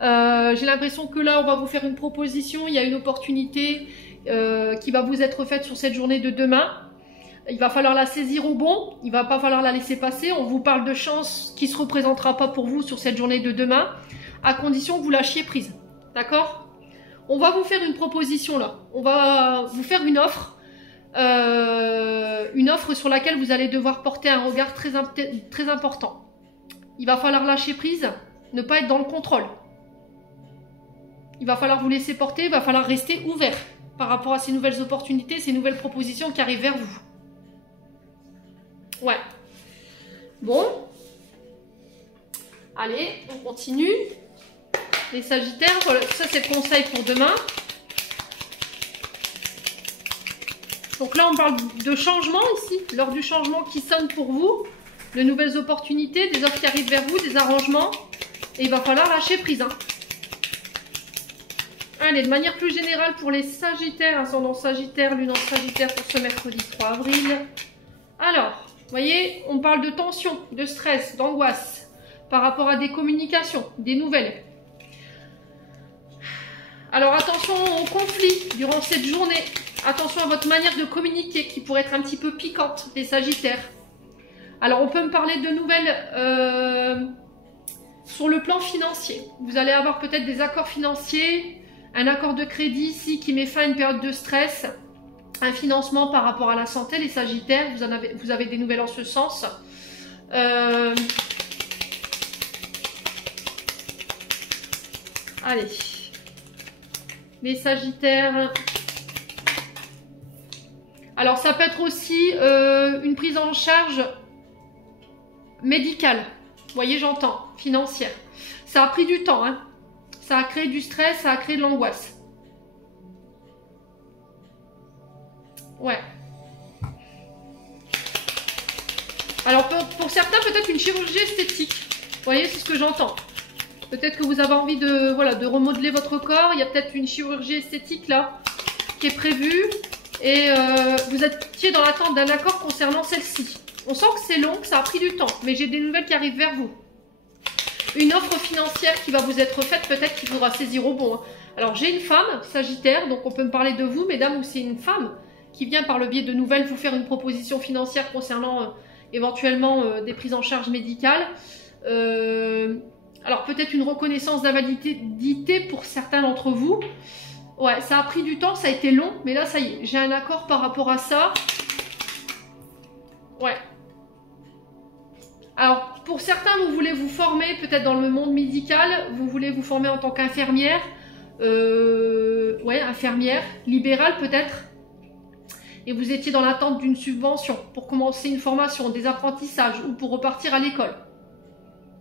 J'ai l'impression que là, on va vous faire une proposition. Il y a une opportunité qui va vous être faite sur cette journée de demain. Il va falloir la saisir au bon, il ne va pas falloir la laisser passer. On vous parle de chance qui ne se représentera pas pour vous sur cette journée de demain, à condition que vous lâchiez prise. D'accord? On va vous faire une proposition là. On va vous faire une offre sur laquelle vous allez devoir porter un regard très important. Il va falloir lâcher prise, ne pas être dans le contrôle. Il va falloir vous laisser porter, il va falloir rester ouvert par rapport à ces nouvelles opportunités, ces nouvelles propositions qui arrivent vers vous. Ouais. Bon. Allez, on continue. Les Sagittaires, voilà, ça c'est le conseil pour demain. Donc là, on parle de changement ici. L'heure du changement qui sonne pour vous. De nouvelles opportunités, des offres qui arrivent vers vous, des arrangements. Et il va falloir lâcher prise. Hein. Allez, de manière plus générale pour les Sagittaires, ascendant Sagittaire, lune en Sagittaire pour ce mercredi 3 avril. Alors... Vous voyez, on parle de tension, de stress, d'angoisse par rapport à des communications, des nouvelles. Alors attention aux conflits durant cette journée. Attention à votre manière de communiquer qui pourrait être un petit peu piquante, les Sagittaires. Alors on peut me parler de nouvelles sur le plan financier. Vous allez avoir peut-être des accords financiers, un accord de crédit ici qui met fin à une période de stress. Un financement par rapport à la santé, les Sagittaires, vous avez des nouvelles en ce sens. Allez, les Sagittaires. Alors ça peut être aussi une prise en charge médicale. Vous voyez, j'entends, financière. Ça a pris du temps, hein. Ça a créé du stress, ça a créé de l'angoisse. Ouais. Alors pour certains, peut-être une chirurgie esthétique. Vous voyez, c'est ce que j'entends. Peut-être que vous avez envie de, voilà, de remodeler votre corps. Il y a peut-être une chirurgie esthétique là qui est prévue. Et vous étiez dans l'attente d'un accord concernant celle-ci. On sent que c'est long, que ça a pris du temps. Mais j'ai des nouvelles qui arrivent vers vous. Une offre financière qui va vous être faite, peut-être qu'il faudra saisir au bon. Hein. Alors j'ai une femme, Sagittaire, donc on peut me parler de vous, mesdames, ou c'est une femme qui vient par le biais de nouvelles vous faire une proposition financière concernant éventuellement des prises en charge médicales. Alors peut-être une reconnaissance d'invalidité pour certains d'entre vous. Ouais, ça a pris du temps, ça a été long, mais là ça y est, j'ai un accord par rapport à ça. Ouais. Alors pour certains, vous voulez vous former peut-être dans le monde médical, vous voulez vous former en tant qu'infirmière, ouais, infirmière, libérale peut-être. et vous étiez dans l'attente d'une subvention pour commencer une formation, des apprentissages ou pour repartir à l'école.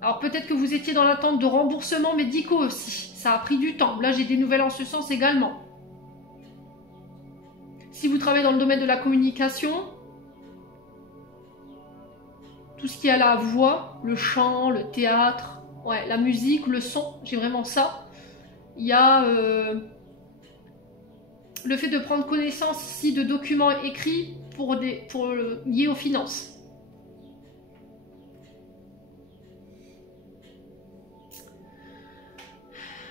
Alors peut-être que vous étiez dans l'attente de remboursements médicaux aussi. Ça a pris du temps. Là, j'ai des nouvelles en ce sens également. Si vous travaillez dans le domaine de la communication, tout ce qui est à la voix, le chant, le théâtre, ouais, la musique, le son, j'ai vraiment ça. Il y a le fait de prendre connaissance ici de documents écrits liés aux finances.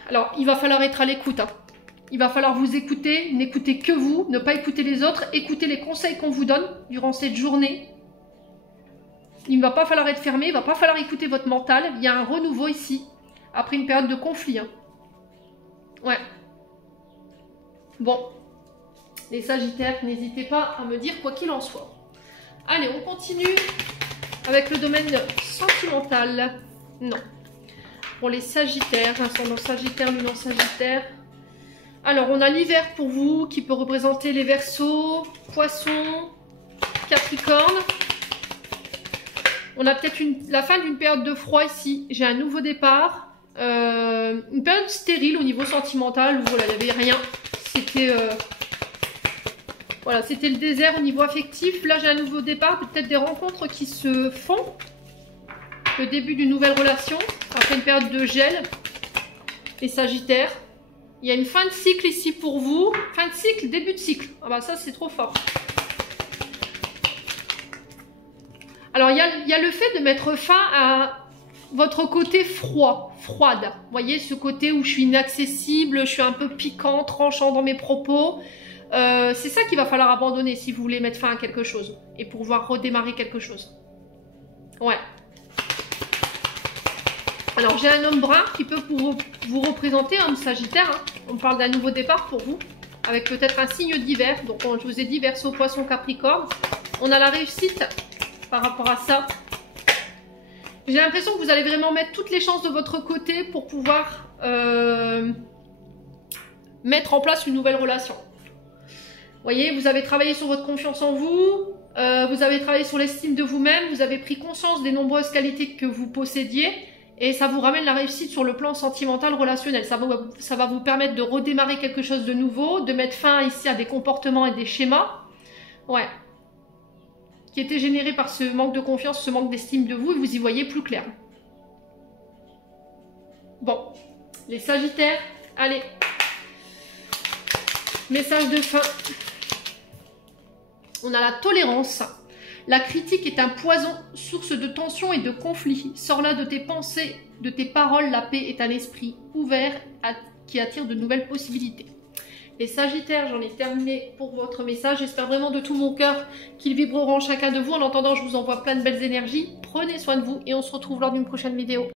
Alors, il va falloir être à l'écoute. Hein. Il va falloir vous écouter, n'écouter que vous, ne pas écouter les autres, écouter les conseils qu'on vous donne durant cette journée. Il ne va pas falloir être fermé, il ne va pas falloir écouter votre mental. Il y a un renouveau ici, après une période de conflit. Hein. Ouais. Bon. Les Sagittaires, n'hésitez pas à me dire quoi qu'il en soit. Allez, on continue avec le domaine sentimental. Non. Pour les Sagittaires, ascendant Sagittaire, lunan Sagittaire. Alors, on a l'hiver pour vous, qui peut représenter les Verseaux, Poissons, Capricorne. On a peut-être la fin d'une période de froid ici. J'ai un nouveau départ. Une période stérile au niveau sentimental, où voilà, il n'y avait rien. C'était voilà, c'était le désert au niveau affectif. Là, j'ai un nouveau départ, peut-être des rencontres qui se font. Le début d'une nouvelle relation, après une période de gel. Les Sagittaires. Il y a une fin de cycle ici pour vous. Fin de cycle, début de cycle. Ah bah ça, c'est trop fort. Alors, il y a le fait de mettre fin à votre côté froide. Vous voyez, ce côté où je suis inaccessible, je suis un peu piquant, tranchant dans mes propos. C'est ça qu'il va falloir abandonner si vous voulez mettre fin à quelque chose. Et pouvoir redémarrer quelque chose. Ouais. Alors, j'ai un homme brun qui peut vous représenter, homme Sagittaire. Hein. On parle d'un nouveau départ pour vous, avec peut-être un signe d'hiver. Donc, je vous ai dit Verseau, Poisson, Capricorne. On a la réussite par rapport à ça. J'ai l'impression que vous allez vraiment mettre toutes les chances de votre côté pour pouvoir mettre en place une nouvelle relation. Vous voyez, vous avez travaillé sur votre confiance en vous, vous avez travaillé sur l'estime de vous-même, vous avez pris conscience des nombreuses qualités que vous possédiez. Et ça vous ramène la réussite sur le plan sentimental, relationnel. Ça va vous permettre de redémarrer quelque chose de nouveau, de mettre fin ici à des comportements et des schémas. Ouais. Qui étaient générés par ce manque de confiance, ce manque d'estime de vous, et vous y voyez plus clair. Bon. Les Sagittaires, allez. Message de fin. On a la tolérance. La critique est un poison, source de tension et de conflit. Sors-la de tes pensées, de tes paroles. La paix est un esprit ouvert qui attire de nouvelles possibilités. Les Sagittaires, j'en ai terminé pour votre message. J'espère vraiment de tout mon cœur qu'ils vibreront chacun de vous. En attendant, je vous envoie plein de belles énergies. Prenez soin de vous et on se retrouve lors d'une prochaine vidéo.